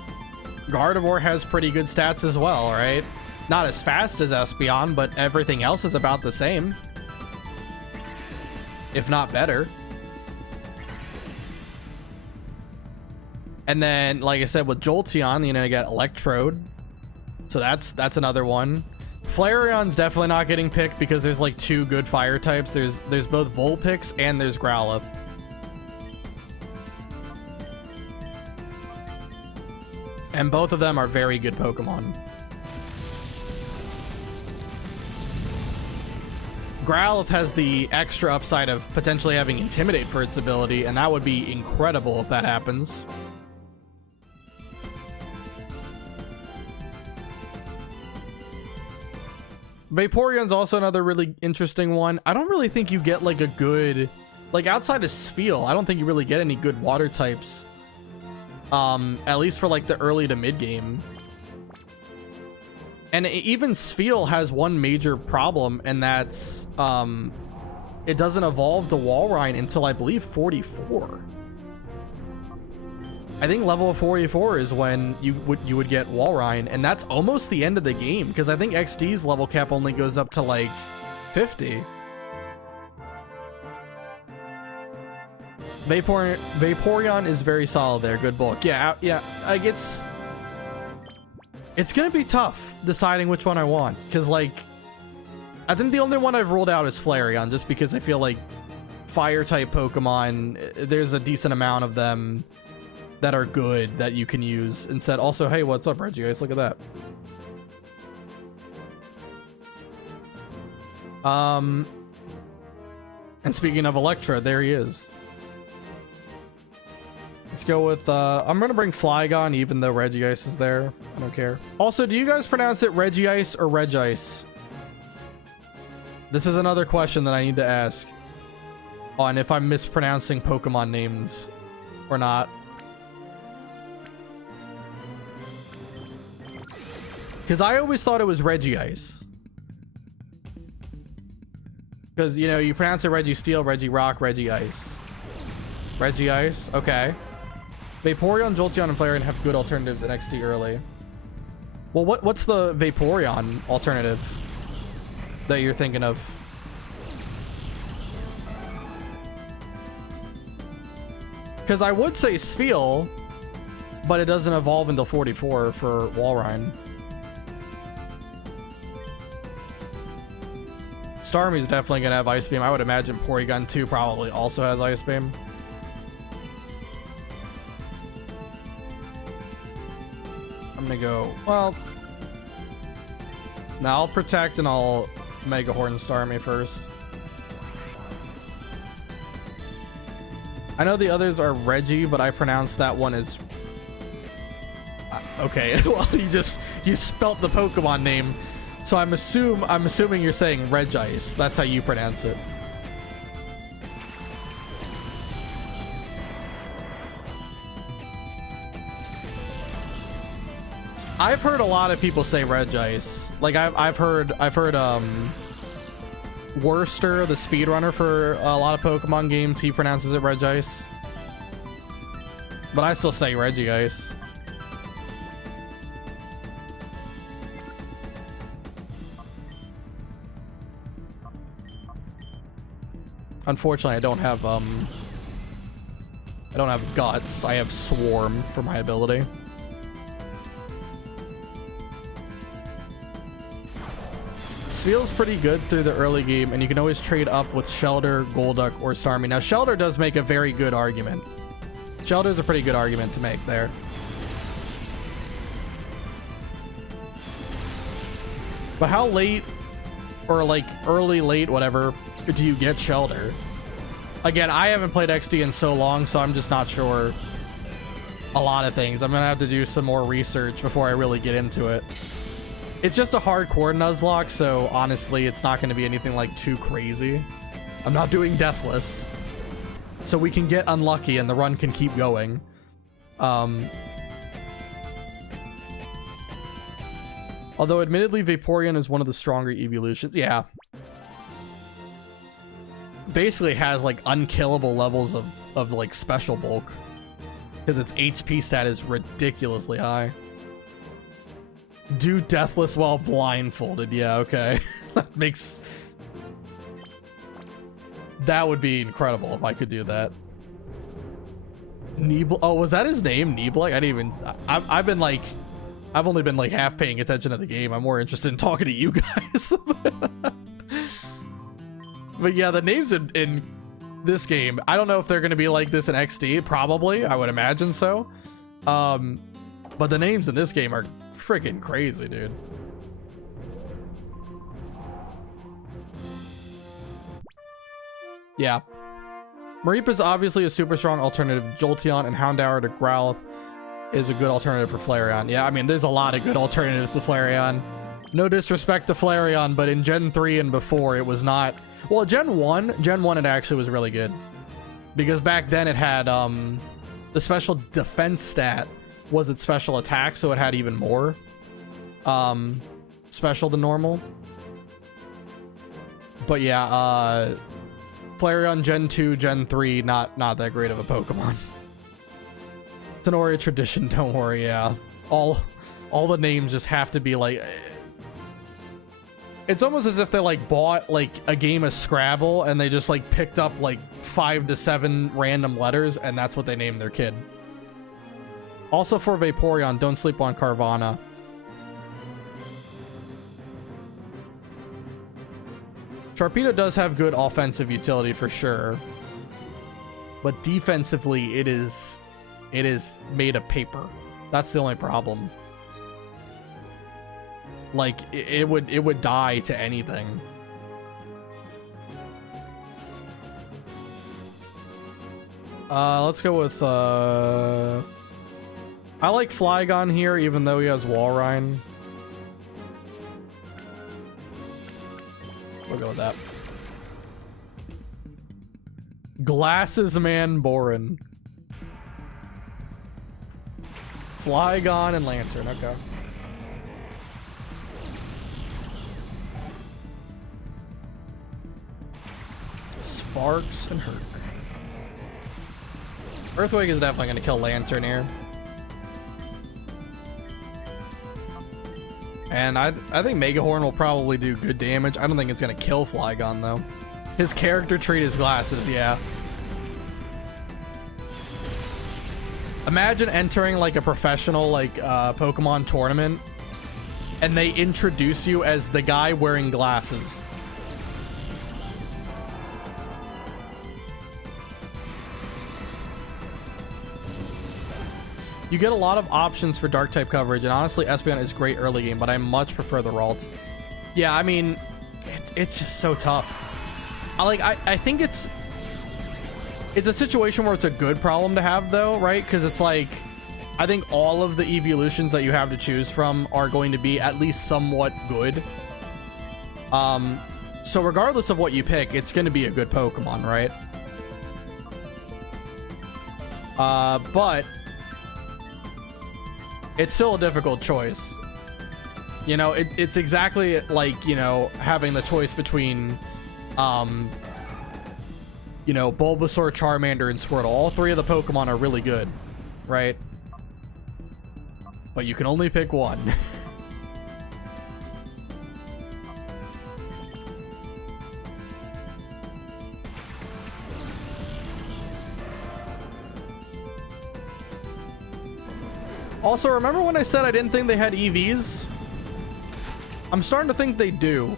Gardevoir has pretty good stats as well, right? Not as fast as Espeon, but everything else is about the same, if not better. And then, like I said, with Jolteon, you know, you got Electrode, so that's another one. Flareon's definitely not getting picked because there's like two good fire types. There's both Vulpix and there's Growlithe. And both of them are very good Pokemon. Growlithe has the extra upside of potentially having Intimidate for its ability, and that would be incredible if that happens. Vaporeon's also another really interesting one. I don't really think you get like a good, like outside of Spheal, I don't think you really get any good water types. At least for like the early to mid game. And even Spheal has one major problem, and that's it doesn't evolve to Walrein until I believe 44. I think level 44 is when you would get Walrein, and that's almost the end of the game because I think XD's level cap only goes up to like 50. Vaporeon is very solid there, good bulk. Yeah, like it's gonna be tough deciding which one I want, because like I think the only one I've ruled out is Flareon, just because I feel like fire type Pokemon, there's a decent amount of them that are good that you can use instead. Also, hey, what's up, Regice? Look at that. And speaking of Electra, there he is. Let's go with I'm gonna bring Flygon even though Regice is there. I don't care. Also, do you guys pronounce it Regice or Regice? This is another question that I need to ask on if I'm mispronouncing Pokemon names or not. Because I always thought it was Regice. Because, you know, you pronounce it Registeel, Regirock, Regice. Regice, okay. Vaporeon, Jolteon, and Flareon have good alternatives in XD early. Well, what's the Vaporeon alternative that you're thinking of? Because I would say Spheal, but it doesn't evolve until 44 for Walrein. Starmie's definitely gonna have Ice Beam. I would imagine Porygon 2 probably also has Ice Beam. I'm gonna go, well, now I'll Protect and I'll Mega Horn Starmie first. I know the others are Reggie, but I pronounce that one as okay. Well, you spelt the Pokemon name, so I'm assuming you're saying Regice. That's how you pronounce it. I've heard a lot of people say Regice. Like I've heard Worster, the speedrunner for a lot of Pokemon games, he pronounces it Regice. But I still say Regice. Unfortunately, I don't have Guts. I have Swarm for my ability. Feels pretty good through the early game, and you can always trade up with Shelter, Golduck, or Starmie. Now, Shelter does make a very good argument. Shelter's a pretty good argument to make there. But how late, or like early, late, whatever, do you get Shelter? Again, I haven't played XD in so long, so I'm just not sure a lot of things. I'm gonna have to do some more research before I really get into it. It's just a hardcore Nuzlocke, so honestly, it's not going to be anything like too crazy. I'm not doing Deathless, so we can get unlucky and the run can keep going. Although admittedly, Vaporeon is one of the stronger evolutions. Yeah. Basically has like unkillable levels of like special bulk, because its HP stat is ridiculously high. Do Deathless while blindfolded. Yeah, okay. That would be incredible if I could do that. Oh, was that his name? Neebla? I didn't even... I've only been like half paying attention to the game. I'm more interested in talking to you guys. But yeah, the names in this game, I don't know if they're going to be like this in XD. Probably. I would imagine so. But the names in this game are freaking crazy, dude. Yeah. Mareepa's obviously a super strong alternative. Jolteon and Houndour to Growlithe is a good alternative for Flareon. Yeah, I mean, there's a lot of good alternatives to Flareon. No disrespect to Flareon, but in Gen 3 and before, it was not... Well, Gen 1 it actually was really good. Because back then it had the special defense stat was its special attack, so it had even more special than normal. But yeah, Flareon Gen 2, Gen 3, not that great of a Pokemon. It's an Ori tradition, don't worry. Yeah, all the names just have to be like... It's almost as if they like bought like a game of Scrabble and they just like picked up like 5 to 7 random letters and that's what they named their kid. Also for Vaporeon, don't sleep on Carvana. Sharpedo does have good offensive utility for sure, but defensively it is made of paper. That's the only problem. Like it would die to anything. Let's go with I like Flygon here, even though he has Walrein. We'll go with that. Glasses Man Borin. Flygon and Lantern, okay. Sparks and Herc. Earthquake is definitely going to kill Lantern here. And I think Megahorn will probably do good damage. I don't think it's going to kill Flygon, though. His character trait is glasses, yeah. Imagine entering like a professional like Pokemon tournament and they introduce you as the guy wearing glasses. You get a lot of options for dark type coverage, and honestly Espeon is great early game, but I much prefer the Ralts. Yeah, I mean, it's just so tough. I think it's a situation where it's a good problem to have though, right? Because it's like, I think all of the evolutions that you have to choose from are going to be at least somewhat good. So regardless of what you pick, it's going to be a good Pokemon, right? But it's still a difficult choice. You know, it's exactly like, you know, having the choice between, you know, Bulbasaur, Charmander, and Squirtle. All three of the Pokemon are really good, right? But you can only pick one. Also, remember when I said I didn't think they had EVs? I'm starting to think they do.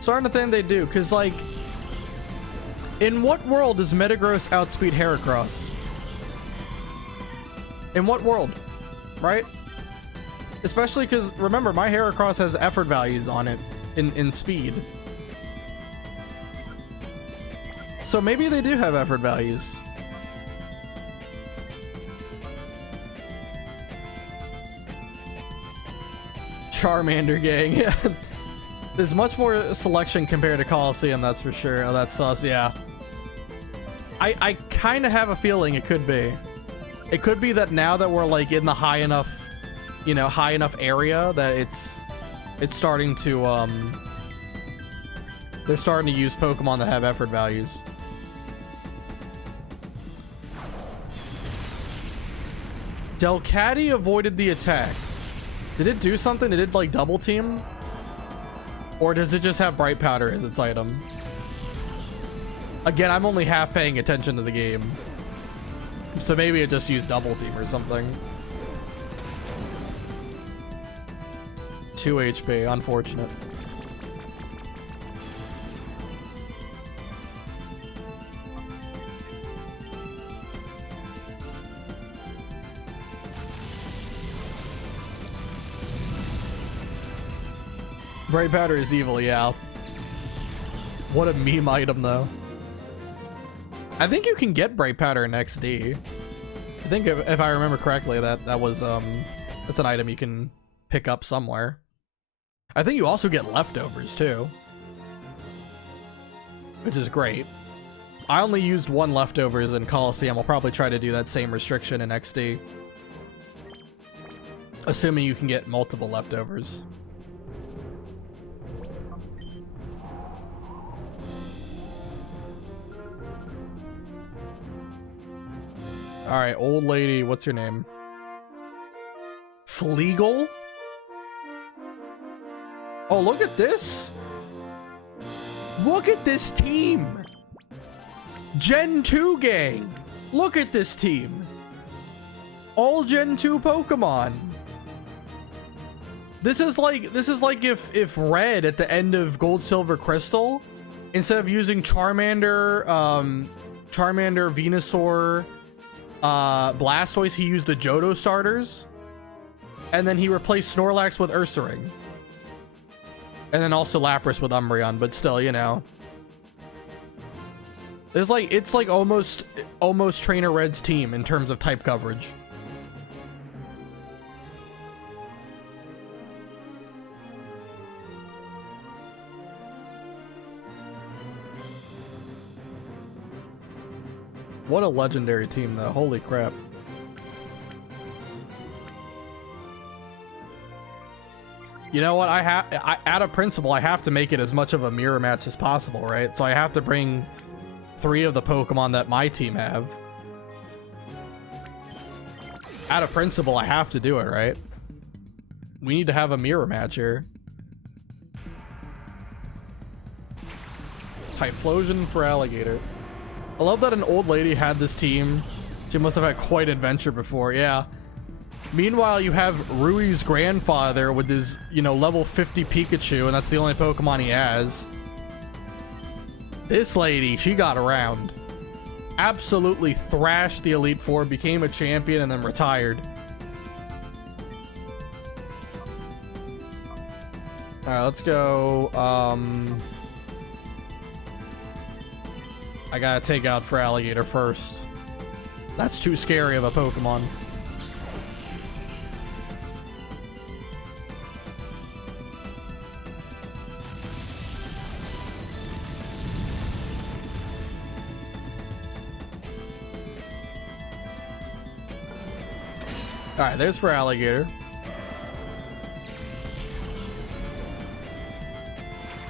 Because, like, in what world does Metagross outspeed Heracross? In what world? Right? Especially because, remember, my Heracross has effort values on it in speed. So maybe they do have effort values. Charmander gang. Yeah. There's much more selection compared to Colosseum, that's for sure. Oh, that's sus, yeah. I kind of have a feeling it could be. It could be that now that we're like in the high enough, you know, high enough area that it's starting to they're starting to use Pokemon that have effort values. Delcatty avoided the attack. Did it do something? Did it like double team? Or does it just have Bright Powder as its item? Again, I'm only half paying attention to the game. So maybe it just used double team or something. 2 HP, unfortunate. Bright Powder is evil, yeah. What a meme item, though. I think you can get Bright Powder in XD. I think if I remember correctly, that was that's an item you can pick up somewhere. I think you also get leftovers too, which is great. I only used one leftovers in Colosseum. I'll probably try to do that same restriction in XD, assuming you can get multiple leftovers. All right, old lady, what's your name? Fleagle? Oh, look at this. Look at this team. Gen 2 gang. Look at this team. All Gen 2 Pokemon. This is like if Red at the end of Gold, Silver, Crystal, instead of using Charmander, Venusaur, Blastoise, he used the Johto starters, and then he replaced Snorlax with Ursaring, and then also Lapras with Umbreon. But still, you know, it's like almost Trainer Red's team in terms of type coverage. What a legendary team, though. Holy crap. You know what? Out of principle, I have to make it as much of a mirror match as possible, right? So I have to bring 3 of the Pokemon that my team have. Out of principle, I have to do it, right? We need to have a mirror match here. Typhlosion for Alligator. I love that an old lady had this team. She must have had quite an adventure before, yeah. Meanwhile, you have Rui's grandfather with his, you know, level 50 Pikachu, and that's the only Pokemon he has. This lady, she got around. Absolutely thrashed the Elite Four, became a champion, and then retired. Alright, let's go. I gotta take out for Alligator first. That's too scary of a Pokemon. Alright, there's for Alligator.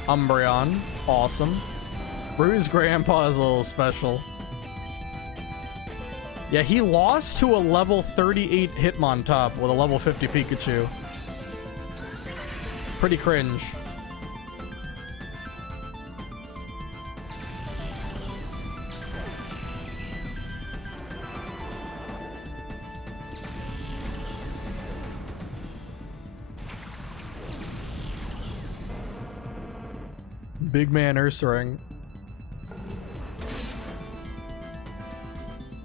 Umbreon. Awesome. Bru's grandpa is a little special. Yeah, he lost to a level 38 Hitmontop with a level 50 Pikachu. Pretty cringe. Big man Ursaring.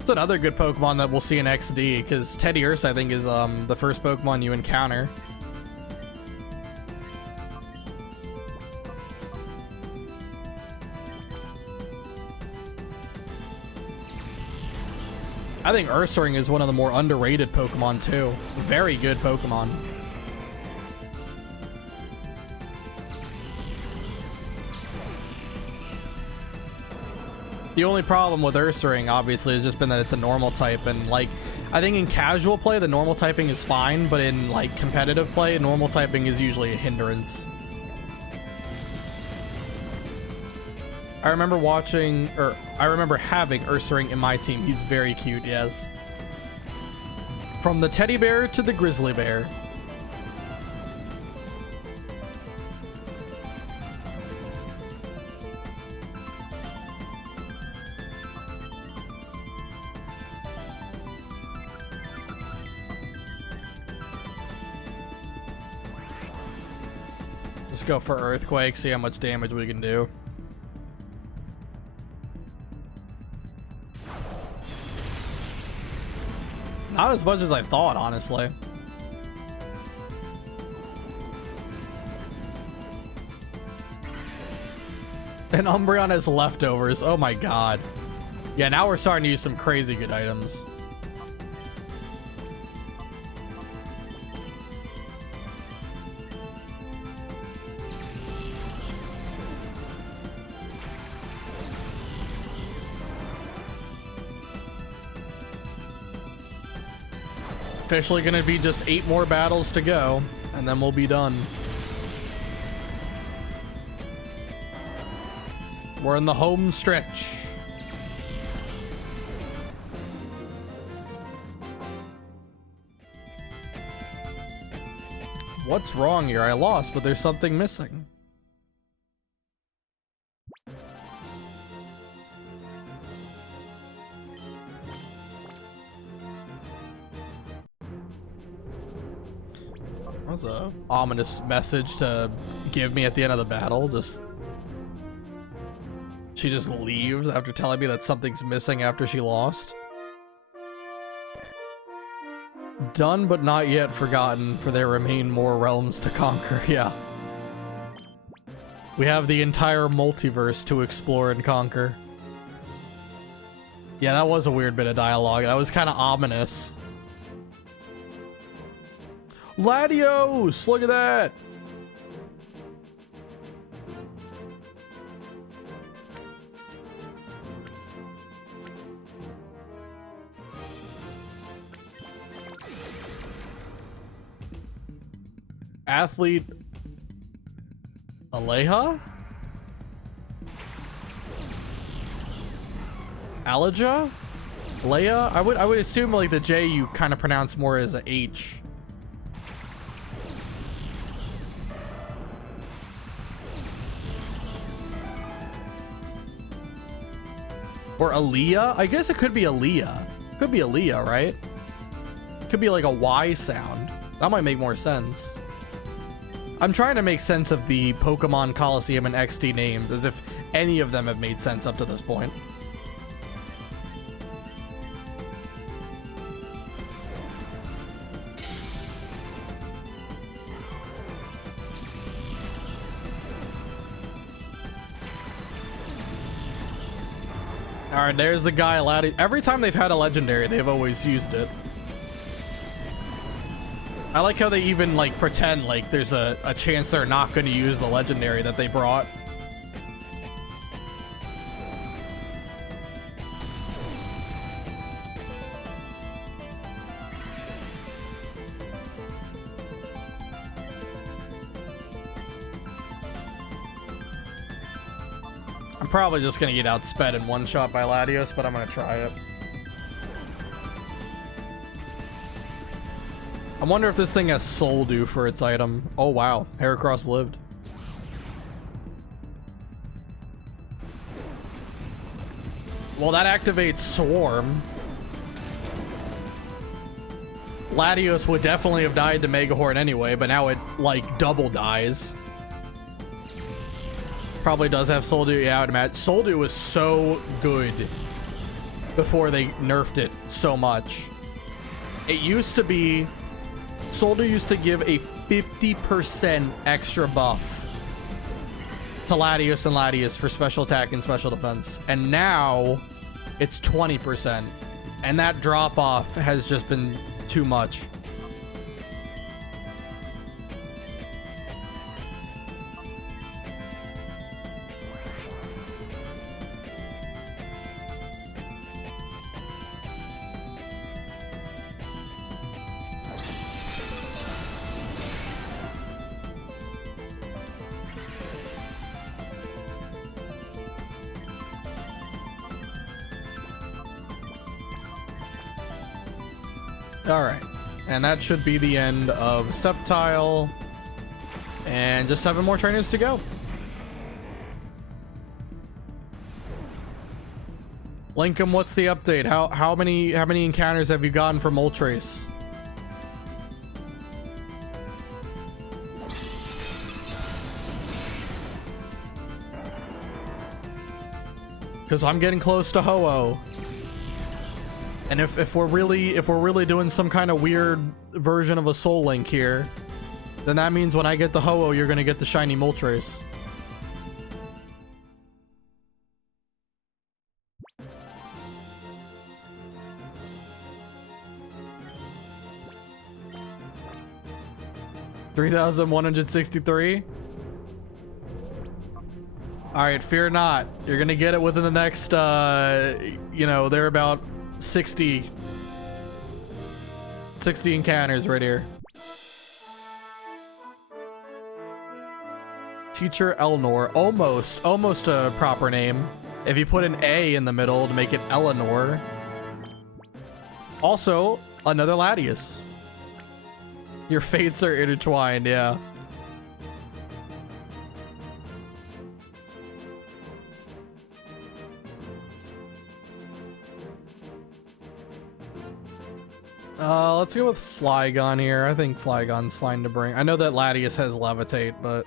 It's another good Pokemon that we'll see in XD, because Teddiursa, I think, is the first Pokemon you encounter. I think Ursaring is one of the more underrated Pokemon too. Very good Pokemon. The only problem with Ursaring, obviously, has just been that it's a normal type, and like, I think in casual play, the normal typing is fine, but in like competitive play, normal typing is usually a hindrance. I remember having Ursaring in my team. He's very cute, yes. From the teddy bear to the grizzly bear. Just go for Earthquake, see how much damage we can do. Not as much as I thought, honestly. And Umbreon has leftovers. Oh my god. Yeah, now we're starting to use some crazy good items. Officially gonna be just 8 more battles to go, and then we'll be done. We're in the home stretch. What's wrong here? I lost, but there's something missing. That was a ominous message to give me at the end of the battle. She just leaves after telling me that something's missing after she lost. Done but not yet forgotten, for there remain more realms to conquer. Yeah. We have the entire multiverse to explore and conquer. Yeah, that was a weird bit of dialogue. That was kind of ominous. Latios! Look at that! Athlete Aleja? Alaja? Leia? I would assume like the J you kind of pronounce more as a H. Or Aaliyah? I guess it could be Aaliyah. Could be Aaliyah, right? Could be like a Y sound. That might make more sense. I'm trying to make sense of the Pokemon Colosseum and XD names as if any of them have made sense up to this point. All right, there's the guy. Every time they've had a legendary, they've always used it. I like how they even like pretend like there's a chance they're not going to use the legendary that they brought. I'm probably just going to get outsped in one shot by Latios, but I'm going to try it. I wonder if this thing has Soul Dew for its item. Oh wow, Heracross lived. Well, that activates Swarm. Latios would definitely have died to Megahorn anyway, but now it like double dies. Probably does have Soul Dew. Yeah, I would imagine. Soul Dew was so good before they nerfed it so much. It used to be... Soul Dew used to give a 50% extra buff to Latios and Latias for special attack and special defense. And now it's 20%. And that drop off has just been too much. All right, and that should be the end of Sceptile, and just 7 more trainers to go. Lincoln, what's the update? How many encounters have you gotten from Moltres? Because I'm getting close to Ho-Oh. And if we're really doing some kind of weird version of a Soul Link here, then that means when I get the Ho-Oh, you're gonna get the shiny Moltres. $3,163. All right, fear not. You're gonna get it within the next, you know, they're about 60 encounters right here. Teacher Elnor, almost a proper name. If you put an A in the middle to make it Eleanor. Also, another Latias. Your fates are intertwined, yeah. Let's go with Flygon here. I think Flygon's fine to bring. I know that Latias has Levitate, but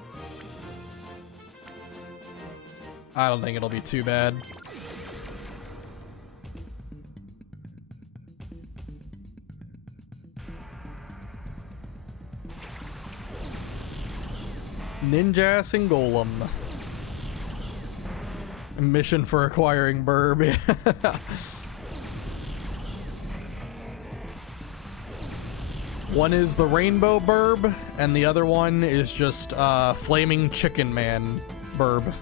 I don't think it'll be too bad. Ninjask and Golem. Mission for acquiring Burb. One is the Rainbow Burb, and the other one is just Flaming Chicken Man Burb.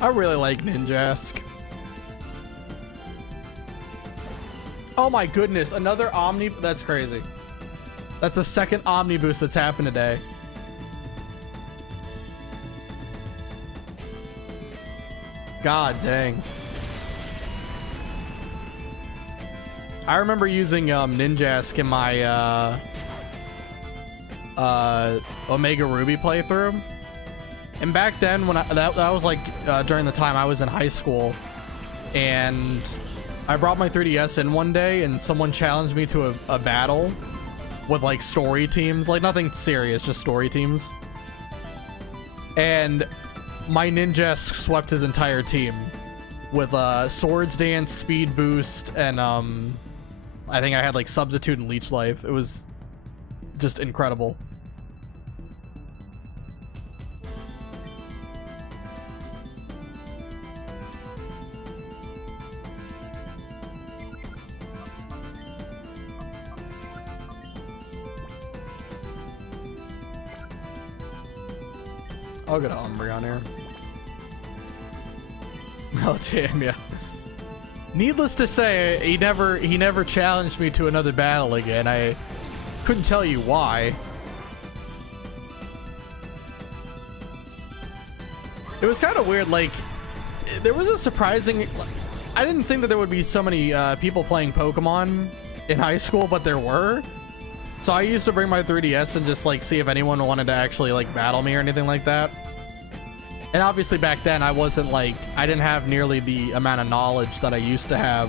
I really like Ninjask. Oh my goodness, another Omni. That's crazy. That's the second Omni boost that's happened today. God dang. I remember using Ninjask in my Omega Ruby playthrough. And back then, when that was like during the time I was in high school, and I brought my 3DS in one day, and someone challenged me to a battle with like story teams, like nothing serious, just story teams. And my Ninjask swept his entire team with Swords Dance, Speed Boost, and I think I had like Substitute and Leech Life. It was just incredible. I'll get an Umbreon here. Oh damn, yeah. Needless to say, he never challenged me to another battle again. I couldn't tell you why. It was kind of weird. Like, there was a surprising. I didn't think that there would be so many people playing Pokemon in high school, but there were. So I used to bring my 3DS and just like see if anyone wanted to actually like battle me or anything like that. And obviously back then I wasn't like, I didn't have nearly the amount of knowledge that I used to have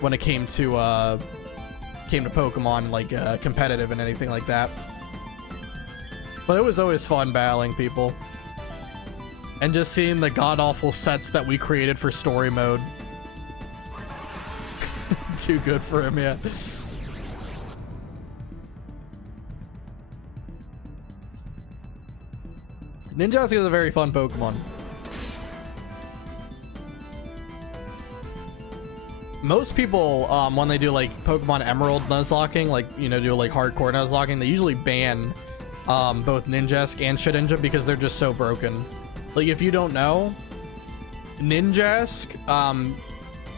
when it came to Pokemon, like competitive and anything like that. But it was always fun battling people. And just seeing the god-awful sets that we created for story mode. Too good for him, yeah. Ninjask is a very fun Pokemon. Most people, when they do like Pokemon Emerald nuzlocking, like, you know, do like hardcore nuzlocking, they usually ban both Ninjask and Shedinja because they're just so broken. Like, if you don't know, Ninjask,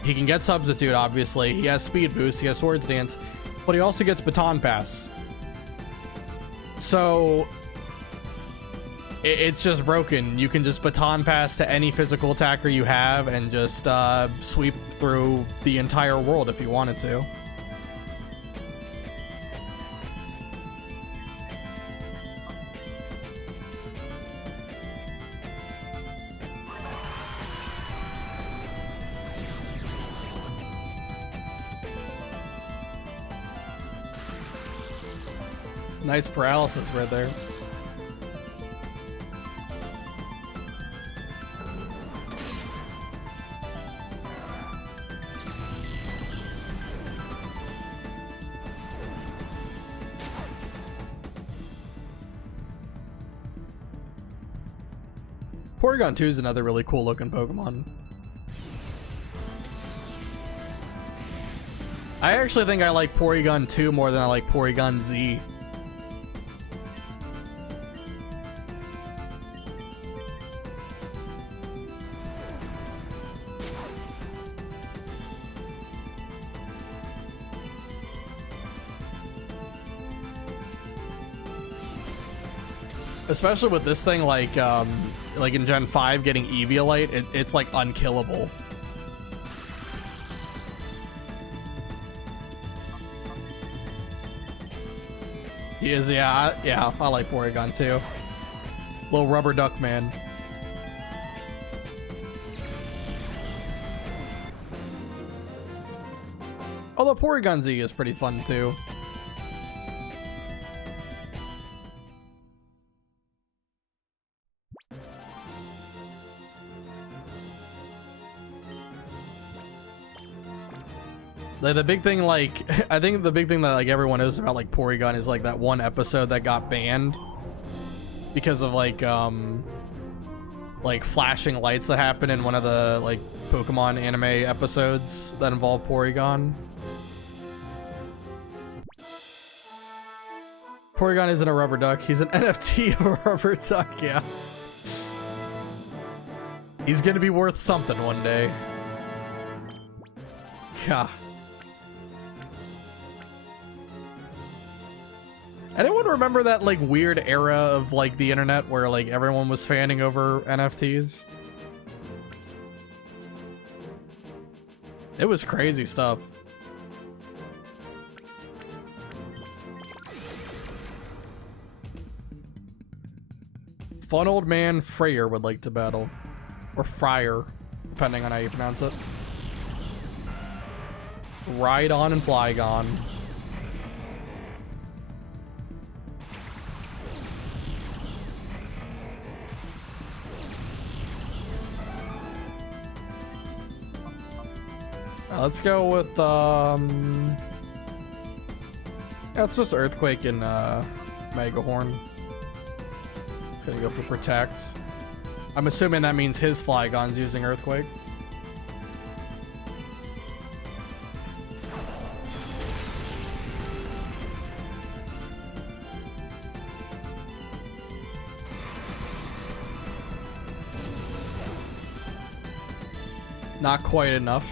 he can get Substitute, obviously. He has Speed Boost, he has Swords Dance, but he also gets Baton Pass. So it's just broken. You can just Baton Pass to any physical attacker you have and just sweep through the entire world if you wanted to. Nice paralysis right there. Porygon 2 is another really cool looking Pokemon. I actually think I like Porygon 2 more than I like Porygon Z. Especially with this thing, like in Gen 5 getting Eviolite, it's like unkillable. He is, yeah, I like Porygon too. Little rubber duck man. Although Porygon Z is pretty fun too. Like the big thing, like I think the big thing that like everyone knows about like Porygon is like that one episode that got banned because of like flashing lights that happened in one of the like Pokemon anime episodes that involved Porygon. Porygon isn't a rubber duck, he's an NFT of a rubber duck, yeah. He's gonna be worth something one day. Yeah. Anyone remember that like weird era of like the internet where like everyone was fanning over NFTs? It was crazy stuff. Fun old man Freyr would like to battle. Or Friar, depending on how you pronounce it. Rhydon and Flygon. Let's go with yeah, it's just Earthquake and Megahorn. It's gonna go for Protect. I'm assuming that means his Flygon's using Earthquake. Not quite enough.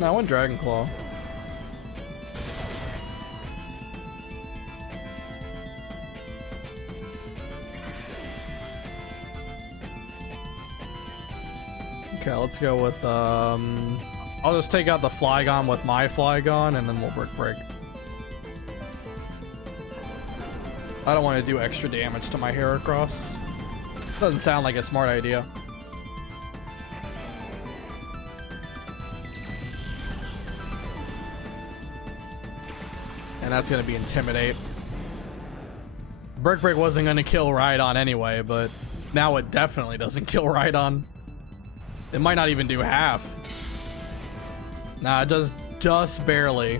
No, one Dragon Claw. Okay, let's go with I'll just take out the Flygon with my Flygon and then we'll Brick. I don't want to do extra damage to my Heracross. Doesn't sound like a smart idea. And that's going to be Intimidate. Brick wasn't going to kill Rhydon anyway, but now it definitely doesn't kill Rhydon. It might not even do half. Nah, it does just barely.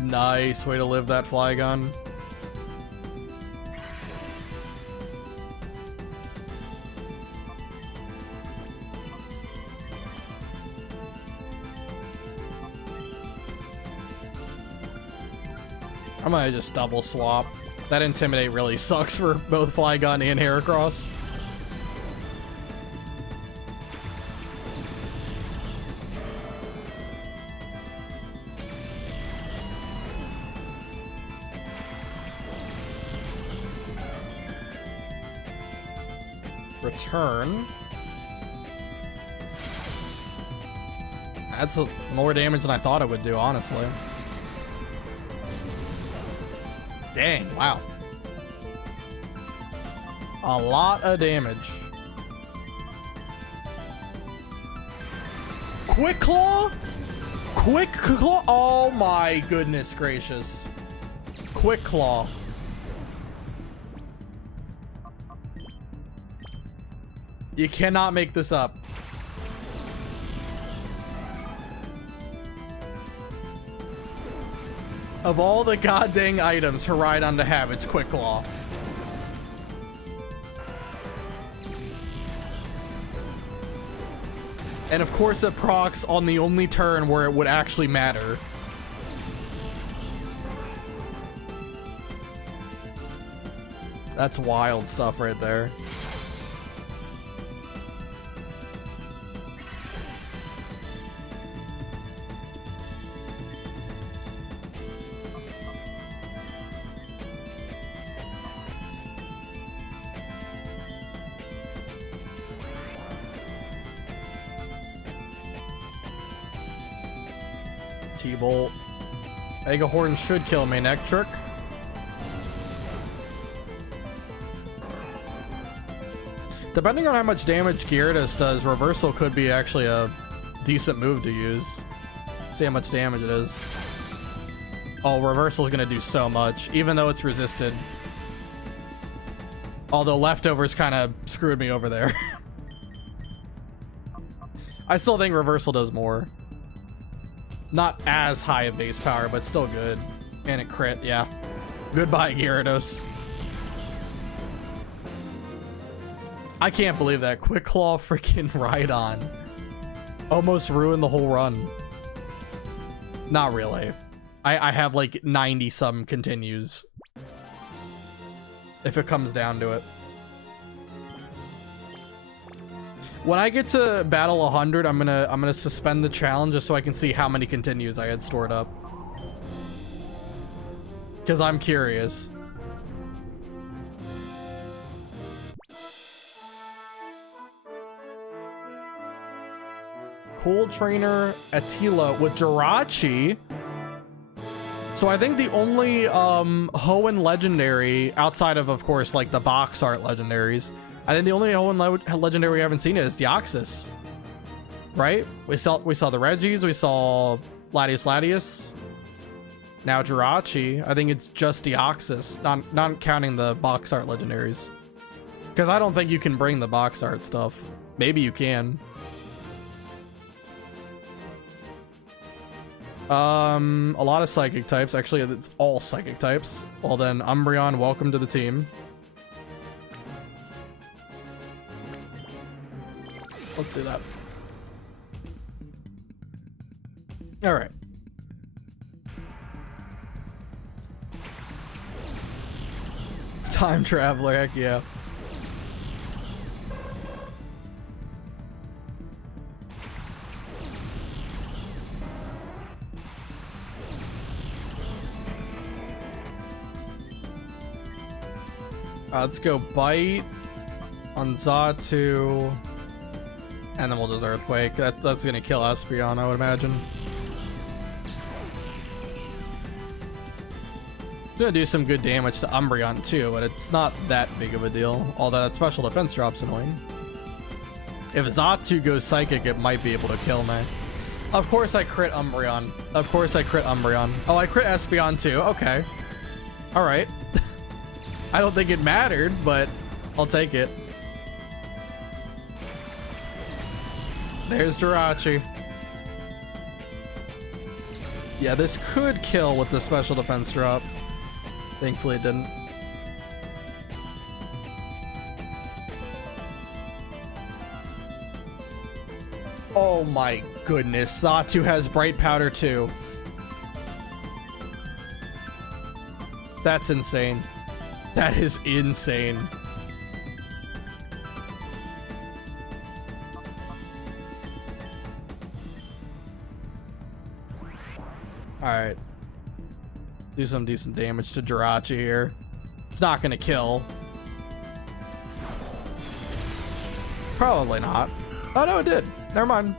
Nice way to live that Flygon. I'm gonna just double swap. That Intimidate really sucks for both Flygon and Heracross. Return. That's more damage than I thought it would do, honestly. Dang, wow. A lot of damage. Quick Claw? Quick Claw? Oh my goodness gracious. Quick Claw. You cannot make this up. Of all the goddamn items for Rhydon to have, it's Quick Claw. And of course it procs on the only turn where it would actually matter. That's wild stuff right there. T-Bolt. Megahorn should kill Manectric. Depending on how much damage Gyarados does, Reversal could be actually a decent move to use. See how much damage it is. Oh, Reversal is going to do so much, even though it's resisted. Although Leftovers kind of screwed me over there. I still think Reversal does more. Not as high of base power, but still good. And it crit, yeah. Goodbye, Gyarados. I can't believe that. Quick Claw freaking Rhydon. Almost ruined the whole run. Not really. I have like 90 some continues. if it comes down to it. When I get to battle 100, I'm gonna suspend the challenge just so I can see how many continues I had stored up. Because I'm curious. Cool Trainer Attila with Jirachi. So I think the only Hoenn legendary outside of course, like the box art legendaries, I think the only Hoenn legendary we haven't seen is Deoxys. Right? We saw the Regis, we saw Latias. Now Jirachi. I think it's just Deoxys, not counting the box art legendaries. Because I don't think you can bring the box art stuff. Maybe you can. A lot of psychic types. Actually, it's all psychic types. Well then, Umbreon, welcome to the team. Let's do that. All right. Time traveler, heck yeah. Let's go bite on Xatu, and then we'll just Earthquake. That's gonna kill Espeon, I would imagine. It's gonna do some good damage to Umbreon too, but it's not that big of a deal. Although that special defense drop's annoying. If Xatu goes Psychic, it might be able to kill me. Of course I crit Umbreon. Of course I crit Umbreon. Oh, I crit Espeon too. Okay. All right. I don't think it mattered, but I'll take it. There's Jirachi. Yeah, this could kill with the special defense drop. Thankfully it didn't. Oh my goodness, Xatu has Bright Powder too. That's insane. That is insane. Alright. Do some decent damage to Jirachi here. It's not gonna kill. Probably not. Oh no, it did. Never mind.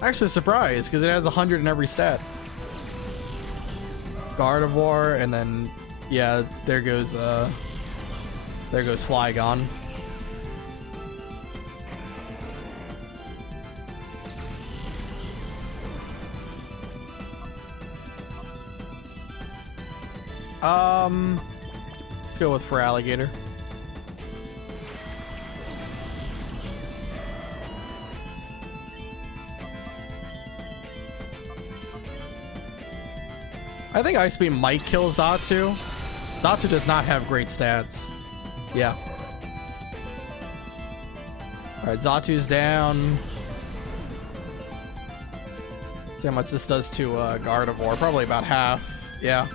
Actually surprised, because it has 100 in every stat. Gardevoir, and then yeah, there goes Flygon. Let's go with Feraligatr. I think Ice Beam might kill Xatu. Xatu does not have great stats. Yeah. Alright, Zatu's down. See how much this does to Gardevoir. Probably about half. Yeah.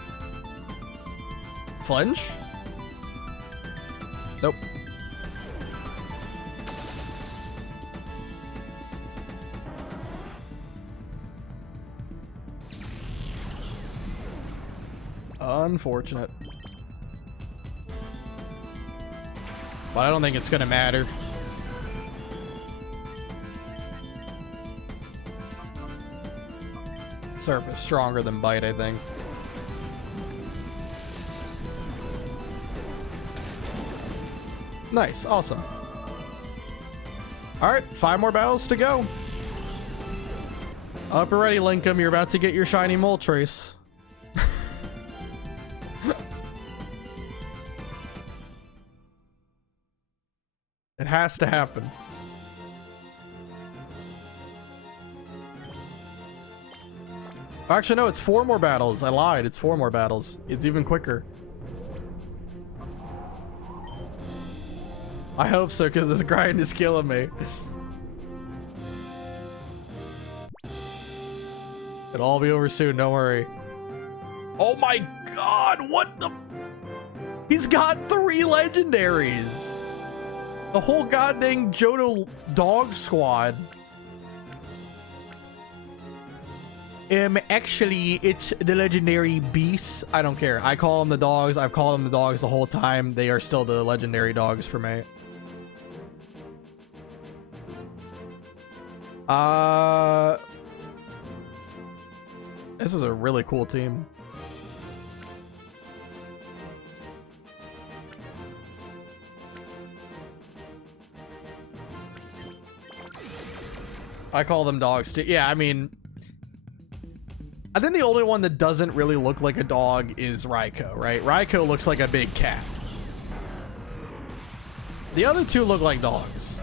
Flinch? Nope. Unfortunate. But I don't think it's gonna matter. Surf is stronger than Bite, I think. Nice, awesome. Alright, 5 more battles to go. Up and ready, Lincoln. You're about to get your shiny Moltres. It has to happen. Actually, no, it's 4 more battles. I lied. It's 4 more battles. It's even quicker. I hope so, because this grind is killing me. It'll all be over soon, don't worry. Oh my god, what the? He's got 3 legendaries. The whole goddamn Johto dog squad. Actually, it's the legendary beasts. I don't care. I call them the dogs. I've called them the dogs the whole time. They are still the legendary dogs for me. This is a really cool team. I call them dogs too. Yeah, I mean, I think the only one that doesn't really look like a dog is Raikou, right? Raikou looks like a big cat. The other 2 look like dogs.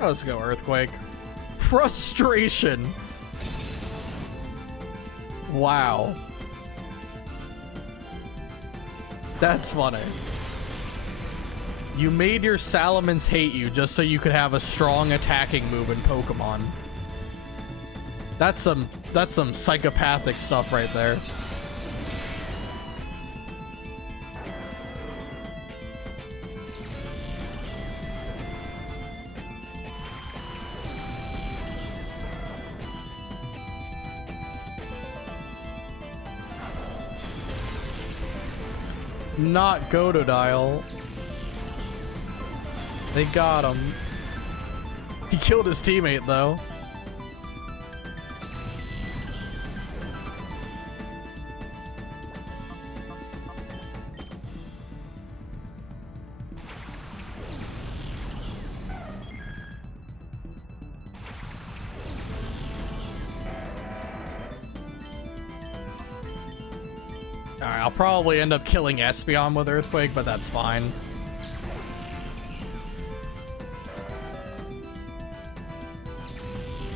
Oh, let's go Earthquake. Frustration. Wow. That's funny. You made your Salamence hate you just so you could have a strong attacking move in Pokemon. That's some psychopathic stuff right there. Not Gododile. They got him. He killed his teammate though. Alright, I'll probably end up killing Espeon with Earthquake, but that's fine.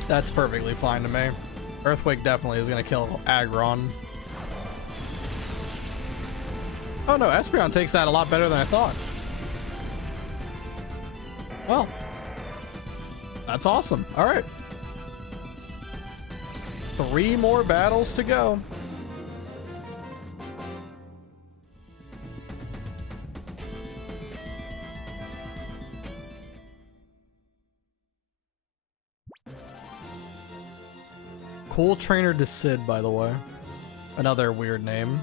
That's perfectly fine to me. Earthquake definitely is going to kill Aggron. Oh no, Espeon takes that a lot better than I thought. Well, that's awesome. Alright. 3 more battles to go. Cool Trainer to Sid, by the way. Another weird name.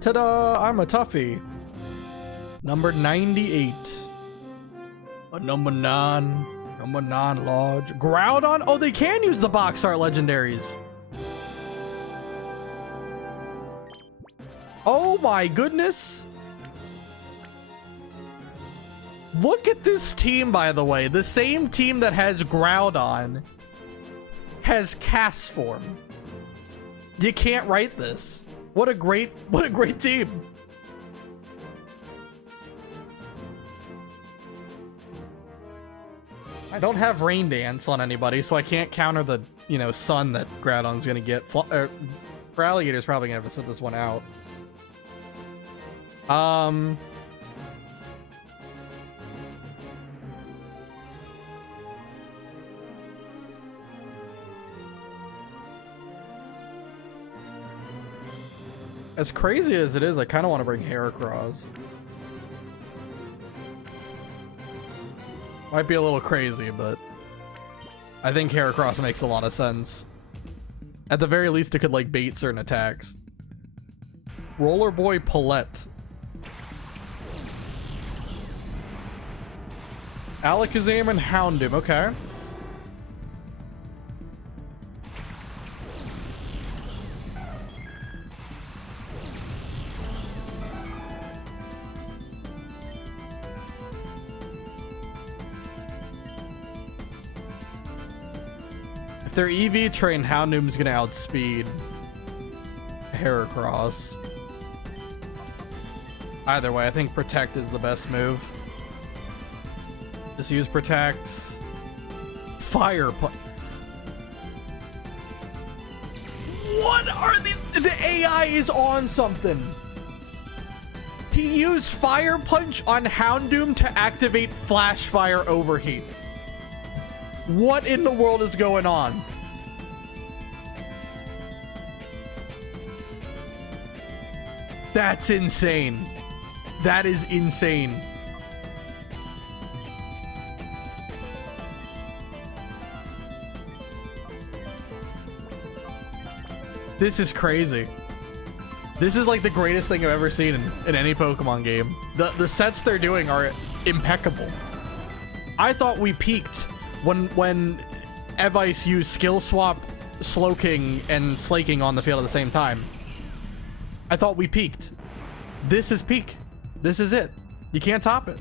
Ta-da! I'm a toughie. Number 98. A number 9. Number 9 large. Groudon? Oh, they can use the box art legendaries. Oh my goodness. Look at this team, by the way. The same team that has Groudon has Castform. You can't write this. What a great team. I don't have Rain Dance on anybody, so I can't counter the, sun that Groudon's gonna get. Alligator's probably gonna have to sit this one out. As crazy as it is, I kind of want to bring Heracross. Might be a little crazy, but I think Heracross makes a lot of sense. At the very least, it could like bait certain attacks. Roller Boy Palette. Alakazam and Houndoom, okay. If they're EV trained, Houndoom's gonna outspeed Heracross. Either way, I think Protect is the best move. Just use Protect. Fire Punch. What are the AI is on something. He used Fire Punch on Houndoom to activate Flash Fire Overheat. What in the world is going on? That's insane. That is insane. This is crazy. This is like the greatest thing I've ever seen in any Pokemon game. The sets they're doing are impeccable. I thought we peaked when Evice used Skill Swap, Slowking, and Slaking on the field at the same time. I thought we peaked. This is peak. This is it. You can't top it.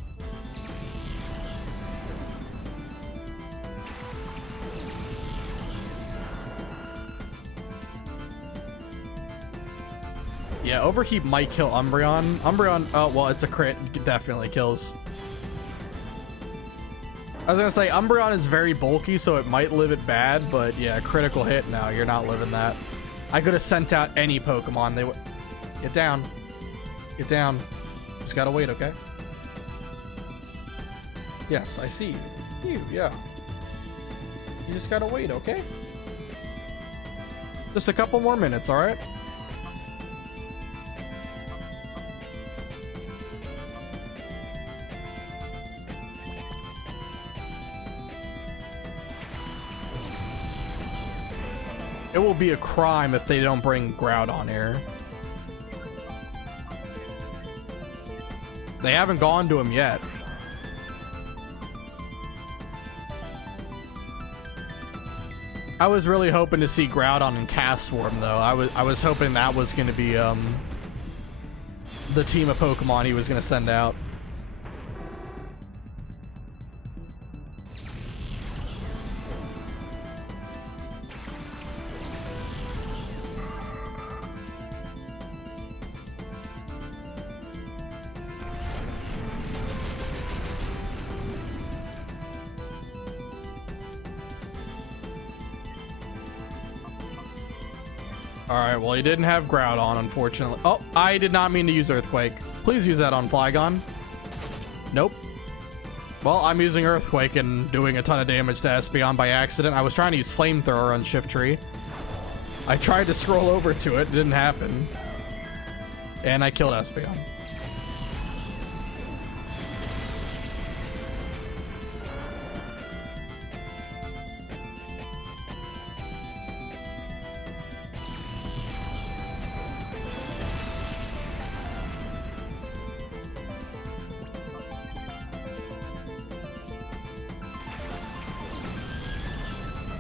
Yeah, Overheat might kill Umbreon. Umbreon, oh, well, it's a crit. It definitely kills. I was gonna say, Umbreon is very bulky, so it might live it bad, but yeah, critical hit, no, you're not living that. I could have sent out any Pokemon. They would... Get down. Get down. Just gotta wait, okay? Yes, I see you. Yeah. You just gotta wait, okay? Just a couple more minutes, alright? It will be a crime if they don't bring Groudon here. They haven't gone to him yet. I was really hoping to see Groudon and Castform, though. I was hoping that was going to be the team of Pokemon he was going to send out. Alright, well, he didn't have Groudon, unfortunately. Oh, I did not mean to use Earthquake. Please use that on Flygon. Nope. Well, I'm using Earthquake and doing a ton of damage to Espeon by accident. I was trying to use Flamethrower on Shiftry. I tried to scroll over to it. It didn't happen. And I killed Espeon.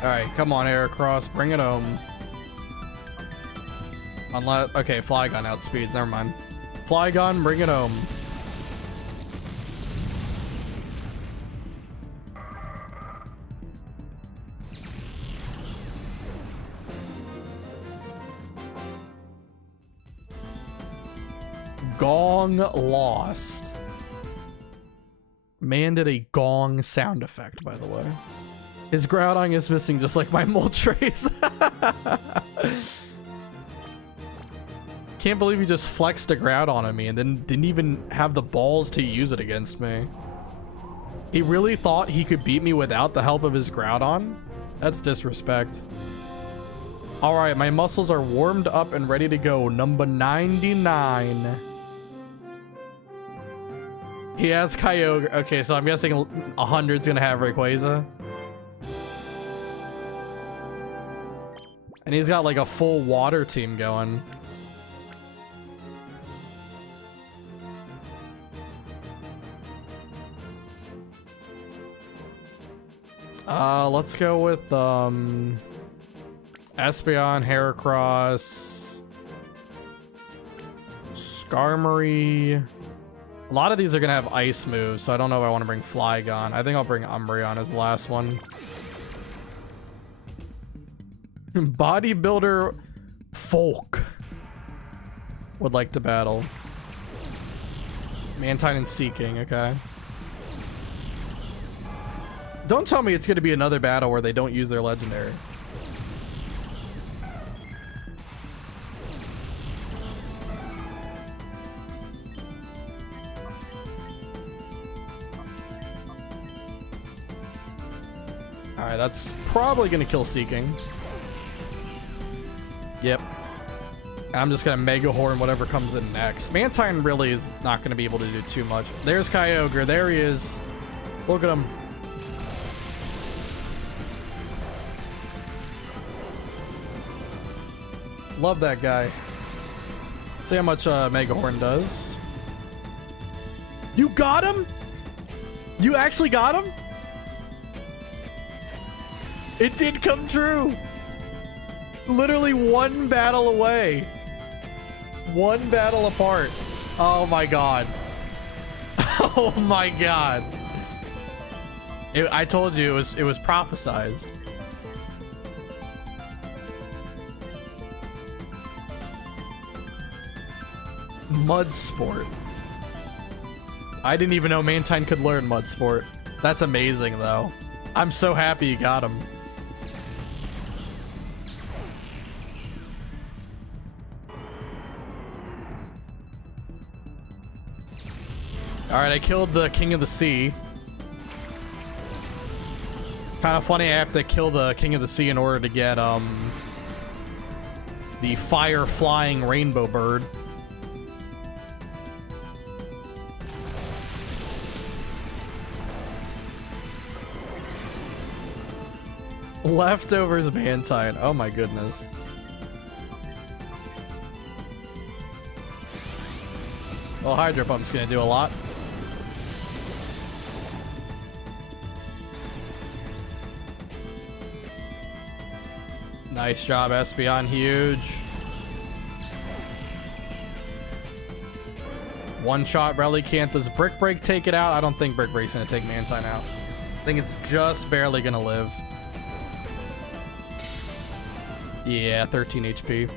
Alright, come on, Heracross, bring it home. Unless, okay, Flygon outspeeds, never mind. Flygon, bring it home. Gong lost. Man did a gong sound effect, by the way. His Groudon is missing just like my Moltres. Can't believe he just flexed a Groudon on me and then didn't even have the balls to use it against me. He really thought he could beat me without the help of his Groudon? That's disrespect. Alright, my muscles are warmed up and ready to go. Number 99. He has Kyogre. Okay, so I'm guessing 100's gonna have Rayquaza. And he's got like a full water team going. Let's go with Espeon, Heracross, Skarmory. A lot of these are gonna have ice moves, so I don't know if I want to bring Flygon. I think I'll bring Umbreon as the last one. Bodybuilder Folk would like to battle. Mantine and Seeking, okay. Don't tell me it's going to be another battle where they don't use their legendary. Alright, that's probably going to kill Seeking. Yep. I'm just going to Mega Horn whatever comes in next. Mantine really is not going to be able to do too much. There's Kyogre. There he is. Look at him. Love that guy. See how much Mega Horn does. You got him? You actually got him? It did come true. Literally one battle away. One battle apart. Oh my god. Oh my god. I told you it was prophesized. Mud Sport. I didn't even know Mantine could learn Mud Sport. That's amazing though. I'm so happy you got him. Alright, I killed the King of the Sea. Kind of funny I have to kill the King of the Sea in order to get the fire flying rainbow bird. Leftovers Mantine. Oh my goodness. Well, Hydro Pump's gonna do a lot. Nice job, Espeon. Huge. One shot Relicanth. Does Brick Break take it out? I don't think Brick Break's gonna take Mantine out. I think it's just barely gonna live. Yeah, 13 HP.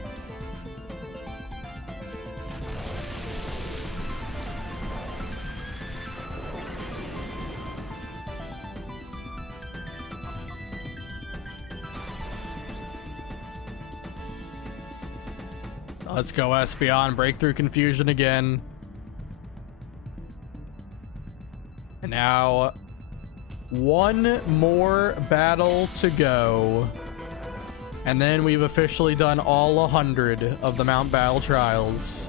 Let's go, Espeon. Break through confusion again. And now, one more battle to go. And then we've officially done all 100 of the Mount Battle Trials.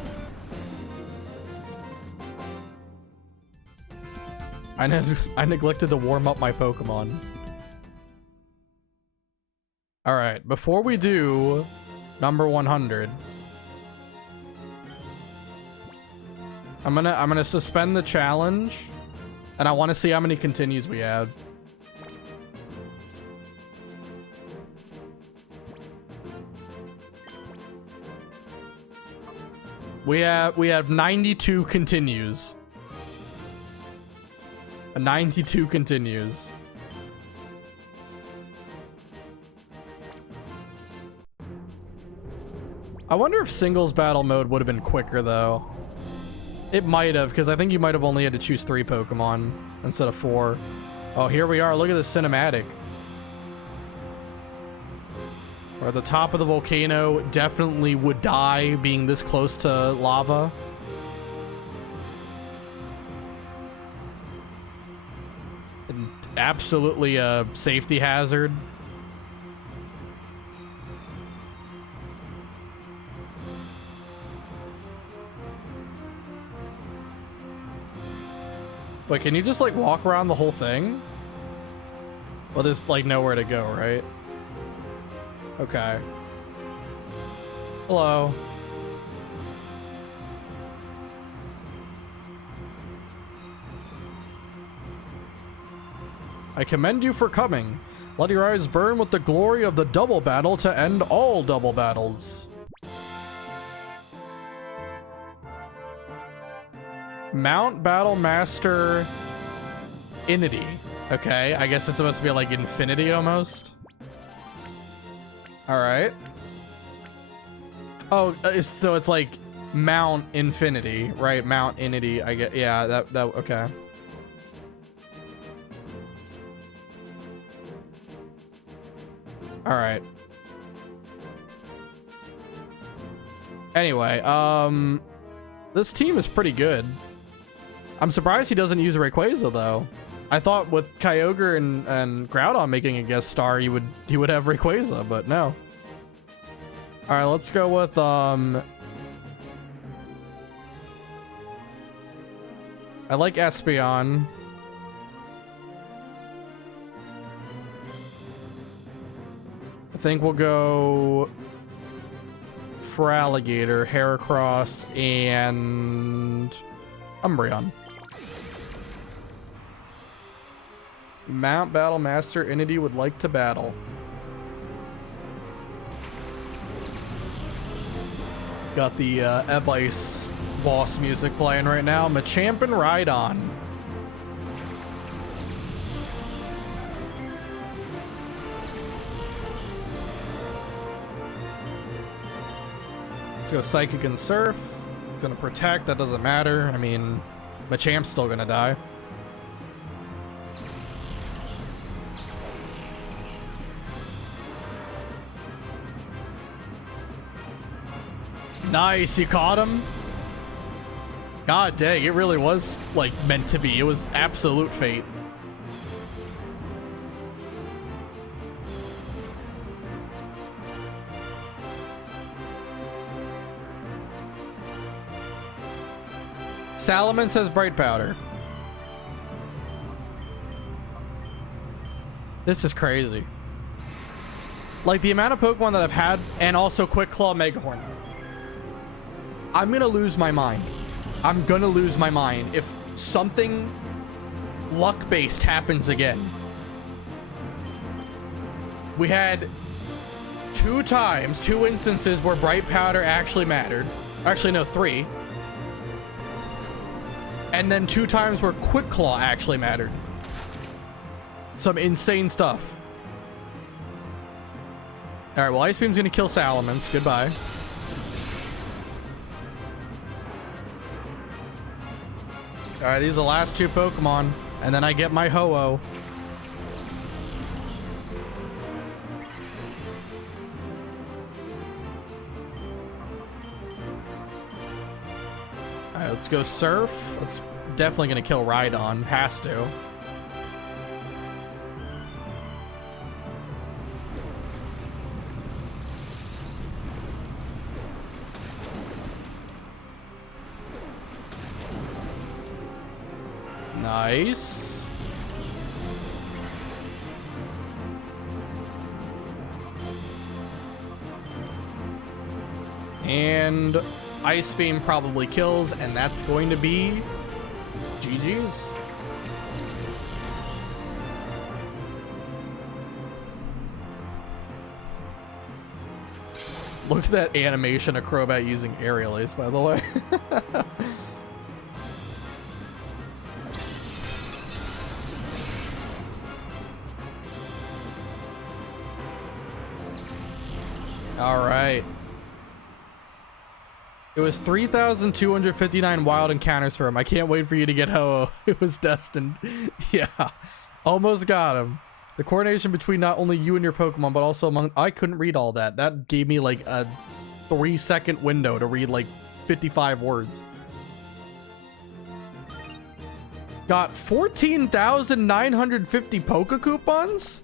I neglected to warm up my Pokemon. Alright, before we do number 100, I'm gonna suspend the challenge, and I want to see how many continues we have. We have 92 continues. 92 continues. I wonder if singles battle mode would have been quicker though. It might have, because I think you might have only had to choose 3 Pokemon instead of 4. Oh, here we are. Look at this cinematic. We're at the top of the volcano. Definitely would die being this close to lava. And absolutely a safety hazard. Wait, can you just like walk around the whole thing? Well, there's like nowhere to go, right? Okay. Hello. I commend you for coming. Let your eyes burn with the glory of the double battle to end all double battles. Mount Battle Master Infinity. Okay, I guess it's supposed to be like Infinity almost. All right. Oh, so it's like Mount Infinity, right? Mount Infinity. I get. Yeah. That. Okay. All right. Anyway, this team is pretty good. I'm surprised he doesn't use Rayquaza though. I thought with Kyogre and Groudon making a guest star, he would have Rayquaza, but no. All right, let's go with I like Espeon. I think we'll go for Alligator, Heracross, and Umbreon. Mount Battle Master Entity would like to battle. Got the Evice boss music playing right now. Machamp and Rhydon. Let's go Psychic and Surf. It's gonna protect, that doesn't matter. I mean, Machamp's still gonna die. Nice, you caught him. God dang, it really was like meant to be. It was absolute fate. Salamence has Bright Powder. This is crazy. Like the amount of Pokemon that I've had, and also Quick Claw Megahorn. I'm gonna lose my mind. I'm gonna lose my mind if something luck-based happens again. We had two instances where Bright Powder actually mattered. Actually, no, 3. And then 2 times where Quick Claw actually mattered. Some insane stuff. All right, well, Ice Beam's gonna kill Salamence. Goodbye. All right, these are the last 2 Pokemon, and then I get my Ho-Oh. All right, let's go Surf. That's definitely gonna kill Rhydon. Has to. Nice. And Ice Beam probably kills, and that's going to be GG's. Look at that animation of Crobat using Aerial Ace, by the way. All right. It was 3,259 wild encounters for him. I can't wait for you to get Ho-Oh. It was destined. Yeah. Almost got him. The coordination between not only you and your Pokemon, but also among... I couldn't read all that. That gave me like a 3-second window to read like 55 words. Got 14,950 Poke Coupons?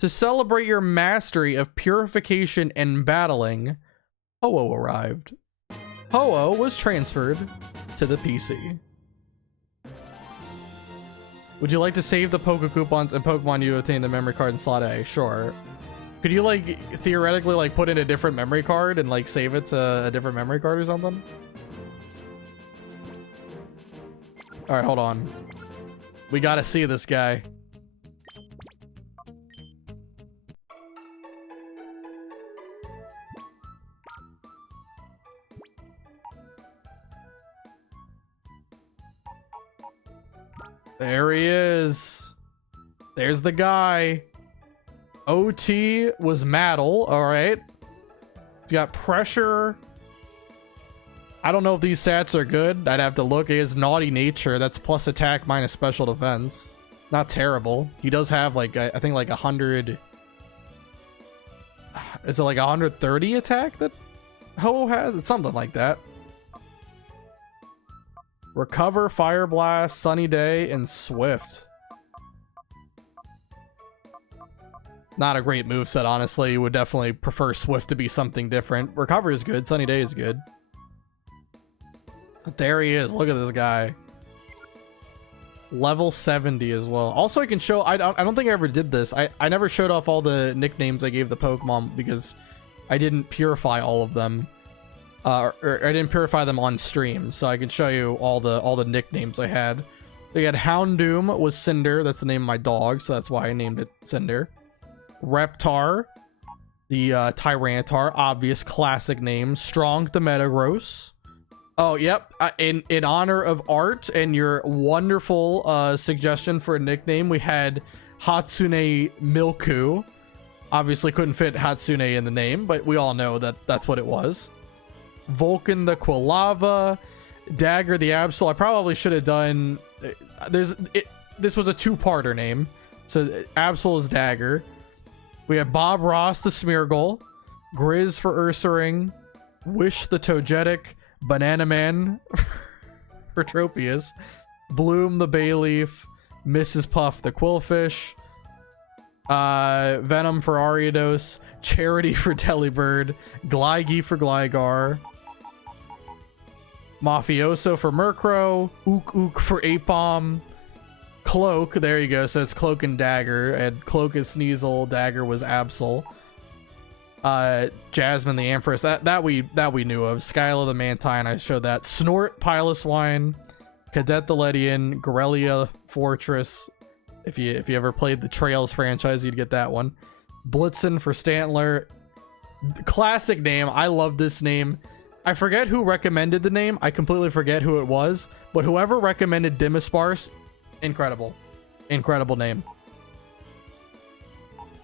To celebrate your mastery of purification and battling, Ho-Oh arrived. Ho-Oh was transferred to the PC. Would you like to save the Poke Coupons and Pokemon you obtained the memory card in slot A? Sure. Could you like theoretically like put in a different memory card and like save it to a different memory card or something? All right, hold on. We gotta see this guy. There he is. There's the guy. OT was Maddle. All right. He's got pressure. I don't know if these stats are good. I'd have to look. He has naughty nature. That's plus attack minus special defense. Not terrible. He does have like, I think like 100. Is it like 130 attack that Ho has? It's something like that. Recover, Fire Blast, Sunny Day, and Swift. Not a great moveset, honestly. You would definitely prefer Swift to be something different. Recover is good. Sunny Day is good. But there he is. Look at this guy. Level 70 as well. Also, I can show... I don't think I ever did this. I never showed off all the nicknames I gave the Pokemon because I didn't purify all of them. Or I didn't purify them on stream. So I can show you all the nicknames I had. We had Houndoom was Cinder. That's the name of my dog. So that's why I named it Cinder. Reptar, the Tyranitar, obvious classic name. Strong the Metagross. Oh, yep. In honor of Art and your wonderful suggestion for a nickname, we had Hatsune Milku. Obviously couldn't fit Hatsune in the name, but we all know that that's what it was. Vulcan the Quilava, Dagger the Absol. I probably should have done... This was a two-parter name. So Absol is Dagger. We have Bob Ross the Smeargle, Grizz for Ursaring, Wish the Togetic, Banana Man for Tropius, Bloom the Bayleaf, Mrs. Puff the Quillfish, Venom for Ariados, Charity for Delibird, Gligy for Gligar, Mafioso for Murkrow, Ook Ook for Apom, Cloak, there you go. So it's Cloak and Dagger, and Cloak is Sneasel, Dagger was Absol. Jasmine the Ampharos, that we knew of. Skyla the Mantine, I showed that. Snort, Piloswine, Cadet the Ledian, Gorelia Fortress. If you ever played the Trails franchise, you'd get that one. Blitzen for Stantler. Classic name. I love this name. I forget who recommended the name. I completely forget who it was, but whoever recommended Dimisparce, incredible name.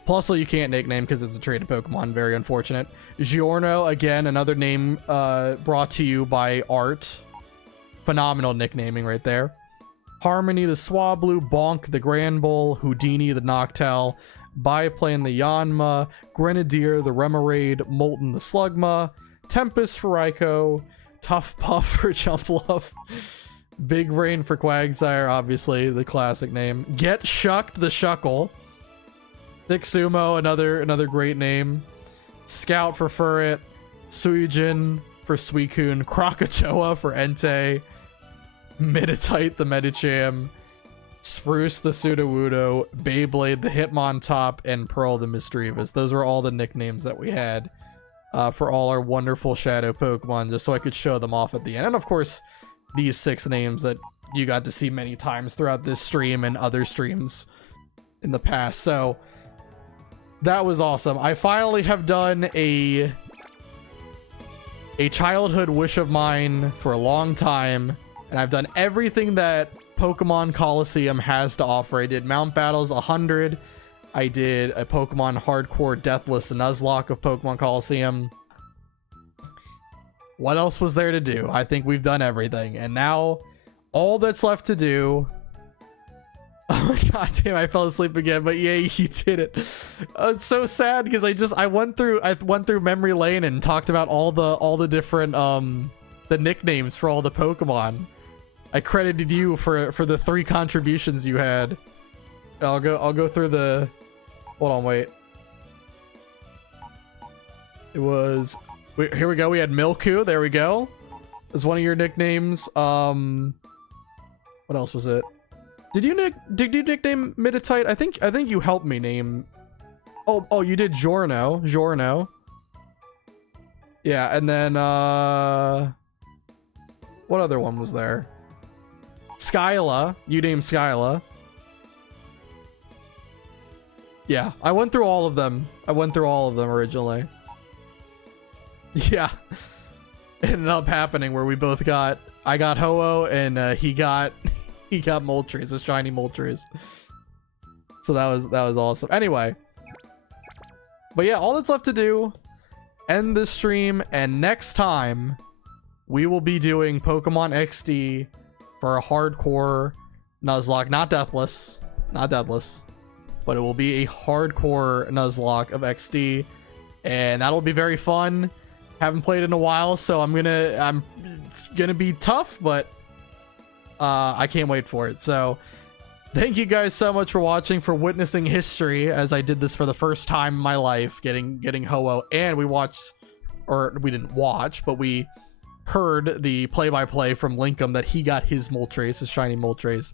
Plus, you can't nickname because it's a traded Pokemon. Very unfortunate. Giorno, again, another name brought to you by Art. Phenomenal nicknaming right there. Harmony the Swablu, Bonk the Granbull, Houdini the Noctowl, Biplane the Yanma, Grenadier the Remoraid, Molten the Slugma, Tempest for Raikou, Tough Puff for Jumpluff, Big Brain for Quagsire, obviously the classic name. Get Shucked the Shuckle, Thick Sumo, another great name. Scout for Furret, Suijin for Suicune, Krakatoa for Entei, Meditite the Medicham, Spruce the Sudowoodo, Beyblade the Hitmontop, and Pearl the Misdreavus. Those were all the nicknames that we had for all our wonderful Shadow Pokemon, just so I could show them off at the end. And of course, these 6 names that you got to see many times throughout this stream and other streams in the past. So that was awesome. I finally have done a childhood wish of mine for a long time, and I've done everything that Pokemon Colosseum has to offer. I did Mount Battles 100. I did a Pokemon Hardcore Deathless Nuzlocke of Pokemon Colosseum. What else was there to do? I think we've done everything, and now all that's left to do... Oh my god damn, I fell asleep again, but yay, you did it. It's so sad because I went through memory lane and talked about all the different the nicknames for all the Pokemon. I credited you for the 3 contributions you had. I'll go through the... Hold on, wait. It was... Here we go. We had Milku. There we go. As one of your nicknames. What else was it? Did you nickname Meditite? I think you helped me name... Oh, you did Giorno. Yeah, and then what other one was there? Skyla. You named Skyla. Yeah, I went through all of them. Originally. Yeah. It ended up happening where we both got... I got Ho-Oh and he got Moltres, a shiny Moltres. So that was awesome. Anyway, but yeah, all that's left to do, end this stream, and next time we will be doing Pokemon XD for a hardcore Nuzlocke, not deathless, but it will be a hardcore Nuzlocke of XD, and that'll be very fun. Haven't played in a while, so it's gonna be tough, but I can't wait for it. So thank you guys so much for watching, for witnessing history as I did this for the first time in my life, getting Ho-Oh, and we watched, or we didn't watch, but we heard the play-by-play from Lincoln that he got his Moltres, his shiny Moltres.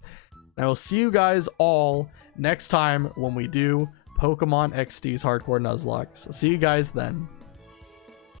And I will see you guys all next time when we do Pokemon XD's Hardcore Nuzlocke. So see you guys then.